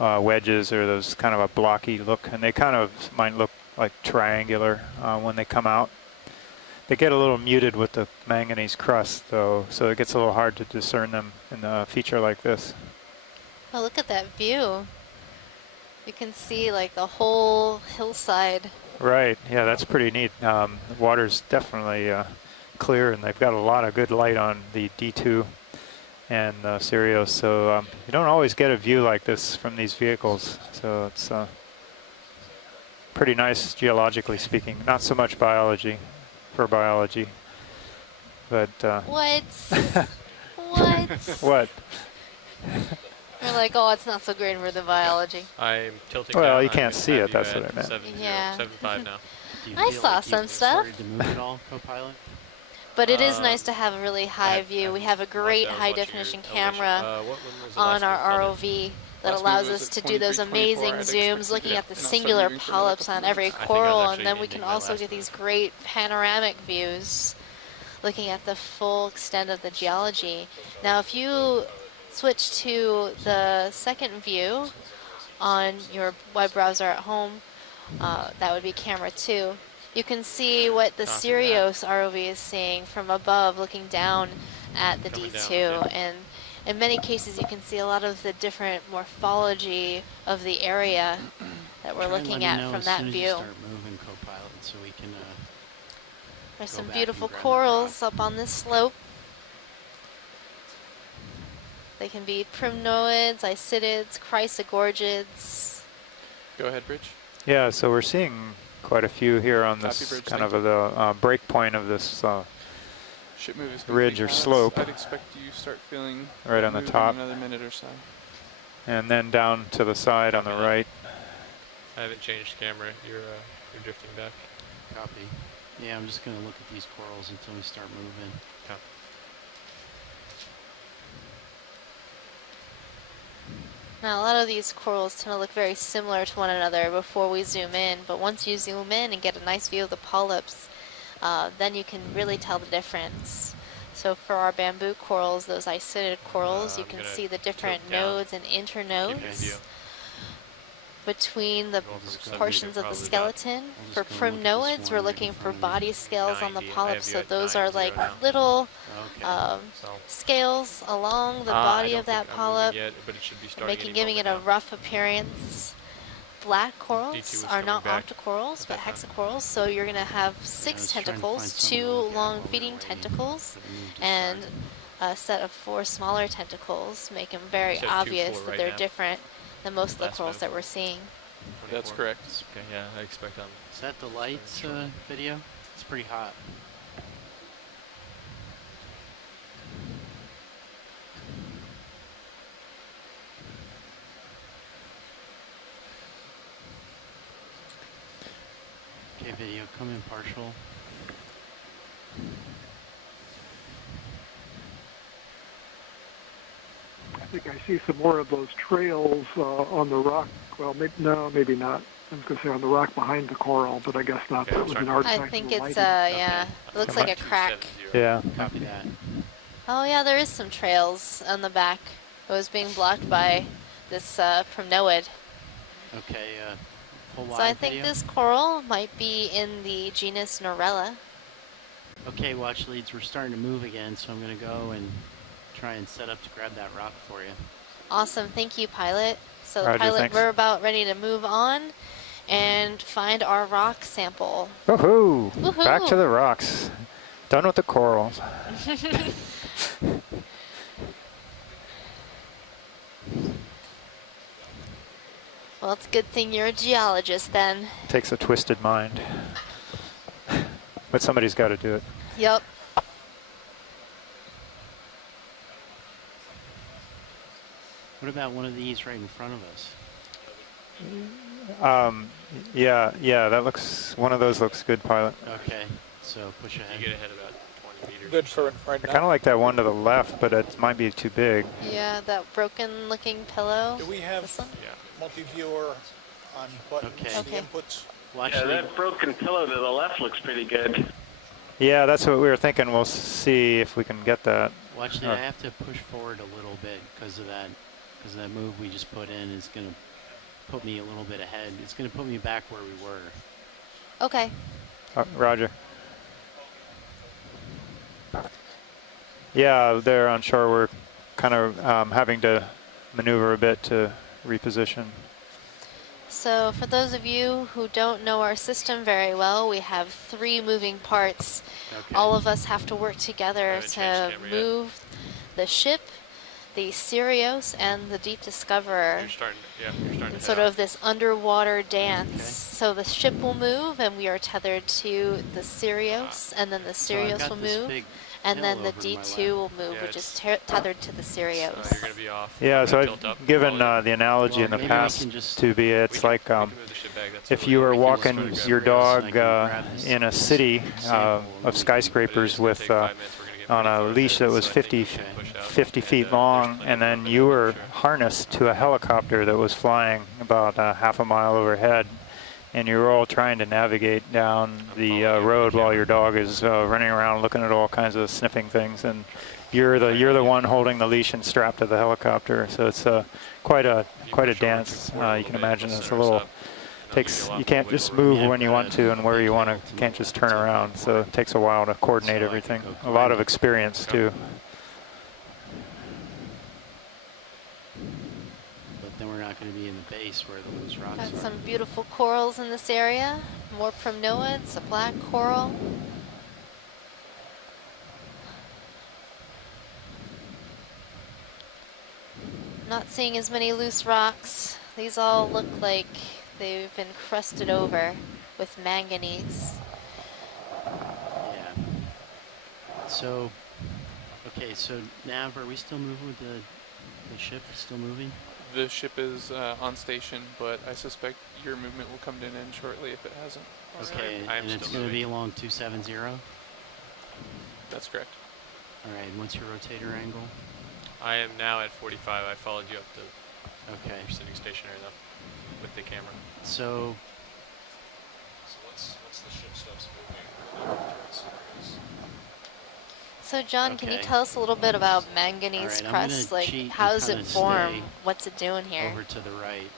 wedges or those kind of a blocky look, and they kind of might look like triangular when they come out. They get a little muted with the manganese crust, though, so it gets a little hard to discern them in a feature like this. Oh, look at that view. You can see like the whole hillside. Right, yeah, that's pretty neat. The water's definitely clear, and they've got a lot of good light on the D2 and Sirius, so you don't always get a view like this from these vehicles, so it's pretty nice geologically speaking. Not so much biology, for biology, but What? What? What? We're like, oh, it's not so great for the biology. I'm tilting Well, down. you can't see it, that's what I meant. 7.5 now. I saw some stuff. Started to move at all, co-pilot? But it is nice to have a really high view. We have a great high definition camera on our ROV that allows us to do those amazing zooms, looking at the singular polyps on every coral, and then we can also get these great panoramic views, looking at the full extent of the geology. Now, if you switch to the second view on your web browser at home, that would be camera 2. You can see what the Sirius ROV is seeing from above, looking down at the D2. And in many cases, you can see a lot of the different morphology of the area that we're looking at from that view. Moving, co-pilot, so we can, There's some beautiful corals up on this slope. They can be primnoids, isidids, chrysogorgids. Go ahead, Bridge. Yeah, so we're seeing quite a few here on this kind of the break point of this Ship move is ridge or slope. I'd expect you start feeling right on the top. in another minute or so. And then down to the side on the right. I haven't changed camera. You're drifting back. Copy. Yeah, I'm just going to look at these corals until we start moving. Okay. Now, a lot of these corals tend to look very similar to one another before we zoom in, but once you zoom in and get a nice view of the polyps, then you can really tell the difference. So for our bamboo corals, those isidid corals, you can see the different nodes and internodes between the portions of the skeleton. For primnoids, we're looking for body scales on the polyps, so those are like little scales along the body of that polyp, giving it a rough appearance. Black corals are not octocorals, but hexacorals, so you're going to have 6 tentacles, 2 long feeding tentacles, and a set of 4 smaller tentacles, make them very obvious that they're different than most of the corals that we're seeing. That's correct. Okay, yeah, I expect them. Is that the lights video? It's pretty hot. Okay, video, come in partial. I think I see some more of those trails on the rock. Well, maybe not. I was going to say on the rock behind the coral, but I guess not. That was an artifact. I think it's, yeah, it looks like a crack. Yeah. Copy that. Oh yeah, there is some trails on the back. It was being blocked by this primnoid. Okay, full So I wide think video. this coral might be in the genus Norella. Okay, watch leads, we're starting to move again, so I'm going to go and try and set up to grab that rock for you. Awesome, thank you, pilot. So Roger, pilot, thanks. we're about ready to move on and find our rock sample. Woohoo! Woohoo! Back to the rocks. Done with the corals. Well, it's a good thing you're a geologist then. Takes a twisted mind. But somebody's got to do it. Yep. What about one of these right in front of us? Yeah, that looks, one of those looks good, pilot. Okay, so push ahead. You get ahead about 20 meters. Good for right I now. kind of like that one to the left, but it might be too big. Yeah, that broken looking pillow. Do we have This one? multi-viewer on buttons, Okay. the inputs? Watch Yeah, lead. that broken pillow to the left looks pretty good. Yeah, that's what we were thinking. We'll see if we can get that. Watch lead, I have to push forward a little bit because of that move we just put in is going to put me a little bit ahead. It's going to put me back where we were. Okay. Roger. Yeah, there on shore we're kind of having to maneuver a bit to reposition. So for those of you who don't know our system very well, we have 3 moving parts. Okay. All of us have to work together Haven't to changed camera yet. move the ship, the Sirius, and the Deep Discoverer You're starting in to sort head of this underwater dance. Okay. So the ship will move, and we are tethered to the Sirius, and then the So I've Sirius got will this move, big and hill then the over my D2 lap. will move, Yeah, which is it's- tethered to the Sirius. So you're going to be off. Yeah, so Tilt up, I've given follow you. the analogy Well, in the maybe I past can just- to be, it's We can- like we can move the ship back. That's if totally you were fine. We can just walking photograph your it. dog So I can grab this in a city sample of skyscrapers But it is with gonna take 5 minutes. We're gonna get on pretty a far leash ahead, that was so I think 50, we should push out. 50 And, feet there's long, plenty and of then room you in were the picture. harnessed to a helicopter that was flying about half a mile overhead, and you were all trying to navigate down the road while your dog is running around looking at all kinds of sniffing things, and you're the one holding the leash and strapped to the helicopter. So it's quite a dance. You can imagine it's a little. You can't just move when you want to and where you want to. You can't just turn around. So it takes a while to coordinate everything. A lot of experience too. But then we're not going to be in the base where those rocks Got are. some beautiful corals in this area. More primnoids, a black coral. Not seeing as many loose rocks. These all look like they've been crusted over with manganese. Yeah. So, okay, so Nav, are we still moving with the ship? Still moving? The ship is on station, but I suspect your movement will come to an end shortly if it hasn't. Okay, I am and it's still going to be moving. along 270? That's correct. All right, and what's your rotator angle? I am now at 45. I followed you up to. Okay. You're sitting stationary though, with the camera. So, once the ship stops moving, So John, can you Okay. tell us a little bit about manganese All right, I'm crust? gonna Like, cheat how and does it kinda form? stay What's it doing here? over to the right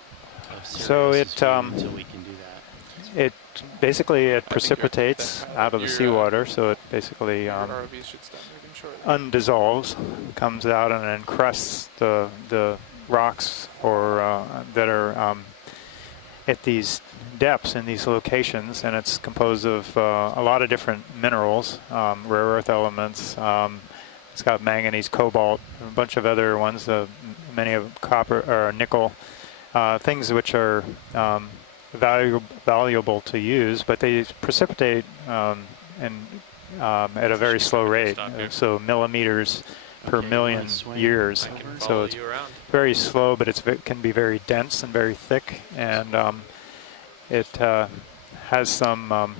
of So Sirius's it, view until we can do that. It basically it I think you're precipitates good. out of the Your, seawater, so it basically Your ROVs should stop moving shortly. undissolves, comes out and encrusts the rocks or that are at these depths in these locations, and it's composed of a lot of different minerals, rare earth elements. It's got manganese, cobalt, a bunch of other ones, many of copper or nickel, things which are valuable to use, but they precipitate at a very slow rate, so millimeters per Okay, million wanna swing? years. I can So follow it's you around. very slow, but it can be very dense and very thick, and it has some.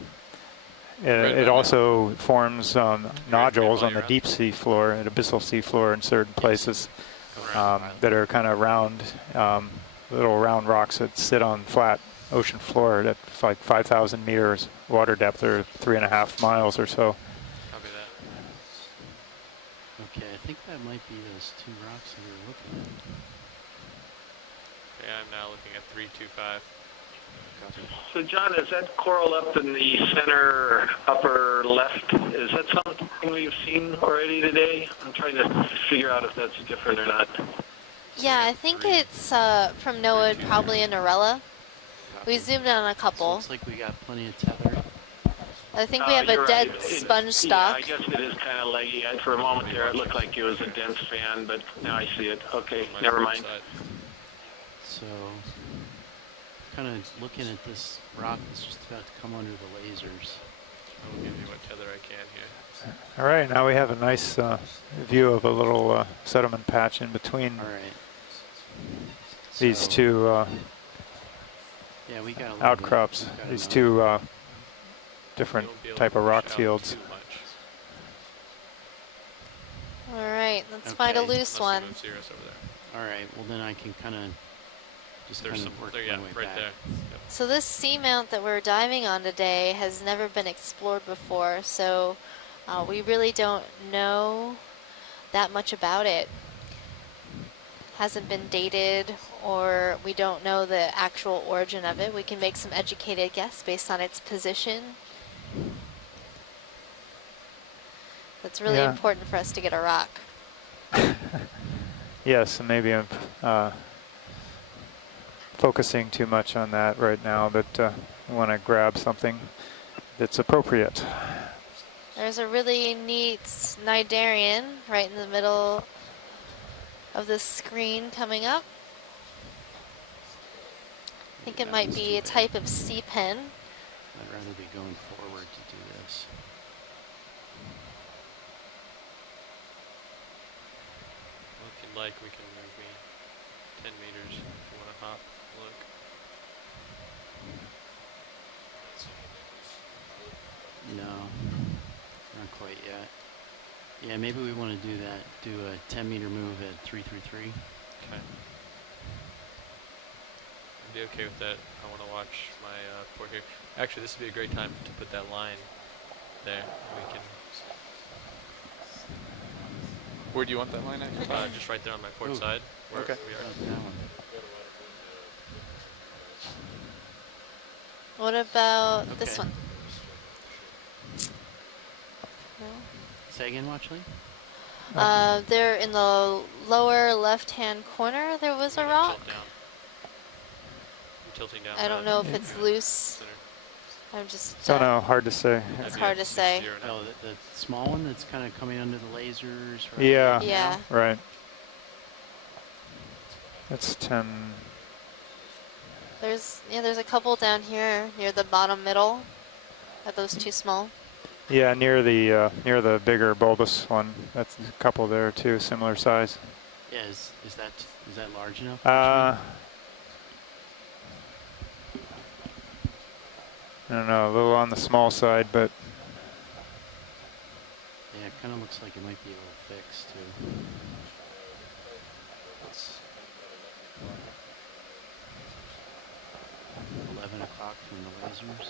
It also forms nodules on the deep sea floor and abyssal sea floor in certain places that are kind of round, little round rocks that sit on flat ocean floor at like 5,000 meters water depth, or 3.5 miles or so. Copy that. Okay, I think that might be those two rocks that we were looking at. Okay, I'm now looking at 325. Copy. So John, is that coral up in the center upper left? Is that something we've seen already today? I'm trying to figure out if that's different or not. Yeah, I think it's from NOAA, probably a Norella. We zoomed in on a couple. So looks like we got plenty of tether. I think we have a dead sponge stock. Yeah, I guess it is kind of leggy. For a moment there, it looked like it was a dense fan, but now I see it. Okay, never mind. So, kind of looking at this rock that's just about to come under the lasers. I'll give you what tether I can here. All right, now we have a nice view of a little sediment patch in between these two yeah, we got a outcrops, these two different type of rock fields. All right, let's find a loose one. All right, well then I can kind of just work my way back. There. Yep. So this seamount that we're diving on today has never been explored before, so we really don't know that much about it. Hasn't been dated, or we don't know the actual origin of it. We can make some educated guess based on its position. It's really important for us to get a rock. Yes, and maybe I'm focusing too much on that right now, but I want to grab something that's appropriate. There's a really neat cnidarian right in the middle of the screen coming up. I think it might be a type of sea pen. I'd rather be going forward to do this. Well, if you'd like, we can move me 10 meters if you want to hop. Look. No, not quite yet. Yeah, maybe we want to do that. Do a 10-meter move at 333. Okay. I'd be okay with that. I want to watch my port here. Actually, this would be a great time to put that line there. We can. Where do you want that line at? Just right there on my port side. Where okay. We are. What about this one? No? Say again, Watchley? There in the lower left-hand corner, there was a rock. Tilting down. I don't know if it's loose. I'm just. Don't know, hard to say. It's hard to say. Oh, the small one that's kind of coming under the lasers. Right? Yeah. Yeah. Right. That's 10. There's a couple down here near the bottom middle. Are those too small? Yeah, near the bigger bulbous one. That's a couple there too, similar size. Yeah, is that large enough? I don't know, a little on the small side, but yeah, it kind of looks like it might be a little fixed too. 11 o'clock from the lasers.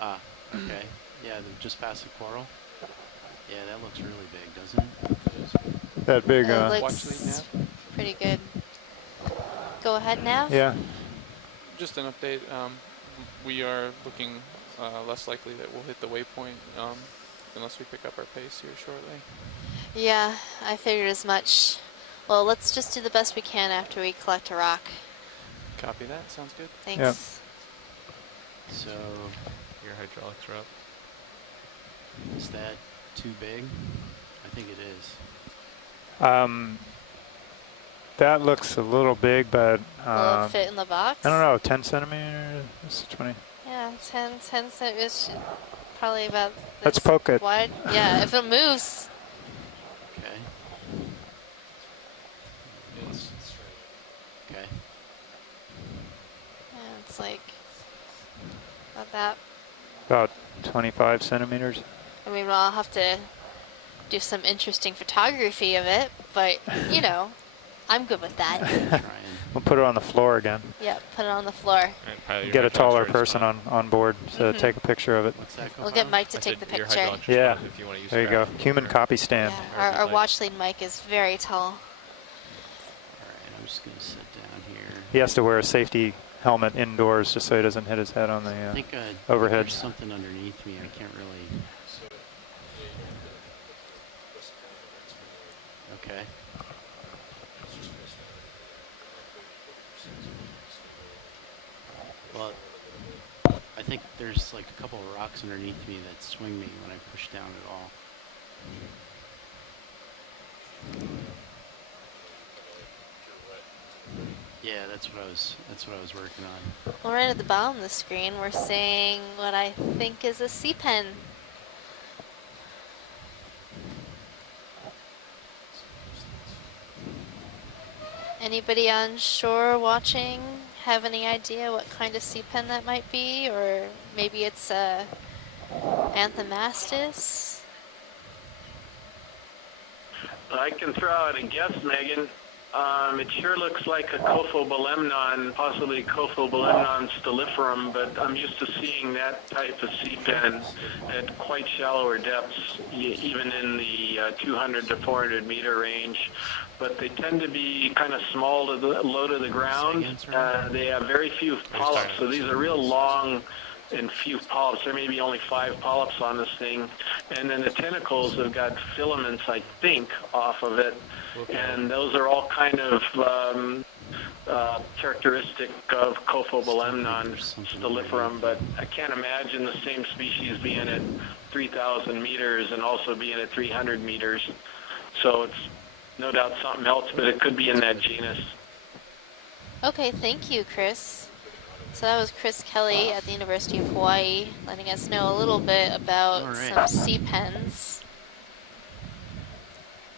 Ah, okay. Yeah, they're just past the coral. Yeah, that looks really big, doesn't it? That big. Looks pretty good. Go ahead, Nav. Yeah. Just an update. We are looking less likely that we'll hit the waypoint unless we pick up our pace here shortly. Yeah, I figured as much. Well, let's just do the best we can after we collect a rock. Copy that. Sounds good. Thanks. Yep. So your hydraulics are up. Is that too big? I think it is. That looks a little big, but Will it fit in the box? I don't know, 10 centimeters, 20. Yeah, 10 centimeters, probably about this Let's poke it. wide. Yeah, if it moves. Okay. Okay. Yeah, it's like about that. About 25 centimeters. I mean, well, I'll have to do some interesting photography of it, but you know, I'm good with that. We'll put it on the floor again. Yep, put it on the floor. Get a taller person on board to take a picture of it. We'll get Mike to take the picture. Yeah, there you go. Human copy stand. Yeah, our watch lead Mike is very tall. All right, I'm just going to sit down here. He has to wear a safety helmet indoors just so he doesn't hit his head on the I think overhead. there's something underneath me. I can't really. Okay. Well, I think there's like a couple of rocks underneath me that swing me when I push down at all. Yeah, that's what I was working on. Well, right at the bottom of the screen, we're seeing what I think is a sea pen. Anybody on shore watching have any idea what kind of sea pen that might be? Or maybe it's a Anthomastus? I can throw out a guess, Megan. It sure looks like a Cophobelemnon, possibly Cophobelemnon stelliferum, but I'm used to seeing that type of sea pen at quite shallower depths, even in the 200 to 400 meter range. But they tend to be kind of small to the low to the ground. They have very few polyps, so these are real long and few polyps. There may be only 5 polyps on this thing. And then the tentacles have got filaments, I think, off of it. And those are all kind of characteristic of Cophobelemnon stelliferum, but I can't imagine the same species being at 3,000 meters and also being at 300 meters. So it's no doubt something else, but it could be in that genus. Okay, thank you, Chris. So that was Chris Kelly at the University of Hawaii, letting us know a little bit about some sea pens.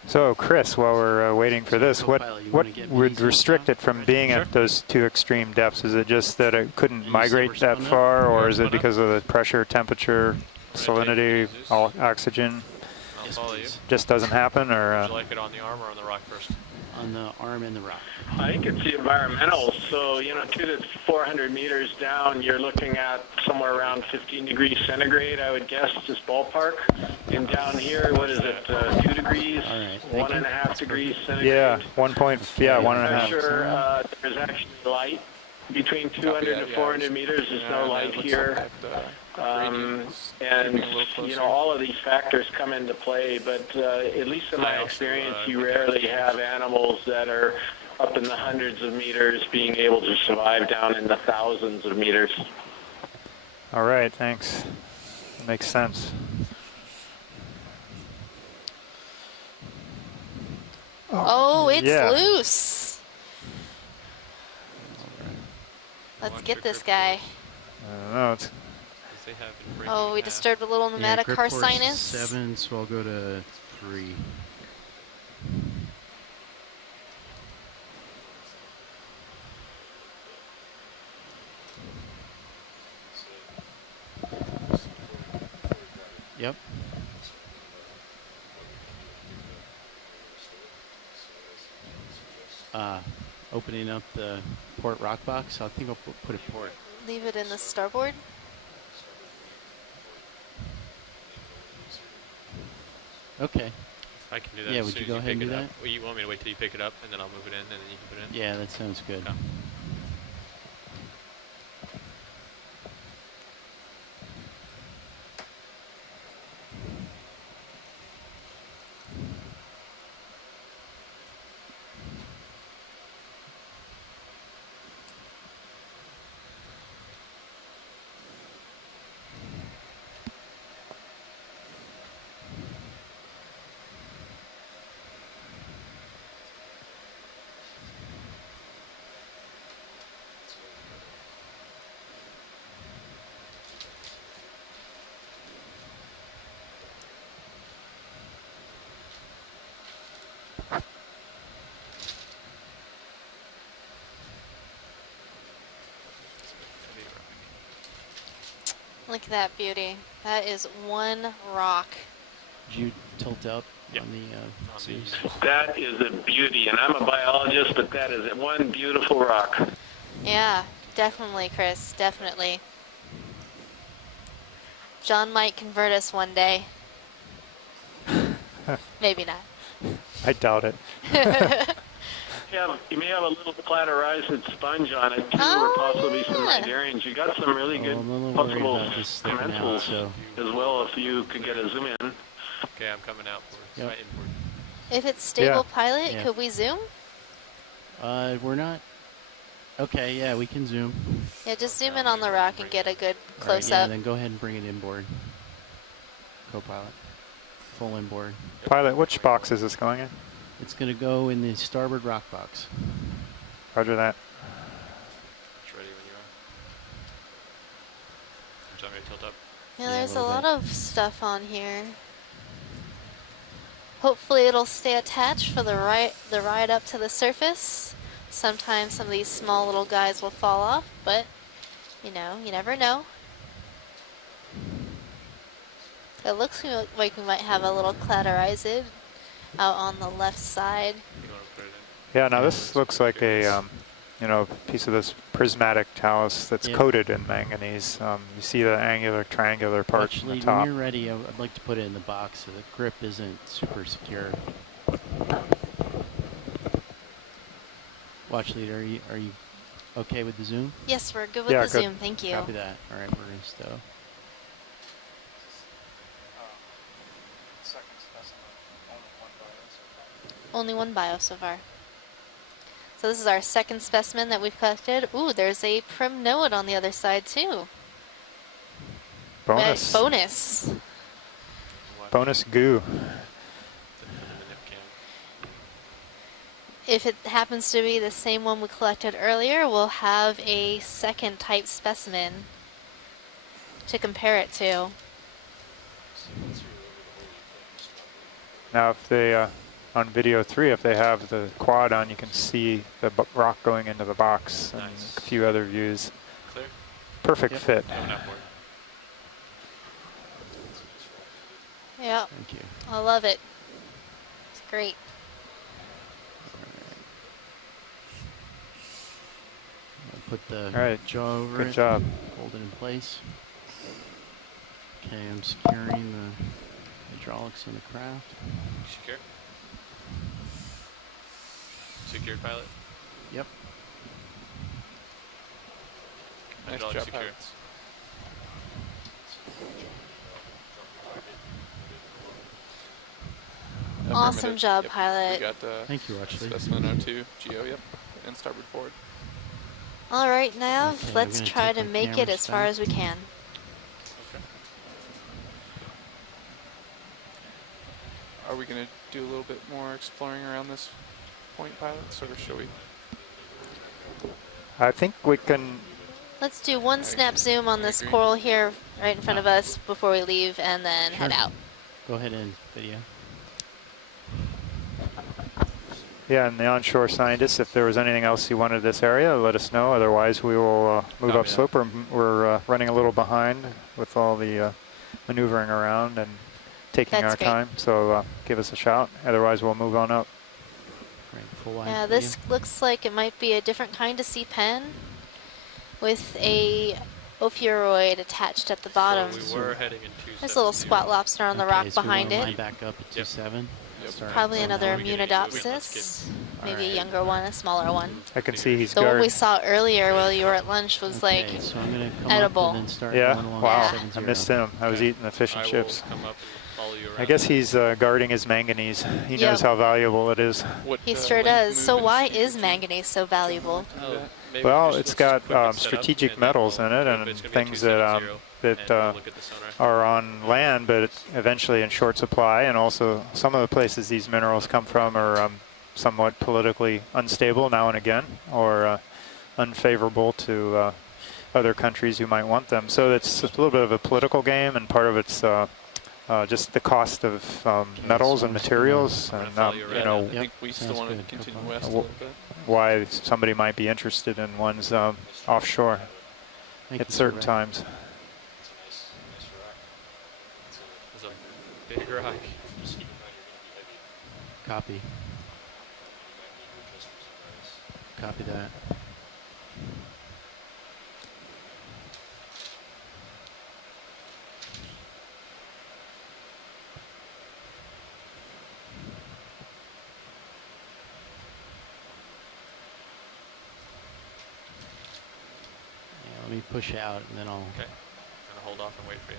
So, Chris, while we're waiting for this, what would restrict it from being at those two extreme depths? Is it just that it couldn't migrate that far, or is it because of the pressure, temperature, salinity, oxygen? Just doesn't happen, or? Would you like it on the arm or on the rock first? On the arm and the rock. I think it's the environmental. So, 200 to 400 meters down, you're looking at somewhere around 15 degrees centigrade, I would guess, just ballpark. And down here, what is it, 2 degrees, 1.5 degrees centigrade? Yeah, 1.5. Sure, there's actually light. Between 200 to 400 meters, there's no light here. And, all of these factors come into play, but at least in my experience, you rarely have animals that are up in the hundreds of meters being able to survive down in the thousands of meters. All right, thanks. Makes sense. Oh, it's loose. Let's get this guy. I don't know. Oh, we disturbed a little pneumatic car sinus. 7, so I'll go to 3. Yep. Opening up the port rock box. I think I'll put it port. Leave it in the starboard. Okay. I can do that. Yeah, as would soon you go as ahead and do pick it that? up. Well, you want me to wait till you pick it up, and then I'll move it in, and then you can put it in? Yeah, that sounds good. Okay. Look at that beauty. That is one rock. Did you tilt up on the series. That is a beauty, and I'm a biologist, but that is one beautiful rock. Yeah, definitely, Chris, definitely. John might convert us one day. Maybe not. I doubt it. You may have a little platerized sponge on it too, or possibly some Nigerians. You got some really good possible commensals as well if you could get a zoom in. Okay, I'm coming out for my import. If it's stable pilot, could we zoom? We're not. Okay, yeah, we can zoom. Yeah, just zoom in on the rock and get a good close Yeah, up. then go ahead and bring it inboard. Co-pilot. Full inboard. Pilot, which box is this going in? It's going to go in the starboard rock box. Roger that. It's ready when you are. John, ready to tilt up? Yeah, there's a lot of stuff on here. Hopefully it'll stay attached for the ride up to the surface. Sometimes some of these small little guys will fall off, but you know, you never know. It looks like we might have a little cladorizid out on the left side. Yeah, now this looks like a piece of this prismatic talus that's coated in manganese. You see the angular, triangular part Actually, on the top. when you're ready, I'd like to put it in the box so the grip isn't super secure. Watch leader, are you okay with the zoom? Yes, we're good with the zoom. Thank you. Copy that. All right, we're going to stow. Only one bio so far. So this is our second specimen that we've collected. Ooh, there's a primnoid on the other side too. Bonus. Bonus. Bonus goo. If it happens to be the same one we collected earlier, we'll have a second type specimen to compare it to. Now if they, on video 3, if they have the quad on, you can see the rock going into the box and a few other views. Clear? Perfect fit. Yeah. Thank you. I love it. It's great. I'll put the jaw over it. Good job. Hold it in place. Okay, I'm securing the hydraulics in the craft. Secure? Secured, pilot? Yep. Nice Hydraulic job, secure. pilots. Awesome job, Yep. pilot. We got Thank you, actually. specimen 02, Geo, yep, and starboard forward. All right, Nav, Okay, let's I'm gonna try take to my make it cameras as far back. as we can. Okay. Are we going to do a little bit more exploring around this point, pilots, or shall we? I think we can. Let's do one snap zoom on this coral here right in front of us before we leave and then head out. Go ahead and video. Yeah, and the onshore scientists, if there was anything else you wanted this area, let us know. Otherwise, we will move upslope. We're running a little behind with all the maneuvering around and taking our time. So give us a shout. Otherwise, we'll move on up. Great, full wide Yeah, this looks like it might be a different kind of sea pen with a ophiuroid attached at the bottom. So we were heading in 270. There's a little squat lobster on the rock so behind we it. line back up at 27. Probably another Immunodopsis, maybe a younger one, a smaller one. I can see he's The one we guarding. saw earlier while you were at lunch was like So I'm going to come edible. up and then start Yeah, going along wow, 70. I missed him. I was eating the fish and I chips. will come up and follow you around. I guess he's guarding his manganese. He Yep. knows how valuable it is. He sure does. So why is manganese so valuable? Maybe Well, we should it's just got quickly set up strategic and then metals we'll- in it and it's gonna be a things that 270, and we'll look at the sonar. are on land, but eventually in short supply. And also, some of the places these minerals come from are somewhat politically unstable now and again, or unfavorable to other countries who might want them. So it's a little bit of a political game, and part of it's just the cost of metals and materials, and I think we still want to continue west a little bit. why somebody might be interested in one's offshore at certain times. It's a big rock. Copy. Copy that. Yeah, let me push out and then I'll... Okay. I'm gonna hold off and wait for you.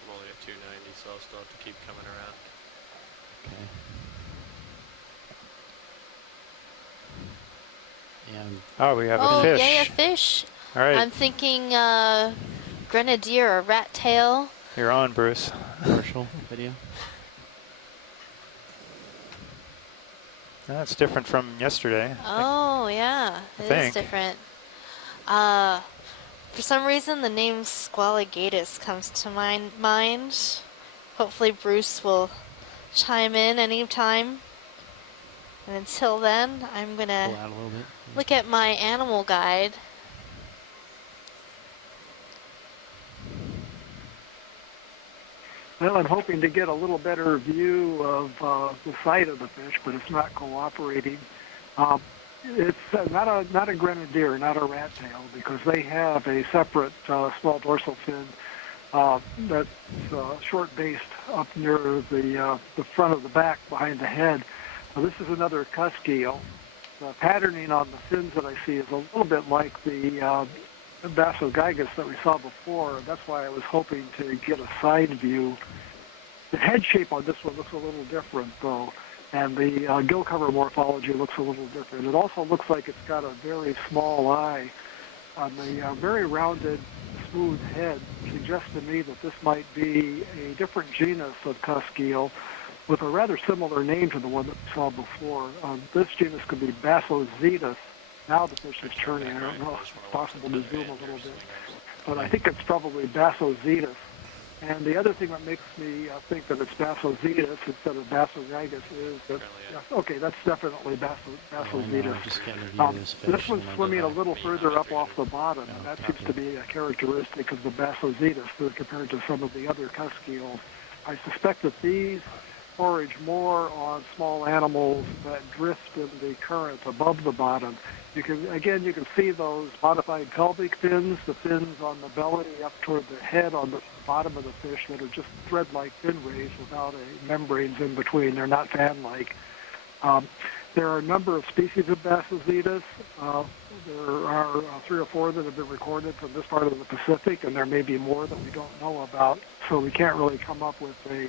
I'm only at 290, so I'll still have to keep coming around. Okay. And oh, we have Oh, a fish. yay, a fish. All right. I'm thinking grenadier or rat tail. You're on, Bruce. Commercial video. That's different from yesterday. Oh, yeah, it is different. For some reason, the name Squaligatus comes to my mind. Hopefully Bruce will chime in anytime. And until then, I'm going to look at my animal guide. Well, I'm hoping to get a little better view of the sight of the fish, but it's not cooperating. It's not a grenadier, not a rat tail, because they have a separate small dorsal fin that's short-based up near the front of the back behind the head. This is another cusk eel. The patterning on the fins that I see is a little bit like the Basogigas that we saw before. That's why I was hoping to get a side view. The head shape on this one looks a little different, though, and the gill cover morphology looks a little different. It also looks like it's got a very small eye. On the very rounded, smooth head suggests to me that this might be a different genus of cusk eel with a rather similar name to the one that we saw before. This genus could be Basozetus. Now the fish is turning. I don't know if it's possible to zoom a little bit, but I think it's probably Basozetus. And the other thing that makes me think that it's Basozetus instead of Basogigas is that, okay, that's definitely Basozetus. This one's swimming a little further up off the bottom, and that seems to be a characteristic of the Basozetus compared to some of the other cusk eels. I suspect that these forage more on small animals that drift in the current above the bottom. You can see those modified pelvic fins, the fins on the belly up toward the head on the bottom of the fish that are just thread-like fin rays without membranes in between. They're not fan-like. There are a number of species of Basozetus. There are 3 or 4 that have been recorded from this part of the Pacific, and there may be more that we don't know about, so we can't really come up with a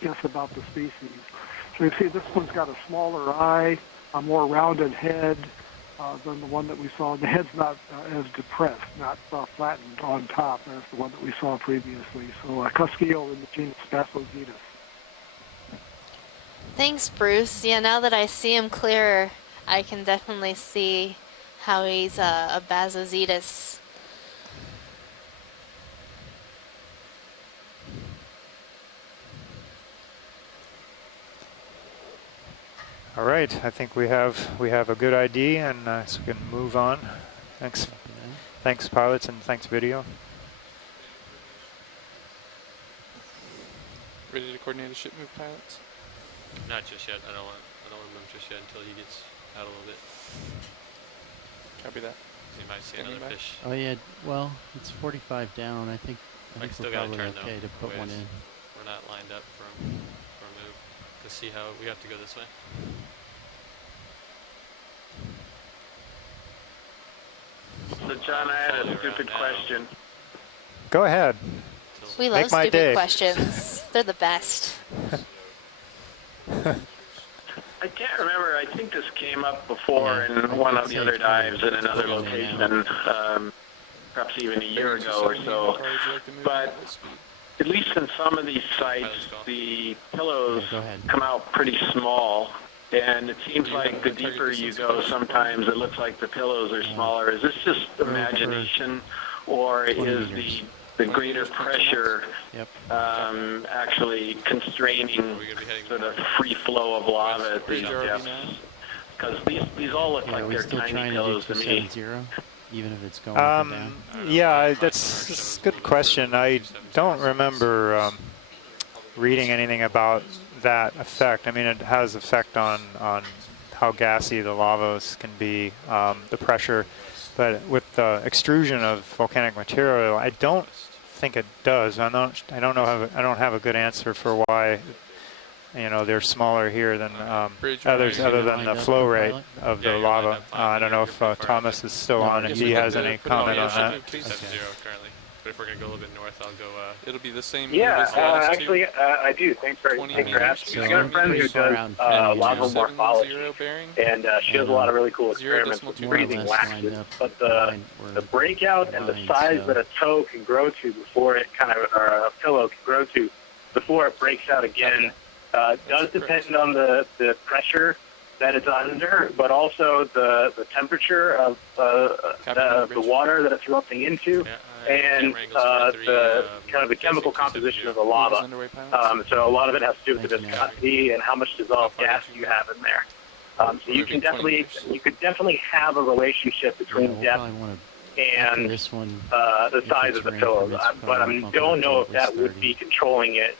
guess about the species. So you see this one's got a smaller eye, a more rounded head than the one that we saw. The head's not as depressed, not flattened on top as the one that we saw previously. So a cusk eel in the genus Basozetus. Thanks, Bruce. Yeah, now that I see him clearer, I can definitely see how he's a Basozetus. All right, I think we have a good ID, and so we can move on. Thanks pilots, and thanks video. Ready to coordinate a ship move, pilots? Not just yet. I don't want to move just yet until he gets out a little bit. Copy that. You might see another fish. Oh yeah, well, it's 45 down. I think we're probably okay to put one in. We're not lined up for a move. To see how we have to go this way. So John, I had a stupid question. Go ahead. We love stupid questions. They're the best. I can't remember. I think this came up before in one of the other dives in another location, perhaps even a year ago or so. But at least in some of these sites, the pillows come out pretty small. And it seems like the deeper you go, sometimes it looks like the pillows are smaller. Is this just imagination, or is the the greater pressure actually constraining sort of free flow of lava at these depths. Because these all look like they're tiny pillows to me. Even if it's going up and down? Yeah, that's a good question. I don't remember reading anything about that effect. I mean, it has effect on how gassy the lavas can be, the pressure. But with the extrusion of volcanic material, I don't think it does. I don't have a good answer for why, you know, they're smaller here than others, other than the flow rate of the lava. I don't know if Thomas is still on, if he has any comment on that. But if we're going to go a little bit north, I'll go... It'll be the same. Yeah, actually, I do. Thanks for asking. I've got a friend who does lava morphology, and she does a lot of really cool experiments with freezing waxes. But the breakout and the size that a toe can grow to before it or a pillow can grow to before it breaks out again does depend on the pressure that it's under, but also the temperature of the water that it's erupting into, and the kind of the chemical composition of the lava. So a lot of it has to do with the viscosity and how much dissolved gas you have in there. So you could definitely have a relationship between depth and the size of the pillow, but I don't know if that would be controlling it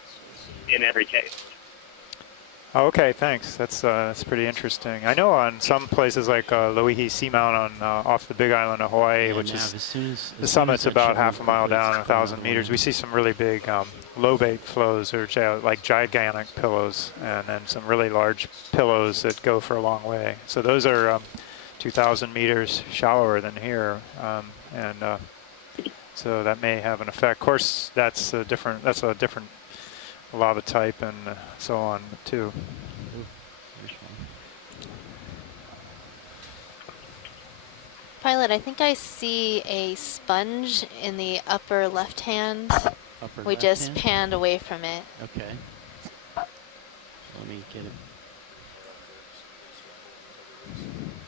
in every case. Okay, thanks. That's pretty interesting. I know on some places like Loihi Seamount off the Big Island of Hawaii, which is the summit's about half a mile down, 1,000 meters. We see some really big lobate flows, or like gigantic pillows, and then some really large pillows that go for a long way. So those are 2,000 meters shallower than here, and so that may have an effect. Of course, that's a different lava type and so on too. Pilot, I think I see a sponge in the upper left hand. We just panned away from it. Okay. Let me get it.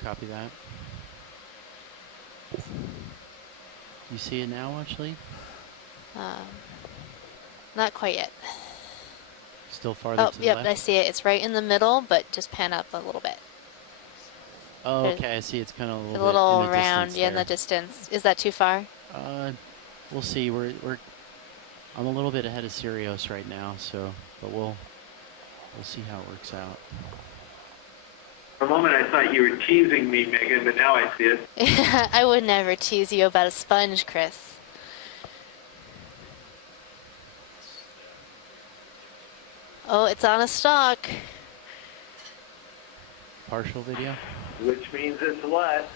Copy that. You see it now, actually? Not quite yet. Still farther to the left? I see it. It's right in the middle, but just pan up a little bit. Oh, okay. I see. It's kind of a little round, in the distance. Is that too far? We'll see. I'm a little bit ahead of Sirius right now, but we'll see how it works out. For a moment, I thought you were teasing me, Megan, but now I see it. I would never tease you about a sponge, Chris. Oh, it's on a stalk. Partial video? Which means it's what?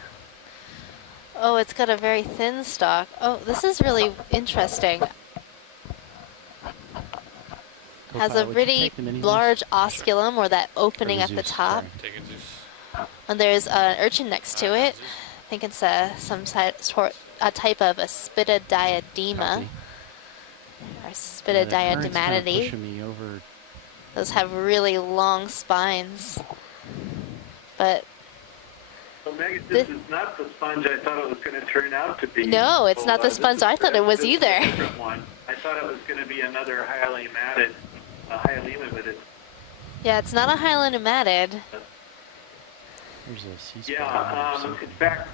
Oh, it's got a very thin stalk. Oh, this is really interesting. Has a really large osculum, or that opening at the top. And there's an urchin next to it. I think it's a type of a Spitadiadema, or Spitadiadematity. Those have really long spines. But so Megan, this is not the sponge I thought it was going to turn out to be. No, it's not the sponge I thought it was either. A different one. I thought it was going to be another hyalinomatid, Yeah, it's not a hyalinomatid. Yeah, in fact,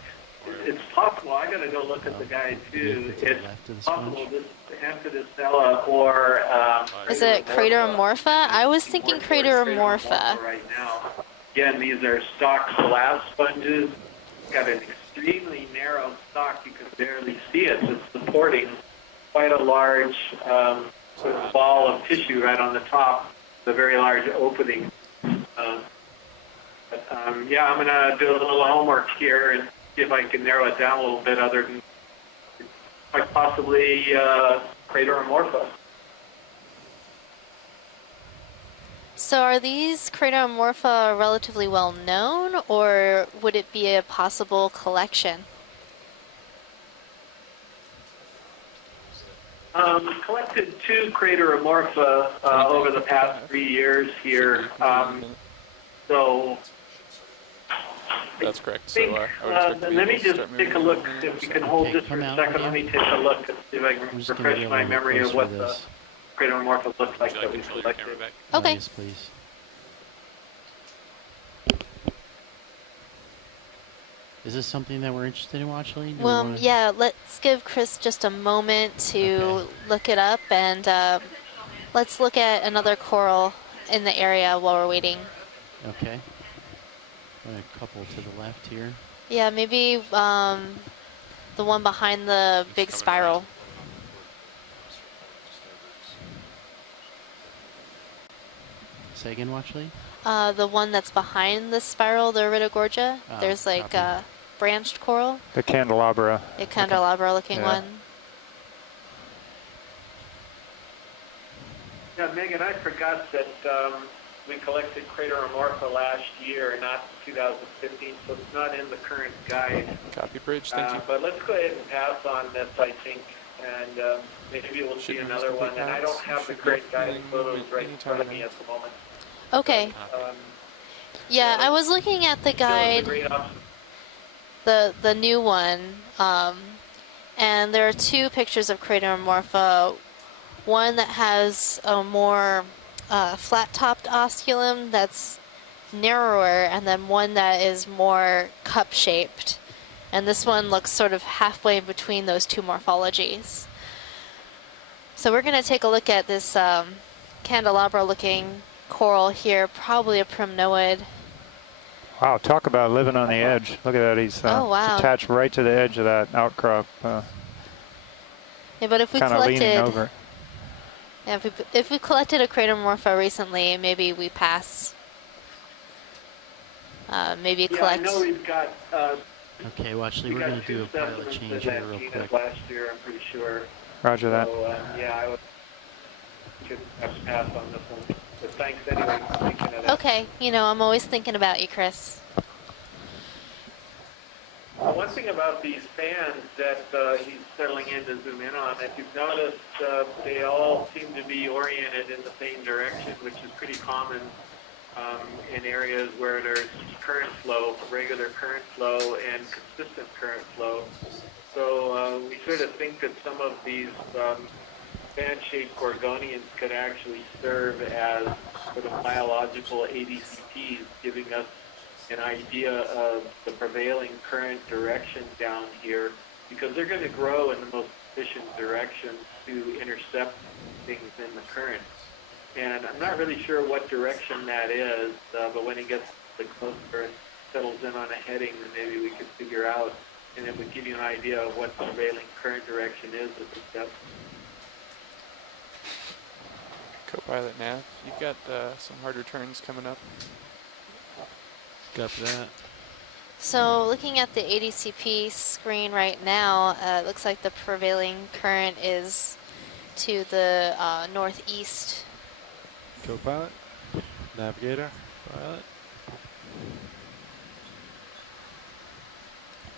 it's possible. I got to go look at the guide too. It's possible this Amphidicella or is it Crateromorpha? I was thinking Crateromorpha. Right now. Again, these are stalk slab sponges. It's got an extremely narrow stalk. You can barely see it. It's supporting quite a large sort of ball of tissue right on the top. It's a very large opening. Yeah, I'm going to do a little homework here and see if I can narrow it down a little bit, other than quite possibly Crateromorpha. So are these Crateromorpha relatively well known, or would it be a possible collection? Collected 2 Crateromorpha over the past 3 years here. So That's correct. think, So I would expect to be let able me to just start take a moving look. along If we can hold this for a second, let me take a look and see if I can refresh my memory of what the crateromorpha looks like that we selected. Okay. Yes, please. Is this something that we're interested in watching? Do we Well, wanna- yeah, let's give Chris just a moment to look it up, and let's look at another coral in the area while we're waiting. Okay. A couple to the left here. Yeah, maybe the one behind the big spiral. Say again, Watchley? The one that's behind the spiral, the Iridogorgia. Oh, There's like copy. branched coral. The candelabra. A candelabra looking Yeah. one. Yeah, Megan, I forgot that we collected Crateromorpha last year, not 2015, so it's not in the current guide. Copy bridge, thank you. But let's go ahead and pass on this, I think, and maybe we'll see another one. And I don't have the current guide photos right in front of me at the moment. Okay. Yeah, I was looking at the guide, the new one, and there are two pictures of Crateromorpha. One that has a more flat-topped osculum that's narrower, and then one that is more cup-shaped. And this one looks sort of halfway between those two morphologies. So we're going to take a look at this candelabra-looking coral here, probably a primnoid. Wow, talk about living on the edge. Look at that, he's Oh, wow. attached right to the edge of that outcrop. Yeah, but if we Kind of leaning collected, over. yeah, if we collected a Crateromorpha recently, maybe we pass. Maybe Yeah, collect. I know we've got. Okay, Watchley, we're going to do a pilot change here real quick. Last year, I'm pretty sure. Roger that. So yeah, I would should have to pass on this one. But thanks anyway for thinking of that. Okay, you know, I'm always thinking about you, Chris. One thing about these fans that he's settling in to zoom in on, if you've noticed, they all seem to be oriented in the same direction, which is pretty common in areas where there's current flow, regular current flow, and consistent current flow. So we sort of think that some of these fan-shaped gorgonians could actually serve as sort of biological ADCPs, giving us an idea of the prevailing current direction down here, because they're going to grow in the most efficient direction to intercept things in the current. And I'm not really sure what direction that is, but when it gets closer and settles in on a heading, then maybe we could figure out, and it would give you an idea of what the prevailing current direction is at this depth. Co-pilot Nav, you've got some hard returns coming up. Copy that. So looking at the ADCP screen right now, it looks like the prevailing current is to the northeast. Co-pilot, navigator, pilot.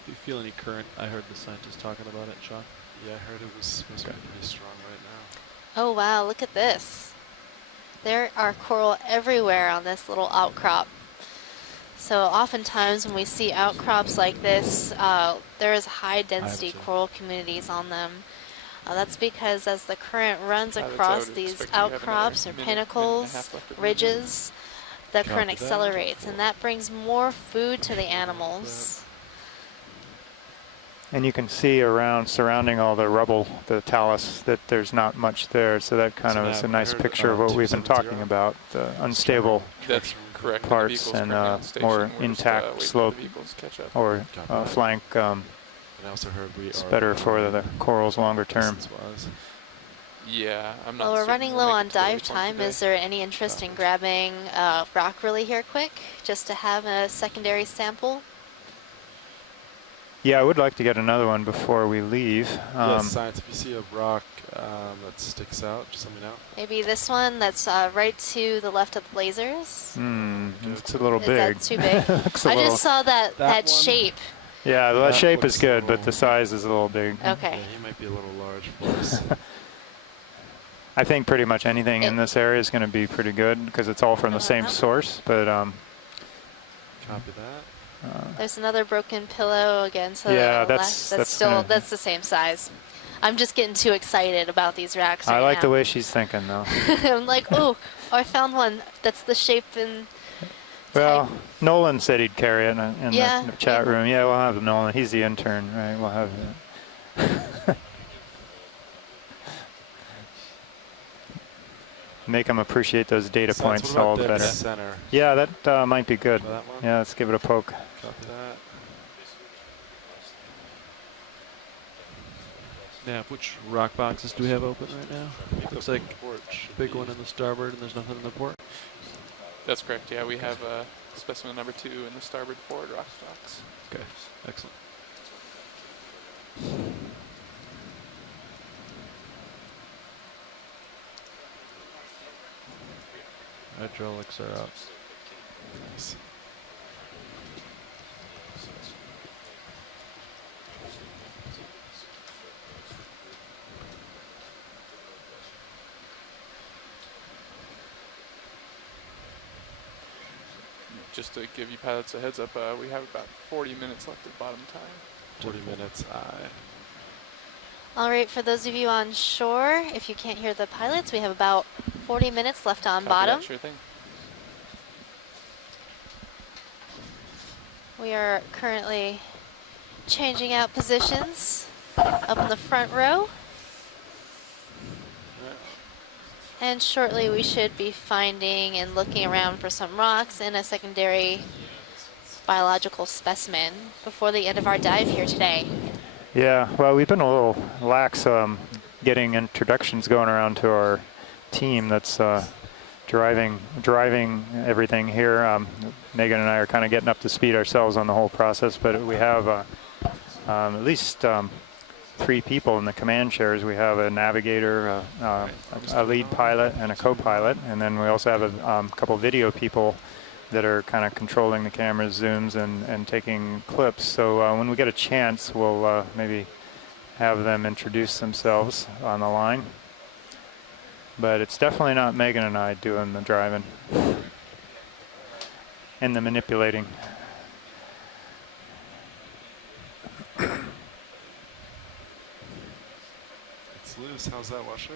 Do you feel any current? I heard the scientist talking about it, Sean. Yeah, I heard it was supposed to be pretty strong right now. Oh wow, look at this. There are coral everywhere on this little outcrop. So oftentimes when we see outcrops like this, there is high density coral communities on them. That's because as the current runs across these outcrops or pinnacles, ridges, the current accelerates, and that brings more food to the animals. And you can see around, surrounding all the rubble, the talus, that there's not much there. So that kind of is a nice picture of what we've been talking about, the unstable parts and more intact slope or flank. And I also heard It's better for the corals longer term. Yeah, I'm not. Well, we're certain running we'll low make on it to the dive waypoint time. today. Is there any interest in grabbing rock really here quick, just to have a secondary sample? Yeah, I would like to get another one before we leave. Yes, science, if you see a rock that sticks out, just let me know. Maybe this one that's right to the left of the lasers? It's a little Is big. that too big? Looks a I little- just saw that shape. Yeah, the That shape is looks a good, but little- the size is a little big. Okay. Yeah, he might be a little large for us. I think pretty much anything in this area is going to be pretty good because it's all from the same source. But Copy that. There's another broken pillow again. So Yeah, that's the same size. I'm just getting too excited about these racks right I like now. the way she's thinking, though. I'm like, oh, I found one that's the shape and Well, Nolan said he'd carry it in Yeah, the chat room. Yeah, we'll have Nolan. He's the intern, right? We'll have it. Make him appreciate those data points all the better. Center. Yeah, that might be good. That one? Yeah, let's give it a poke. Copy that. Now, which rock boxes do we have open right now? Looks like big one in the starboard and there's nothing in the port. That's correct. Yeah, we have specimen number 2 in the starboard forward rock stocks. Okay, excellent. Hydraulics are up. Nice. Just to give you pilots a heads up, we have about 40 minutes left of bottom time. 40 minutes, aye. All right, for those of you on shore, if you can't hear the pilots, we have about 40 minutes left on Copy bottom. that, sure thing. We are currently changing out positions up in the front row. And shortly we should be finding and looking around for some rocks and a secondary biological specimen before the end of our dive here today. Yeah, well, we've been a little lax getting introductions going around to our team that's driving everything here. Megan and I are kind of getting up to speed ourselves on the whole process, but we have at least 3 people in the command chairs. We have a navigator, a lead pilot, and a co-pilot, and then we also have a couple video people that are kind of controlling the cameras, zooms, and taking clips. So when we get a chance, we'll maybe have them introduce themselves on the line. But it's definitely not Megan and I doing the driving and the manipulating. It's loose. How's that, washer?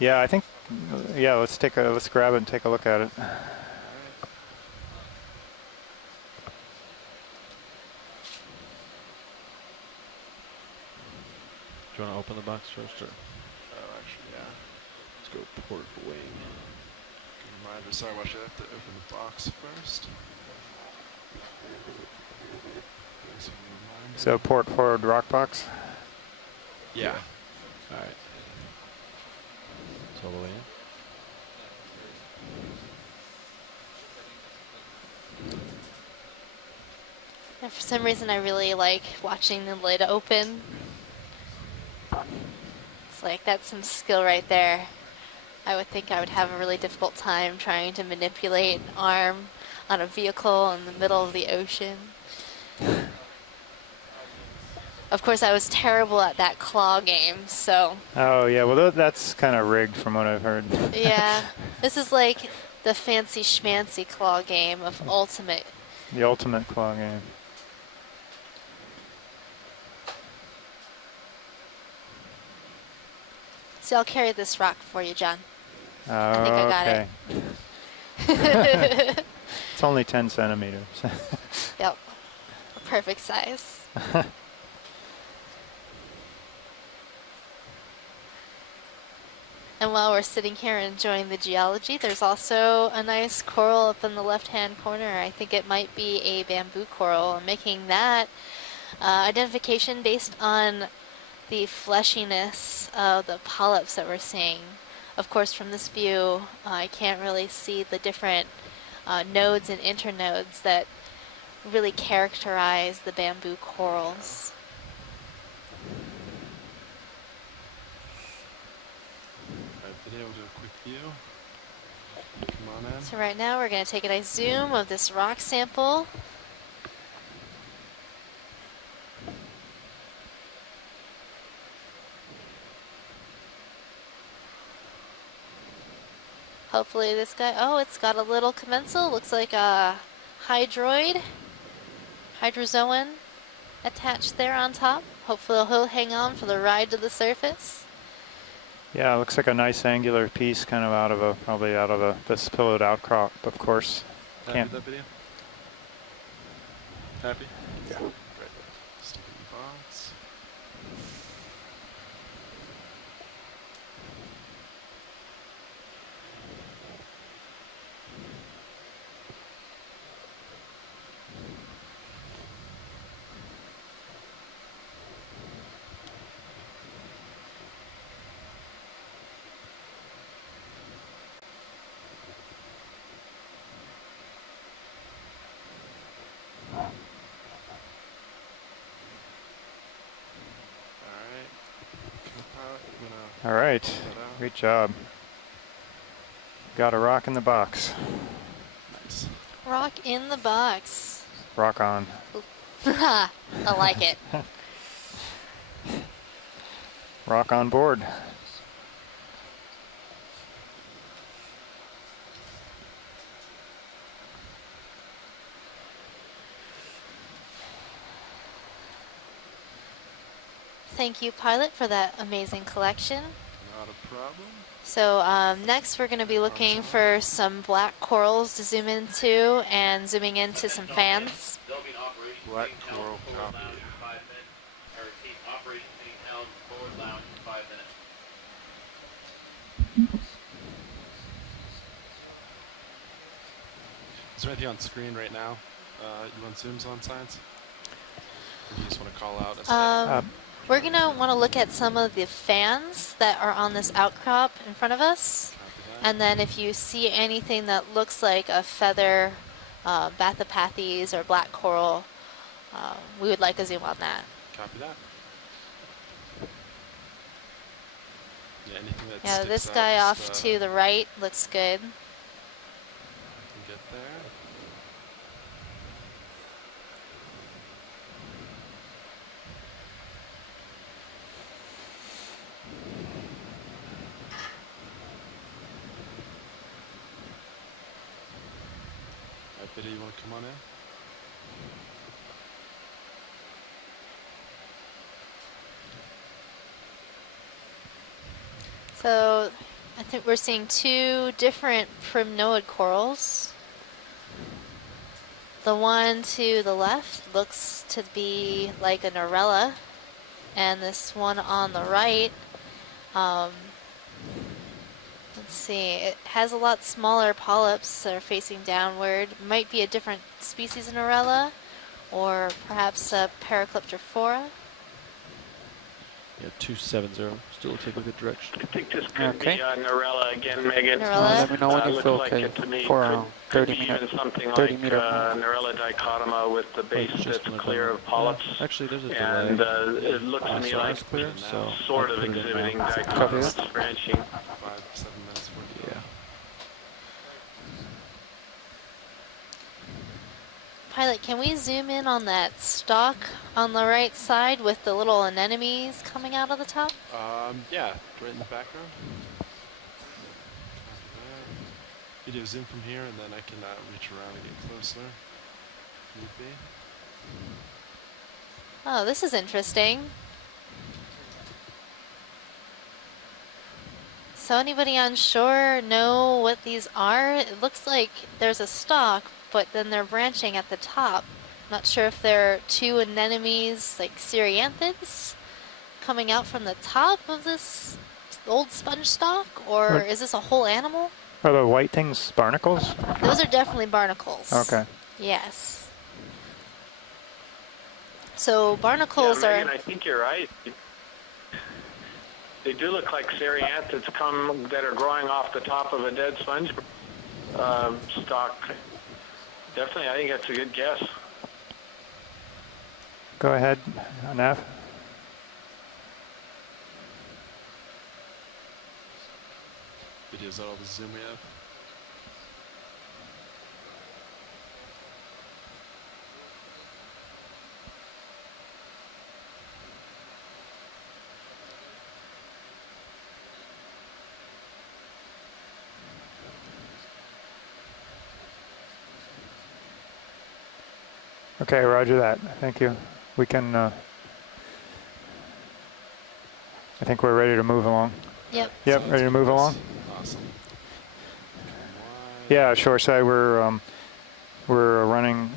Yeah, I think. Yeah, let's grab it and take a look at it. Do you want to open the box first, or? Oh, actually, yeah. Let's go port wing. Reminder, sorry, watch, I have to open the box first. So port forward rock box? Yeah. All right. It's all the way in. And for some reason I really like watching the lid open. It's like, that's some skill right there. I would think I would have a really difficult time trying to manipulate an arm on a vehicle in the middle of the ocean. Of course, I was terrible at that claw game, so. Oh, yeah, well, that's kind of rigged from what I've heard. Yeah, this is like the fancy schmancy claw game of ultimate. The ultimate claw game. So I'll carry this rock for you, John. Oh, I think I got it. It's only 10 centimeters. Yep, perfect size. And while we're sitting here enjoying the geology, there's also a nice coral up in the left-hand corner. I think it might be a bamboo coral. I'm making that identification based on the fleshiness of the polyps that we're seeing. Of course, from this view, I can't really see the different nodes and internodes that really characterize the bamboo corals. Today we'll do a quick view. Come on in. So right now we're going to take a nice zoom of this rock sample. Hopefully this guy, oh, it's got a little commensal. Looks like a hydroid, hydrozoan attached there on top. Hopefully he'll hang on for the ride to the surface. Yeah, it looks like a nice angular piece, kind of out of a, probably out of this pillowed outcrop, of course. Happy Can't. with that video? Happy? Yeah. Great. Stick it in the box. All right, great job. Got a rock in the box. Nice. Rock in the box. Rock on. I like it. Rock on board. Thank you, Pilot, for that amazing collection. Not a problem. So next we're going to be looking for some black corals to zoom into and zooming into some fans. Black coral copy. Is there anything on screen right now you want zooms on, Science? Or do you just want to call out? We're going to want to look at some of the fans that are on this outcrop in front of us. And then if you see anything that looks like a feather, Bathypathes or black coral, we would like a zoom on that. Copy that. Yeah, anything that Yeah, sticks this out, guy just, off to the right looks good. can get there. Alright, Biddy, you want to come on in? So I think we're seeing two different primnoid corals. The one to the left looks to be like a Norella, and this one on the right, let's see, it has a lot smaller polyps that are facing downward. Might be a different species of Norella, or perhaps a Paracleptophora. Yeah, 270. Still looks like a good direction. I think this could be Norella again, Megan. Norella? Let me know when you looks feel like okay it to me. for Could 30 be minute, even something 30 like meter Norella dichotoma with the base that's clear of polyps. Yeah, actually, there's a delay. And it looks to me So like that's clear, so sort I'll of put it in exhibiting now. dichotomous branching. 5-7 minutes worth. Yeah. Pilot, can we zoom in on that stalk on the right side with the little anemones coming out of the top? Yeah, right in the background. You do zoom from here, and then I can reach around and get closer. Need be. Oh, this is interesting. So anybody on shore know what these are? It looks like there's a stalk, but then they're branching at the top. Not sure if they're two anemones, like Cereanthids, coming out from the top of this old sponge stalk, or is this a whole animal? Are the white things barnacles? Those are definitely barnacles. Okay. Yes. So barnacles Yeah, are... Megan, I think you're right. They do look like Cereanthids that are growing off the top of a dead sponge stalk. Definitely, I think that's a good guess. Go ahead, Nav. Is that all the zoom we have? Okay, roger that. Thank you. We can, I think we're ready to move along. Yep. Yep, ready to move along? Awesome. Yeah, shoreside, we're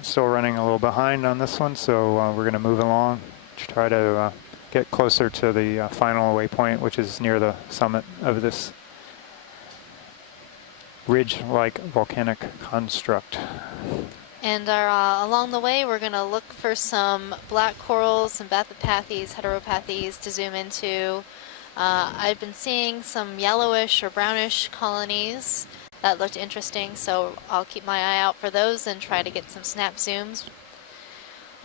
still running a little behind on this one, so we're going to move along to try to get closer to the final waypoint, which is near the summit of this ridge-like volcanic construct. And along the way, we're going to look for some black corals, some bathypathes, heteropathes to zoom into. I've been seeing some yellowish or brownish colonies that looked interesting, so I'll keep my eye out for those and try to get some snap zooms.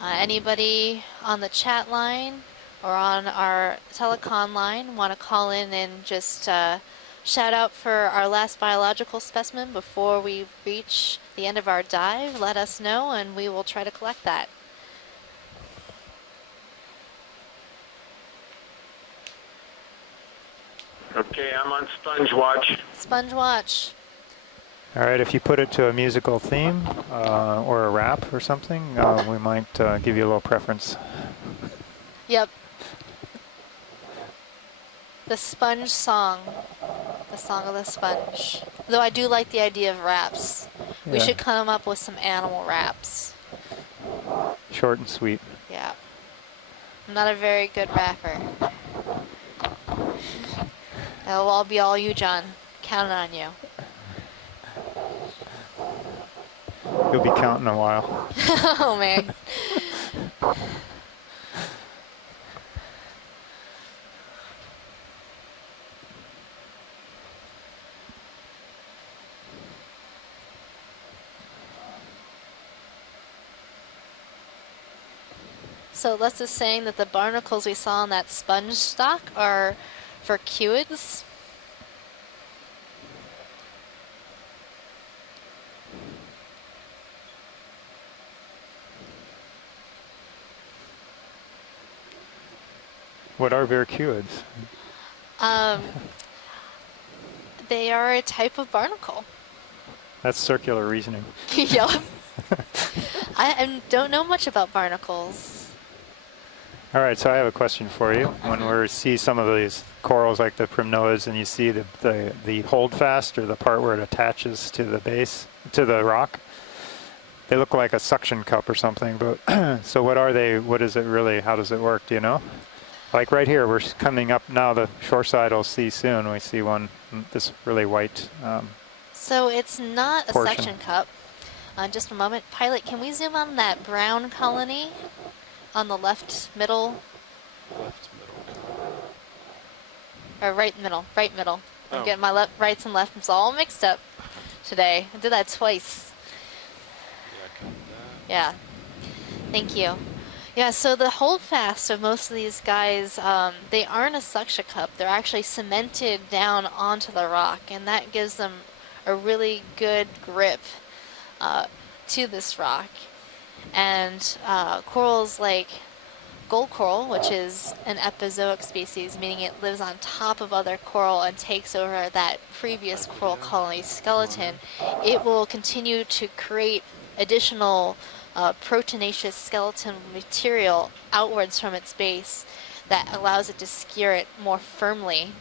Anybody on the chat line or on our telecon line want to call in and just shout out for our last biological specimen before we reach the end of our dive, let us know and we will try to collect that. Okay, I'm on Sponge Watch. Sponge Watch. All right, if you put it to a musical theme or a rap or something, we might give you a little preference. Yep. The sponge song. The song of the sponge. Though I do like the idea of raps. Yeah. We should come up with some animal raps. Short and sweet. Yeah. I'm not a very good rapper. It'll all be all you, John. Counting on you. You'll be counting a while. Oh, man. So Les is saying that the barnacles we saw on that sponge stock are for cuids. What are vercuids? They are a type of barnacle. That's circular reasoning. Yep. I don't know much about barnacles. All right, so I have a question for you. When we see some of these corals like the primnoids and you see the holdfast or the part where it attaches to the base, to the rock, they look like a suction cup or something. But so what are they? What is it really? How does it work? Do you know? Like right here, we're coming up now, the shoreside will see soon. We see one, this really white So it's not a portion. suction cup. Just a moment. Pilot, can we zoom on that brown colony on the left middle? Left middle. Or right middle. Right middle. I'm Oh. getting my rights and lefts all mixed up today. I did that twice. Yeah. Thank you. Yeah, so the holdfast of most of these guys, they aren't a suction cup. They're actually cemented down onto the rock, and that gives them a really good grip to this rock. And corals like gold coral, which is an epizoic species, meaning it lives on top of other coral and takes over that previous coral colony skeleton, it will continue to create additional proteinaceous skeleton material outwards from its base that allows it to skewer it more firmly.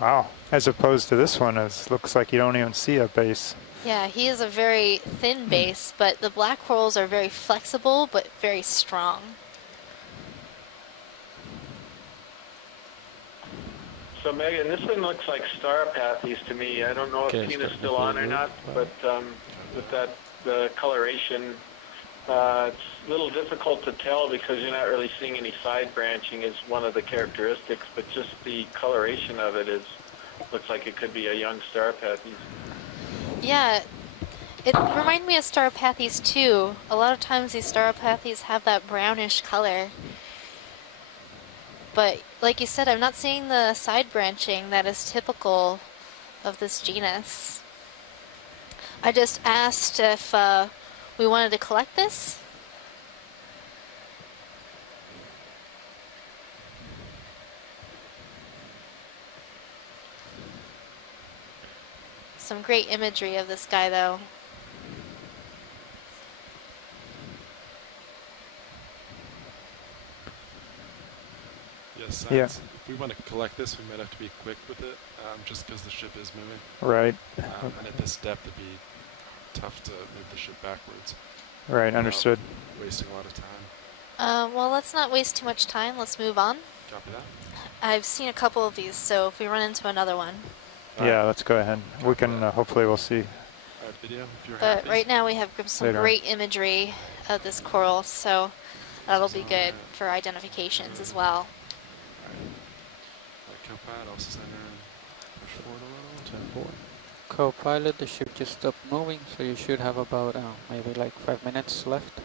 Wow. As opposed to this one, it looks like you don't even see a base. Yeah, he is a very thin base, but the black corals are very flexible but very strong. So Megan, this one looks like Starapathes to me. I don't know if Tina's still on or not, but with that the coloration, it's a little difficult to tell because you're not really seeing any side branching is one of the characteristics, but just the coloration of it looks like it could be a young Starapathes. Yeah, it reminded me of Starapathes too. A lot of times these Starapathes have that brownish color. But like you said, I'm not seeing the side branching that is typical of this genus. I just asked if we wanted to collect this. Some great imagery of this guy though. a sense. Yeah. If we want to collect this, we might have to be quick with it, just because the ship is moving. Right. And at this depth, it'd be tough to move the ship backwards. Right, understood. Wasting a lot of time. Well, let's not waste too much time. Let's move on. Copy that. I've seen a couple of these, so if we run into another one. Yeah, let's go ahead. We can, hopefully we'll see. Video, if you're But happy. right now we have some Later. great imagery of this coral, so that'll be good for identifications as well. Copilot, I'll center and push forward a little. 10 forward. Co-pilot, the ship just stopped moving, so you should have about maybe like 5 minutes left.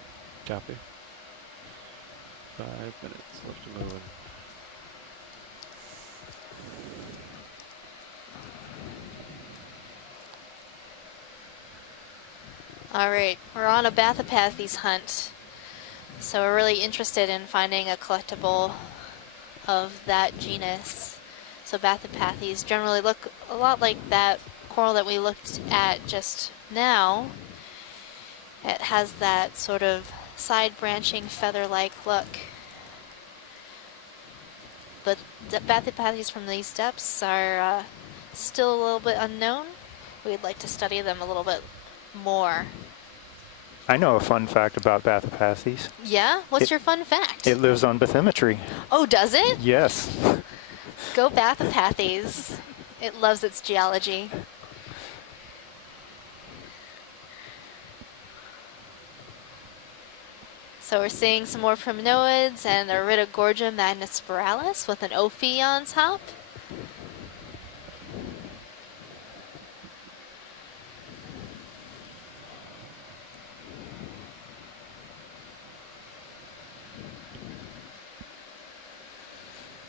Copy. 5 minutes left to move. Alright, we're on a Bathypathes hunt, so we're really interested in finding a collectible of that genus. So Bathypathes generally look a lot like that coral that we looked at just now. It has that sort of side-branching feather-like look. But the Bathypathes from these depths are still a little bit unknown. We'd like to study them a little bit more. I know a fun fact about Bathypathes. Yeah? What's your fun fact? It lives on bathymetry. Oh, does it? Yes. Go Bathypathes. It loves its geology. So we're seeing some more primnoids and Iridogorgia magnispiralis with an Ophi on top.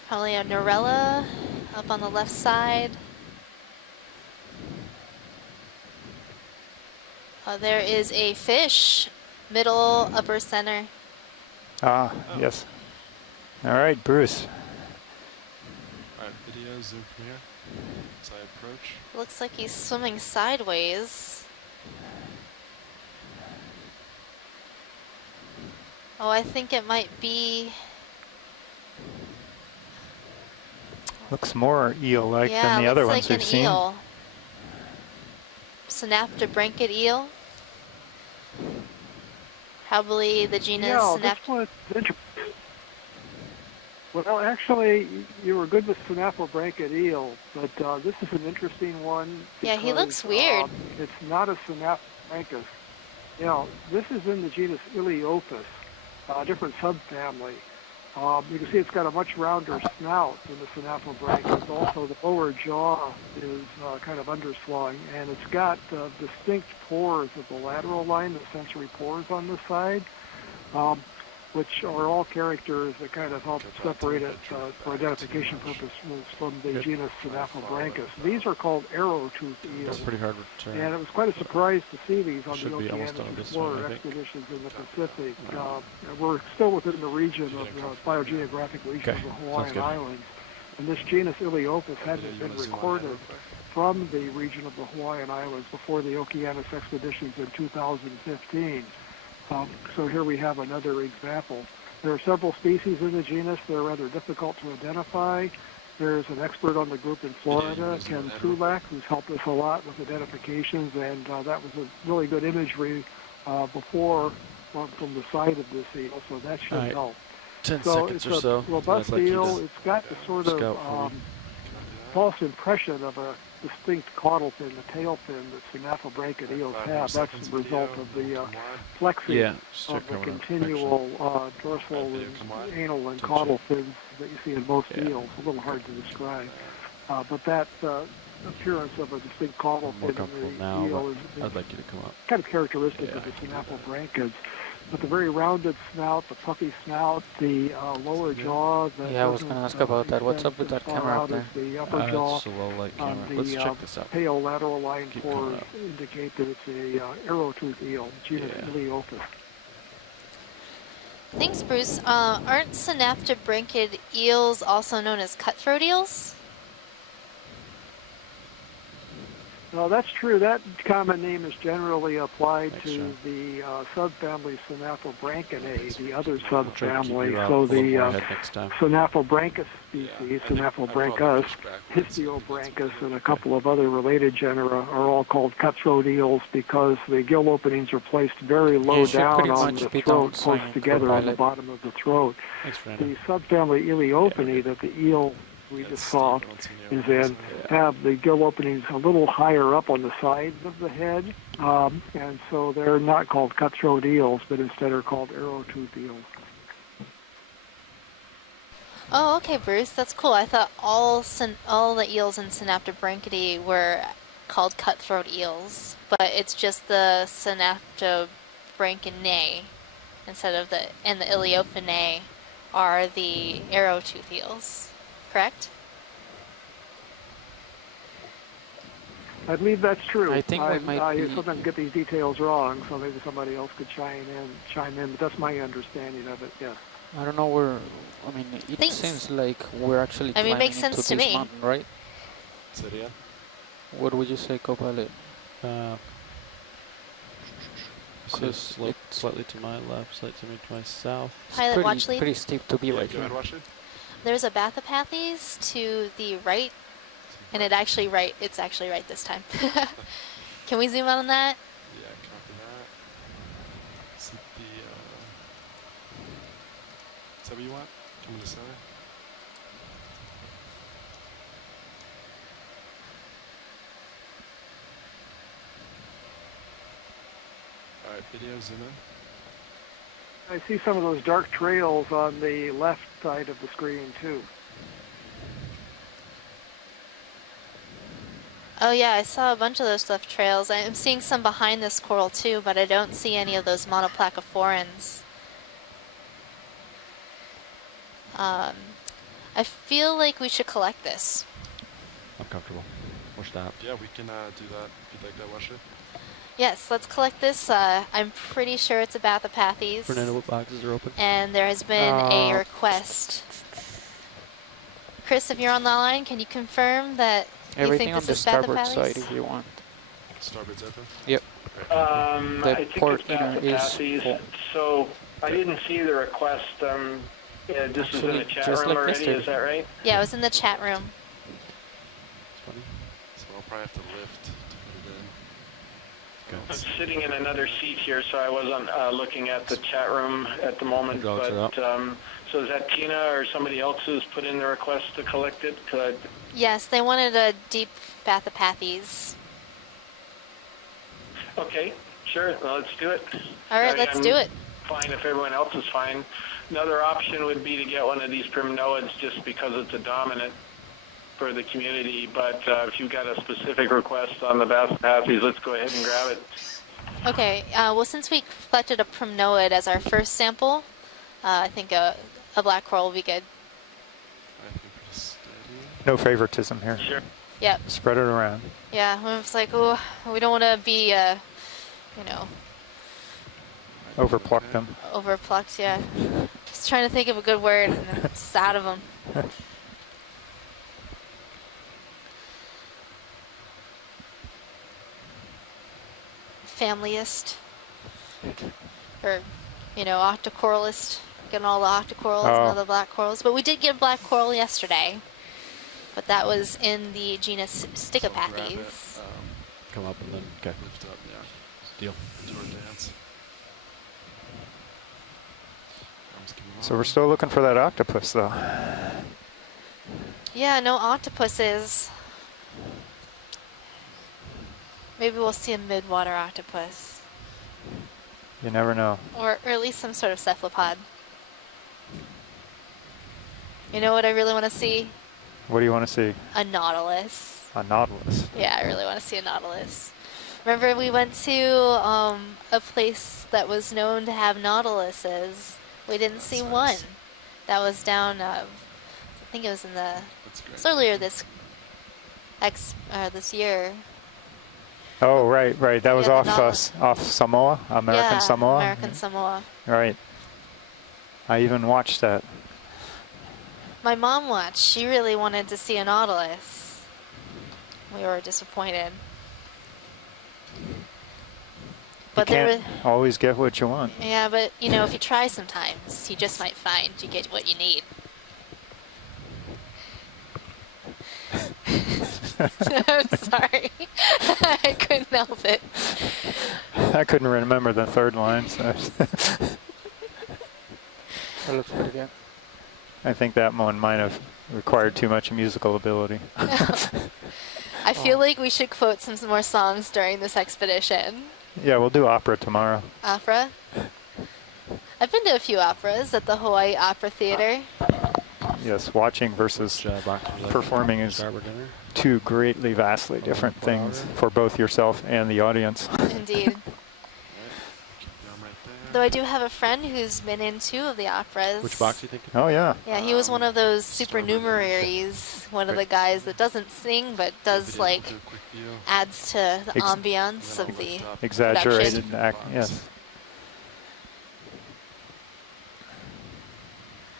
Probably a Norella up on the left side. There is a fish, middle, upper center. Ah, yes. All right, Bruce. Alright, video zoom from here as I approach. Looks like he's swimming sideways. Oh, I think it might be... Looks more eel-like yeah, than the other looks ones like we've an seen. eel. Synaptobranchid eel. Probably the genus this one's well, actually, you were good with Synaptobranchid eel, but this is an interesting one. Yeah, he because, looks weird. It's not a Synaptobranchus. You know, this is in the genus Iliophis, a different subfamily. You can see it's got a much rounder snout than the Synaptobranchus. Also, the lower jaw is kind of underslung, and it's got distinct pores of the lateral line, the sensory pores on the side, which are all characters that kind of help separate it for identification purposes from the genus Synaptobranchus. These are called arrow-toothed eels. That's pretty hard to turn. And it was quite a surprise to see these on Should the be almost done Okeanos with this one, Explorer I think. expeditions in the Pacific. We're still within the region of the biogeographic region of the Hawaiian Islands. And this genus Iliophis hadn't been recorded from the region of the Hawaiian Islands before the Okeanos expeditions in 2015. So here we have another example. There are several species in the genus. They're rather difficult to identify. There's an expert on the group in Florida, Ken Sulak, who's helped us a lot with identifications, and that was a really good imagery before from the side of this eel, so that should help. 10 so seconds it's or so. a robust I'd like you eel. to It's got the sort of false impression of a distinct caudal fin, the tail fin that Synaptobranchid eels have. That's the result of the flexing of the continual dorsal and anal and caudal fins that you see in most eels. A little hard to describe. But that appearance of a distinct caudal fin in the eel is I'd like you to come up. kind of characteristic of the Synaptobranchids. But the very rounded snout, the puffy snout, the lower jaw. Yeah, I was going to ask about that. What's up with that camera up there? The upper jaw. It's a low light camera. The Let's check this out. pale lateral line pores indicate that it's a arrow-toothed eel, genus Iliophis. Thanks, Bruce. Aren't synaptobranchid eels also known as cutthroat eels? Well, that's true. That common name is generally applied to the subfamily Synaphobranchinae, the other subfamily. So the Synaphobranchus species, Synaphobranchus, Histiobranchus, and a couple of other related genera are all called cutthroat eels because the gill openings are placed very low down on the throat, close together on the bottom of the throat. The subfamily Eleophini that the eel we just saw is in have the gill openings a little higher up on the sides of the head, and so they're not called cutthroat eels, but instead are called arrow-tooth eels. Oh, okay, Bruce, that's cool. I thought all the eels in Synaptobranchidae were called cutthroat eels, but it's just the Synaptobranchinae and the Eleophinae are the arrow-tooth eels. Correct? I believe that's true. I think we might I sometimes get these details wrong, so maybe somebody else could chime in, but that's my understanding of it, yeah. I don't know where, I mean, it seems like we're actually climbing it makes into sense to this me. mountain, right? Say it again? What would you say, Copilot? So slightly to my left, slightly to my south. Pilot watch lead. Pretty steep to be right Go here. ahead, watch it. There's a Bathopathes to the right, and it's actually right this time. Can we zoom out on that? Yeah, copy that. Is it the, is that what you want? Come to the center? Alright, video, zoom in. I see some of those dark trails on the left side of the screen, too. Oh yeah, I saw a bunch of those left trails. I'm seeing some behind this coral too, but I don't see any of those monoplacophorans. I feel like we should collect this. I'm comfortable. Watch that. Yeah, we can do that if you'd like to watch it. Yes, let's collect this. I'm pretty sure it's a Bathopathes. Fernando, what boxes are open? And there has been a request. Chris, if you're on the line, can you confirm that you think this is Bathopathes? Everything on the starboard side if you want. Starboard's open? Yep. I think port it's inner is Bathopathes. full. So I didn't see the request. Yeah, this was in the chat room like already, yesterday. is that right? Yeah, it was in the chat room. So I'll probably have to lift to put it in. I'm sitting in another seat here, so I wasn't looking at the chat room at the moment. But so is that Tina or somebody else who's put in the request to collect it? Yes, they wanted a deep Bathopathes. Okay, sure. Well, let's do it. All right, let's do it. Fine if everyone else is fine. Another option would be to get one of these primnoids just because it's a dominant for the community. But if you've got a specific request on the Bathopathes, let's go ahead and grab it. Okay, well, since we collected a primnoid as our first sample, I think a black coral will be good. No favoritism here. Sure. Yep. Spread it around. Yeah, it's like, oh, we don't want to be, Overpluck them. overplucked, yeah. Just trying to think of a good word, and it's just out of them. Familyist. Or, octocoralist. Getting all the octocorals and all the black corals. But we did get black coral yesterday. But that was in the genus Stichopathes. Come up and then Lift up, yeah. Deal. Toward dance. So we're still looking for that octopus, though. Yeah, no octopuses. Maybe we'll see a midwater octopus. You never know. Or at least some sort of cephalopod. You know what I really want to see? What do you want to see? A nautilus. A nautilus. Yeah, I really want to see a nautilus. Remember we went to a place that was known to have nautiluses. We didn't see one. That was down, I think it was in the, it's earlier this year. Oh, right. That was off Samoa, American Samoa. American Samoa. Right. I even watched that. My mom watched. She really wanted to see a nautilus. We were disappointed. But you can't always get what you want. yeah, but you know, if you try sometimes, you just might find you get what you need. I'm sorry. I couldn't help it. I couldn't remember the third line. So. That looks pretty good. I think that one might have required too much musical ability. I feel like we should quote some more songs during this expedition. Yeah, we'll do opera tomorrow. Opera? I've been to a few operas at the Hawaii Opera Theater. Yes, watching versus performing is two greatly, vastly different things for both yourself and the audience. Indeed. Though I do have a friend who's been in 2 of the operas. Which box do you think? Oh, yeah. Yeah, he was one of those supernumeraries, one of the guys that doesn't sing but does like adds to the ambiance of the exaggerated production. act. Yes.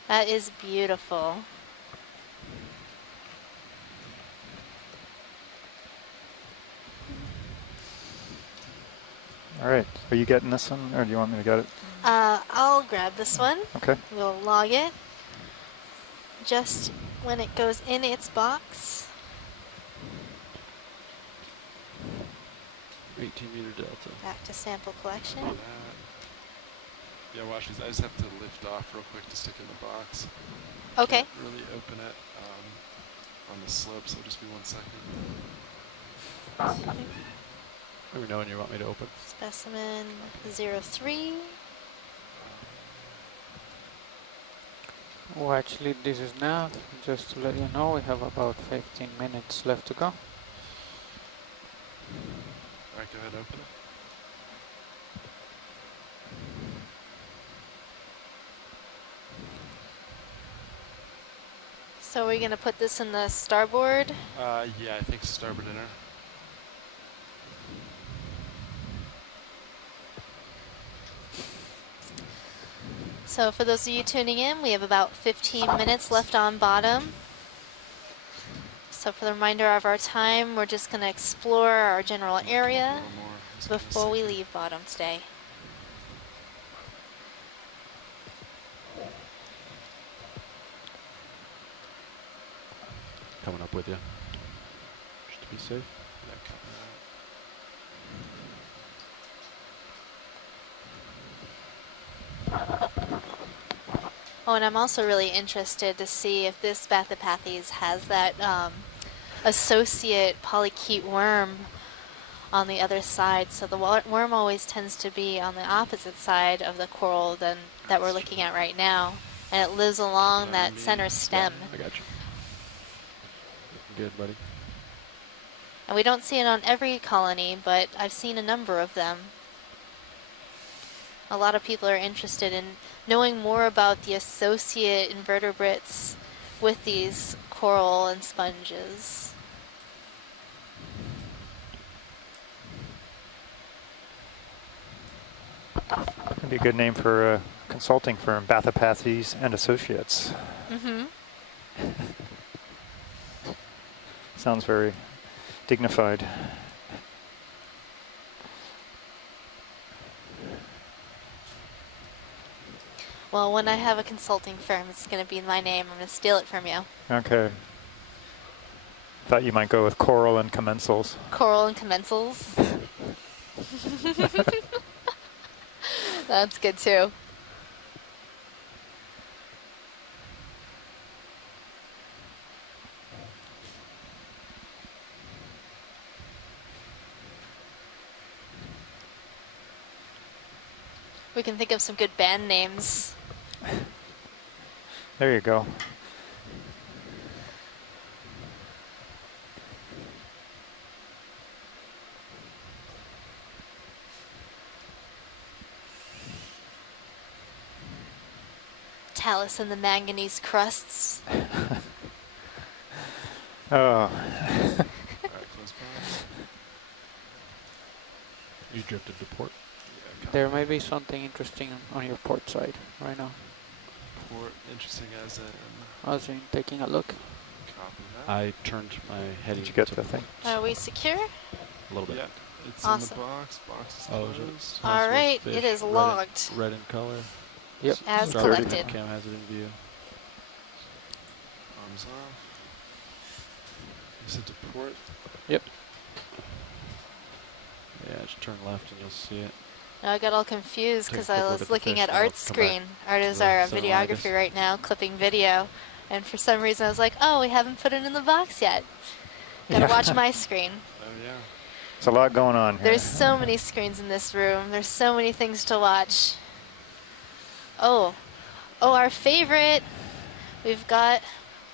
That is beautiful. All right. Are you getting this one, or do you want me to get it? I'll grab this one. Okay. We'll log it. Just when it goes in its box. 18-meter delta. Back to sample collection. Yeah, watch these. I just have to lift off real quick to stick in the box. Okay. Can't really open it on the slope, so just be 1 second. Let me know when you want me to open. Specimen 03. Oh, actually, this is now, just to let you know, we have about 15 minutes left to go. All right, go ahead, open it. So we're going to put this in the starboard. Yeah, I think starboard inner. So for those of you tuning in, we have about 15 minutes left on bottom. So for the remainder of our time, we're just going to explore our general area before we leave bottom today. Coming up with you. Just to be safe. Oh, and I'm also really interested to see if this Bathypathes has that associate polychaete worm on the other side. So the worm always tends to be on the opposite side of the coral than that we're looking at right now. And it lives along that center stem. Yeah, I got you. Good, buddy. And we don't see it on every colony, but I've seen a number of them. A lot of people are interested in knowing more about the associate invertebrates with these coral and sponges. That'd be a good name for a consulting firm, Bathypathes and Associates. Mm-hmm. Sounds very dignified. Well, when I have a consulting firm, it's going to be my name. I'm going to steal it from you. Okay. Thought you might go with coral and commensals. Coral and commensals. That's good too. We can think of some good band names. There you go. Talus and the Manganese Crusts. Oh. You drifted to port. There may be something interesting on your port side right now. Port, interesting as in... As in taking a look. Copy that. I turned my head. Did you get the thing? Are we secure? A little bit. Yeah. It's Awesome. in the box. Box is Oh, closed. All right, it is logged. Red in color. Yep. As Starboard collected. Cam has it in view. Arms off. Is it to port? Yep. Yeah, just turn left and you'll see it. I got all confused Take a because quick I look was at the looking fish, at then I'll Art's come back screen. Art is to the our cinemas. videographer right now, clipping video. And for some reason I was like, oh, we haven't put it in the box yet. Gotta watch my screen. Oh yeah. There's a lot going on here. There's so many screens in this room. There's so many things to watch. Oh, our favorite. We've got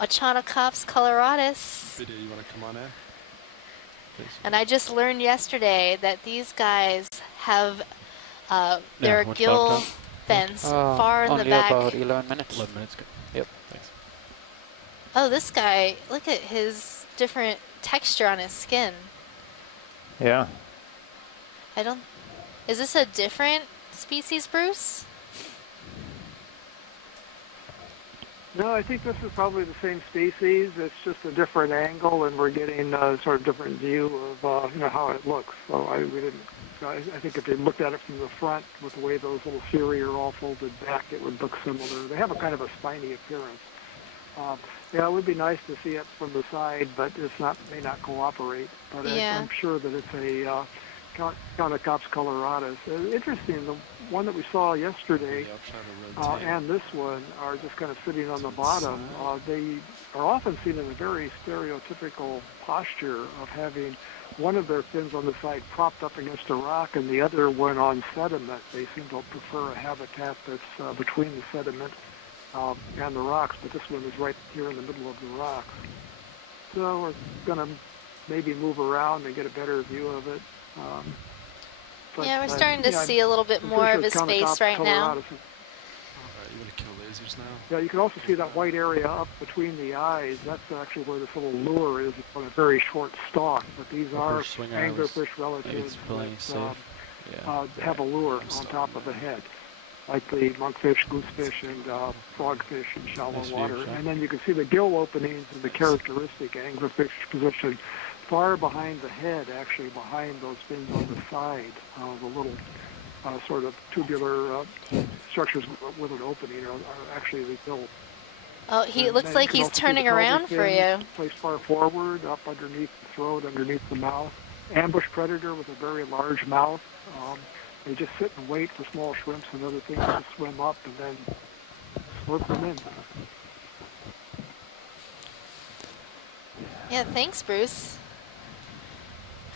Okeanos coloratus. Video, you want to come on in? Please. And I just learned yesterday that these guys have their what's gill about fence far in the only back. about 11 minutes. 11 minutes. Good. Yep. Thanks. Oh, this guy, look at his different texture on his skin. Yeah. Is this a different species, Bruce? No, I think this is probably the same species. It's just a different angle, and we're getting a sort of different view of how it looks. So I think if you looked at it from the front with the way those little cirri are all folded back, it would look similar. They have a kind of a spiny appearance. Yeah, it would be nice to see it from the side, but may not cooperate. But Yeah. I'm sure that it's a Conocops coloratus. Interesting, the one that we saw yesterday and this one are just kind of sitting on the bottom. They are often seen in a very stereotypical posture of having one of their fins on the side propped up against a rock and the other one on sediment. They seem to prefer a habitat that's between the sediment and the rocks, but this one is right here in the middle of the rocks. So we're going to maybe move around and get a better view of it. Yeah, we're starting to see a little bit more of his face right now. Alright, you want to kill lasers now? Yeah, you can also see that white area up between the eyes. That's actually where this little lure is on a very short stalk. But these are anglerfish relatives that have a lure on top of the head, like the monkfish, goosefish, and frogfish in shallow water. And then you can see the gill openings and the characteristic anglerfish position far behind the head, actually behind those fins on the side, the little sort of tubular structures with an opening are actually the gill. Oh, it looks like he's turning around for you. Placed far forward, up underneath the throat, underneath the mouth. Ambush predator with a very large mouth. They just sit and wait for small shrimps and other things to swim up and then slurp them in. Yeah, thanks, Bruce.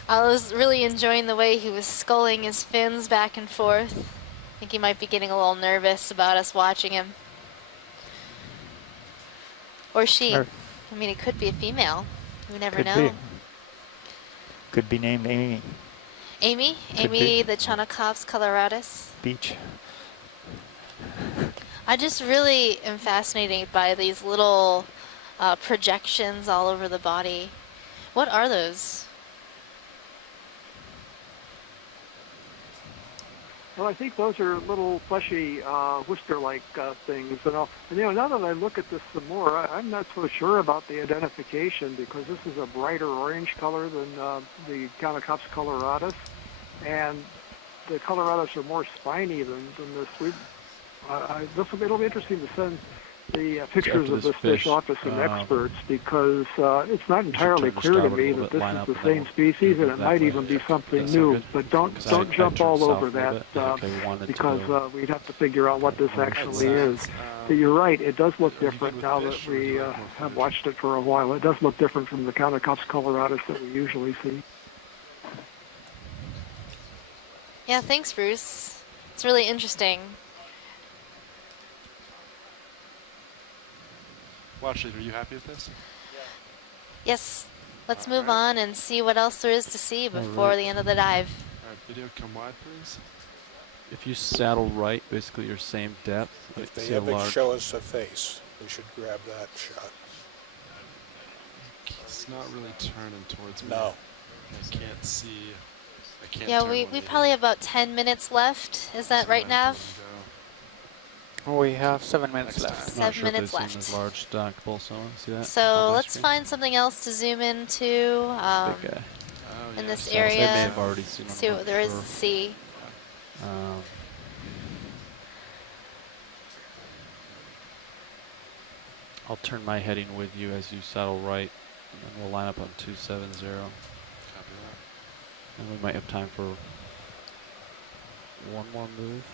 I was really enjoying the way he was sculling his fins back and forth. I think he might be getting a little nervous about us watching him. Or she. I mean, it could be a female. We never know. Could be named Amy. Amy? Amy the Conocops coloratus. Beach. I just really am fascinated by these little projections all over the body. What are those? Well, I think those are little fleshy whisker-like things. And now that I look at this some more, I'm not so sure about the identification because this is a brighter orange color than the Conocops coloratus, and the coloratus are more spiny than this. It'll be interesting to send the pictures of this fish off to some experts because it's not entirely clear to me that this is the same species, and it might even be something new. But don't jump all over that because we'd have to figure out what this actually is. But you're right; it does look different now that we have watched it for a while. It does look different from the Conocops coloratus that we usually see. Yeah, thanks, Bruce. It's really interesting. Watch it. Are you happy with this? Yes. Let's move on and see what else there is to see before the end of the dive. All right, video, come wide, please. If you saddle right, basically your same depth. If they ever show us a face, we should grab that shot. It's not really turning towards me. No. I can't see. I can't Yeah, turn we probably have about 10 minutes left. Is that right, Nav? We have 7 minutes left. 7 minutes left. Large stacked pulsar. See that? So let's find something else to zoom into. Big guy. in this They area. may have already seen See what there is to see. I'll turn my heading with you as you saddle right, and then we'll line up on 270. Copy that. And we might have time for one more move.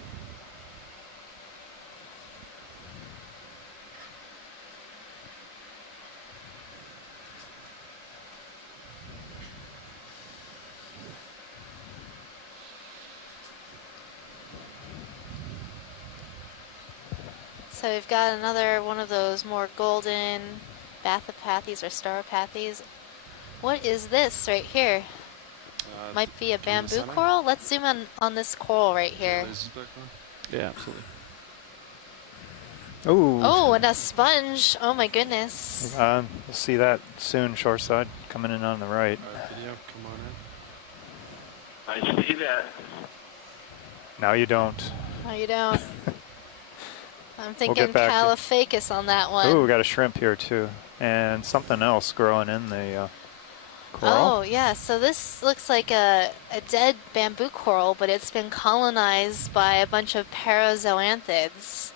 So we've got another one of those more golden Bathopathes or Staropathes. What is this right here? Might be a bamboo coral. Let's zoom in on this coral right here. Yeah, absolutely. Ooh. Oh, and a sponge. Oh my goodness. We'll see that soon, shoreside, coming in on the right. Video, come on in. I see that. Now you don't. No, you don't. I'm We'll thinking get back to- Caliphacus on that one. Ooh, we got a shrimp here too. And something else growing in the coral. Oh, yeah. So this looks like a dead bamboo coral, but it's been colonized by a bunch of parazoanthids.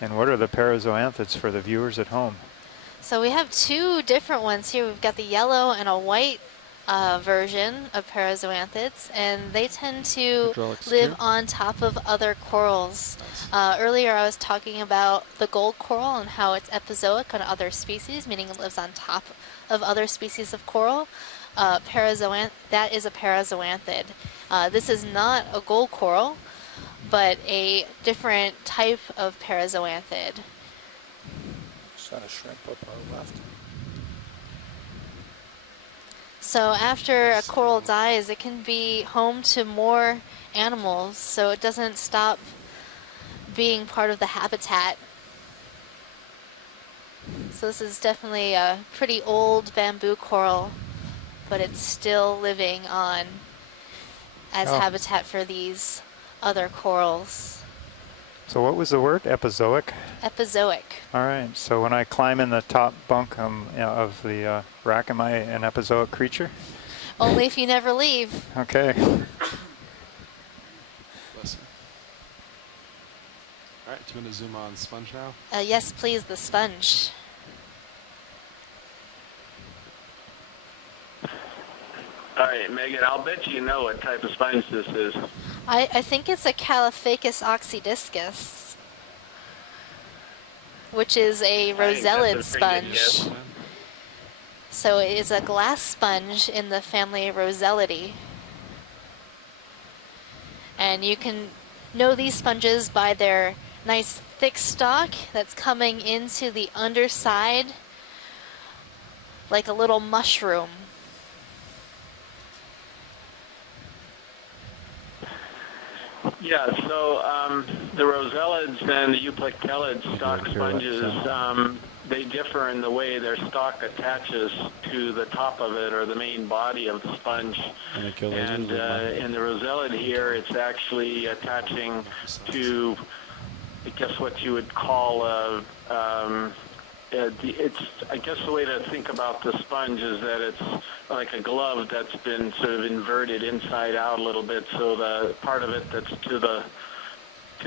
And what are the parazoanthids for the viewers at home? So we have two different ones here. We've got the yellow and a white version of parazoanthids, and they tend to live on top of other corals. Earlier I was talking about the gold coral and how it's epizoic on other species, meaning it lives on top of other species of coral. That is a parazoanthid. This is not a gold coral, but a different type of parazoanthid. Is that a shrimp up our left? So after a coral dies, it can be home to more animals, so it doesn't stop being part of the habitat. So this is definitely a pretty old bamboo coral, but it's still living on as habitat for these other corals. So what was the word? Epizoic? Epizoic. All right. So when I climb in the top bunk of the rack, am I an epizoic creature? Only if you never leave. Okay. Bless you. All right, do you want to zoom on sponge now? Yes, please, the sponge. All right, Megan, I'll bet you know what type of sponge this is. I think it's a Caliphacus oxydiscus, which is a rosellid sponge. So it is a glass sponge in the family Rosellidae. And you can know these sponges by their nice thick stalk that's coming into the underside like a little mushroom. Yeah, so the rosellids and the euplectelid stalk sponges, they differ in the way their stalk attaches to the top of it or the main body of the sponge. And in the rosellid here, it's actually attaching to, I guess, what you would call I guess the way to think about the sponge is that it's like a glove that's been sort of inverted inside out a little bit. So the part of it that's to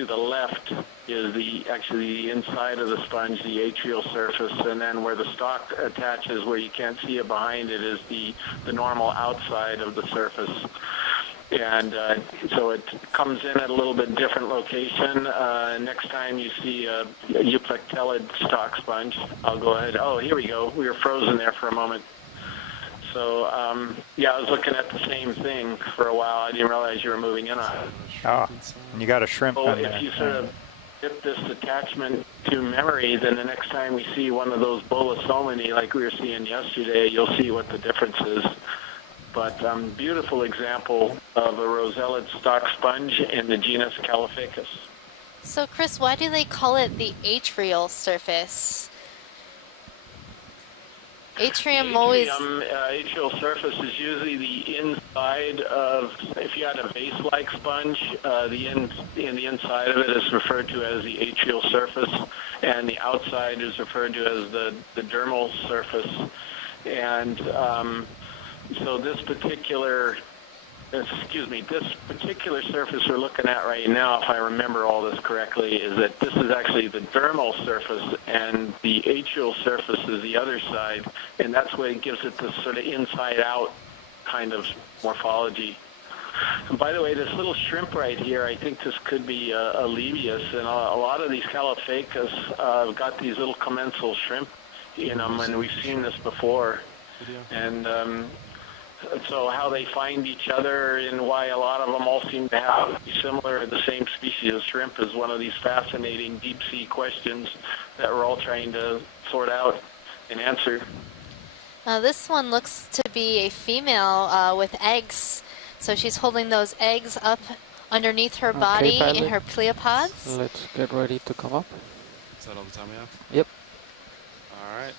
the left is actually the inside of the sponge, the atrial surface, and then where the stalk attaches, where you can't see it behind it, is the normal outside of the surface. And so it comes in at a little bit different location. Next time you see a euplectelid stalk sponge, I'll go ahead. Oh, here we go. We were frozen there for a moment. So, yeah, I was looking at the same thing for a while. I didn't realize you were moving in on it. Ah, and you got a shrimp So in there. if you sort of get this attachment to memory, then the next time we see one of those bolosomini like we were seeing yesterday, you'll see what the difference is. But beautiful example of a rosellid stalk sponge in the genus Caliphacus. So Chris, why do they call it the atrial surface? Atrial surface is usually the inside of, if you had a vase-like sponge, the inside of it is referred to as the atrial surface. and the outside is referred to as the dermal surface. And so this particular surface we're looking at right now, if I remember all this correctly, is that this is actually the dermal surface, and the atrial surface is the other side, and that's what it gives it this sort of inside-out kind of morphology. And by the way, this little shrimp right here, I think this could be a Levius, and a lot of these Caulophacus have got these little commensal shrimp in them, and we've seen this before. And so how they find each other and why a lot of them all seem to have similar, the same species of shrimp is one of these fascinating deep-sea questions that we're all trying to sort out and answer. This one looks to be a female with eggs. So she's holding those eggs up underneath her body in her pleopods. Let's get ready to come up. Is that all the time we have? Yep. All right.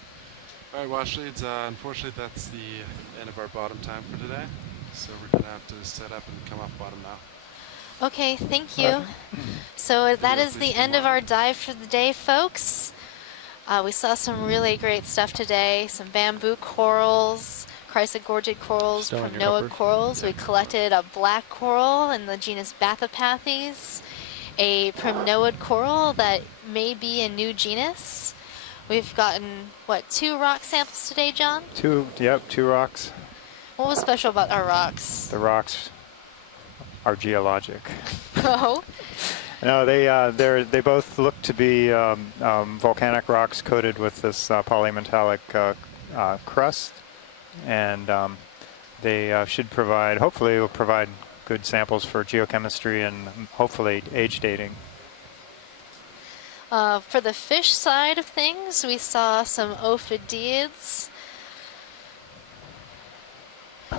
All right, wash leads. Unfortunately, that's the end of our bottom time for today. So we're going to have to set up and come off bottom now. Okay, thank you. So that is the end of our dive for the day, folks. We saw some really great stuff today. Some bamboo corals, chrysogorgid corals, primnoid corals. We collected a black coral in the genus Bathopathes, a primnoid coral that may be a new genus. We've gotten, what, 2 rock samples today, John? 2 rocks. What was special about our rocks? The rocks are geologic. Oh. No, they both look to be volcanic rocks coated with this polymetallic crust, and they should provide, hopefully, will provide good samples for geochemistry and hopefully age dating. For the fish side of things, we saw some ophidiids,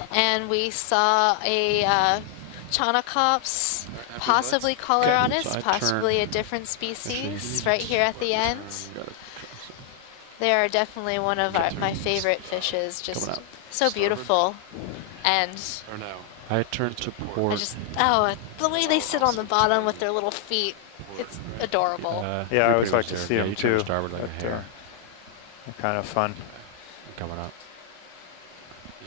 and we saw a Chaunacops, possibly Coloradus, possibly a different species right here at the end. They are definitely one of my favorite fishes, just so beautiful. And I turn to port. The way they sit on the bottom with their little feet, it's adorable. Yeah, I always like to see them too. Starboard like a hare. They're kind of fun. Coming up.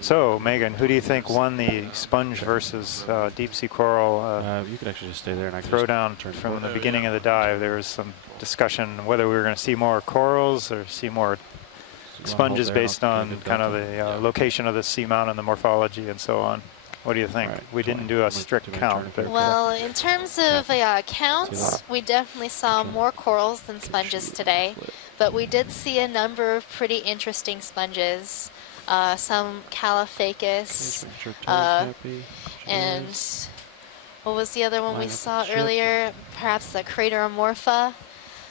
So, Megan, who do you think won the sponge versus deep sea coral you could actually just stay there and I can throwdown from the beginning of the dive? There was some discussion whether we were going to see more corals or see more sponges based on kind of the location of the seamount and the morphology and so on. What do you think? We didn't do a strict count. But well, in terms of counts, we definitely saw more corals than sponges today, but we did see a number of pretty interesting sponges. Some Caulophacus, and what was the other one we saw earlier? Perhaps the Crateromorpha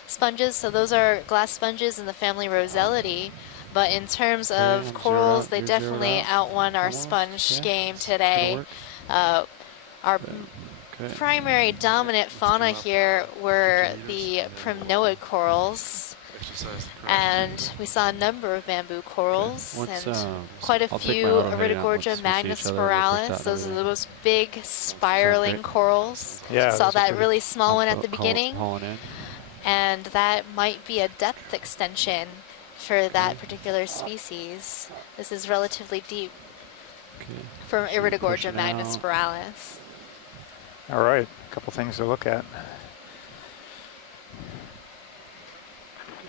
sponges. So those are glass sponges in the family Rosellidae. But in terms of corals, they definitely outwon our sponge game today. Our primary dominant fauna here were the primnoid corals. And we saw a number of bamboo corals and quite a few Iridogorgia magnispiralis. Those are the most big spiraling corals. Yeah, saw that really small one at the beginning. And that might be a depth extension for that particular species. This is relatively deep from Iridogorgia magnispiralis. All right, a couple things to look at.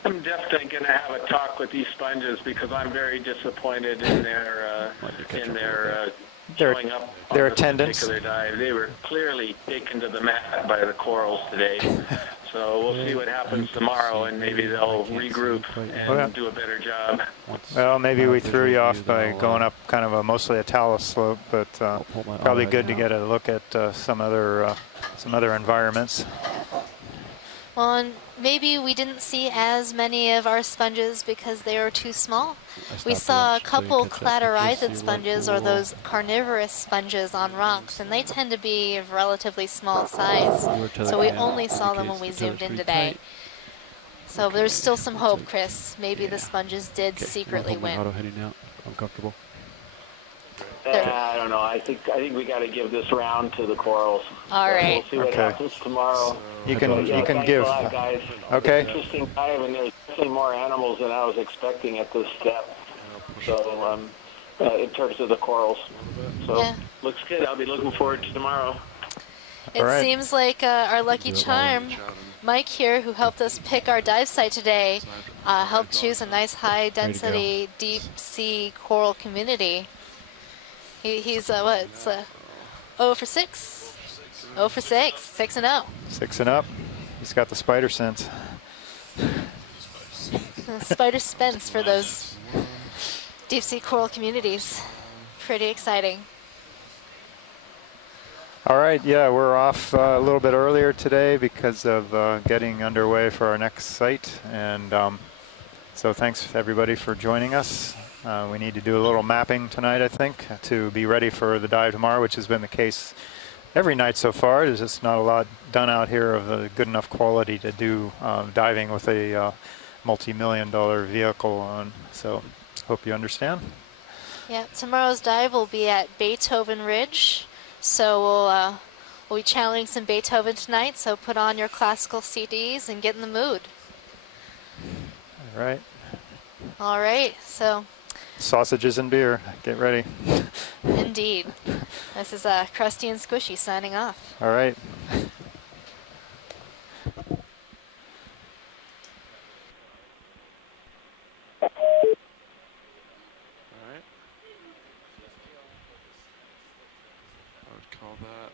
I'm definitely going to have a talk with these sponges because I'm very disappointed in their showing up on their this attendance. particular dive. They were clearly taken to the mat by the corals today. So we'll see what happens tomorrow, and maybe they'll regroup and do a better job. Well, maybe we threw you off by going up kind of a mostly a talus slope, but probably good to get a look at some other environments. Well, and maybe we didn't see as many of our sponges because they were too small. We saw a couple cladorizid sponges, or those carnivorous sponges on rocks, and they tend to be of relatively small size. So we only saw them when we zoomed in today. So there's still some hope, Chris. Maybe the sponges did secretly win. Auto heading out. I'm comfortable. I don't know. I think we got to give this round to the corals. All right. We'll see what happens tomorrow. You can thanks give. a lot, guys. Okay. Interesting dive, and there's definitely more animals than I was expecting at this step. So in terms of the corals, so looks good. I'll be looking forward to tomorrow. It seems like our lucky charm, Mike here, who helped us pick our dive site today, helped choose a nice high-density deep-sea coral community. He's 0 for 6? 0 for 6, 6 and 0. 6 and up. He's got the spider sense. Spider Spence for those deep-sea coral communities. Pretty exciting. All right, yeah, we're off a little bit earlier today because of getting underway for our next site. And so thanks everybody for joining us. We need to do a little mapping tonight, I think, to be ready for the dive tomorrow, which has been the case every night so far. There's just not a lot done out here of a good enough quality to do diving with a multi-million-dollar vehicle on. So hope you understand. Yeah, tomorrow's dive will be at Beethoven Ridge. So we'll be channeling some Beethoven tonight, so put on your classical CDs and get in the mood. All right. All right, so. Sausages and beer, get ready. Indeed. This is Krusty and Squishy signing off. All right. Call that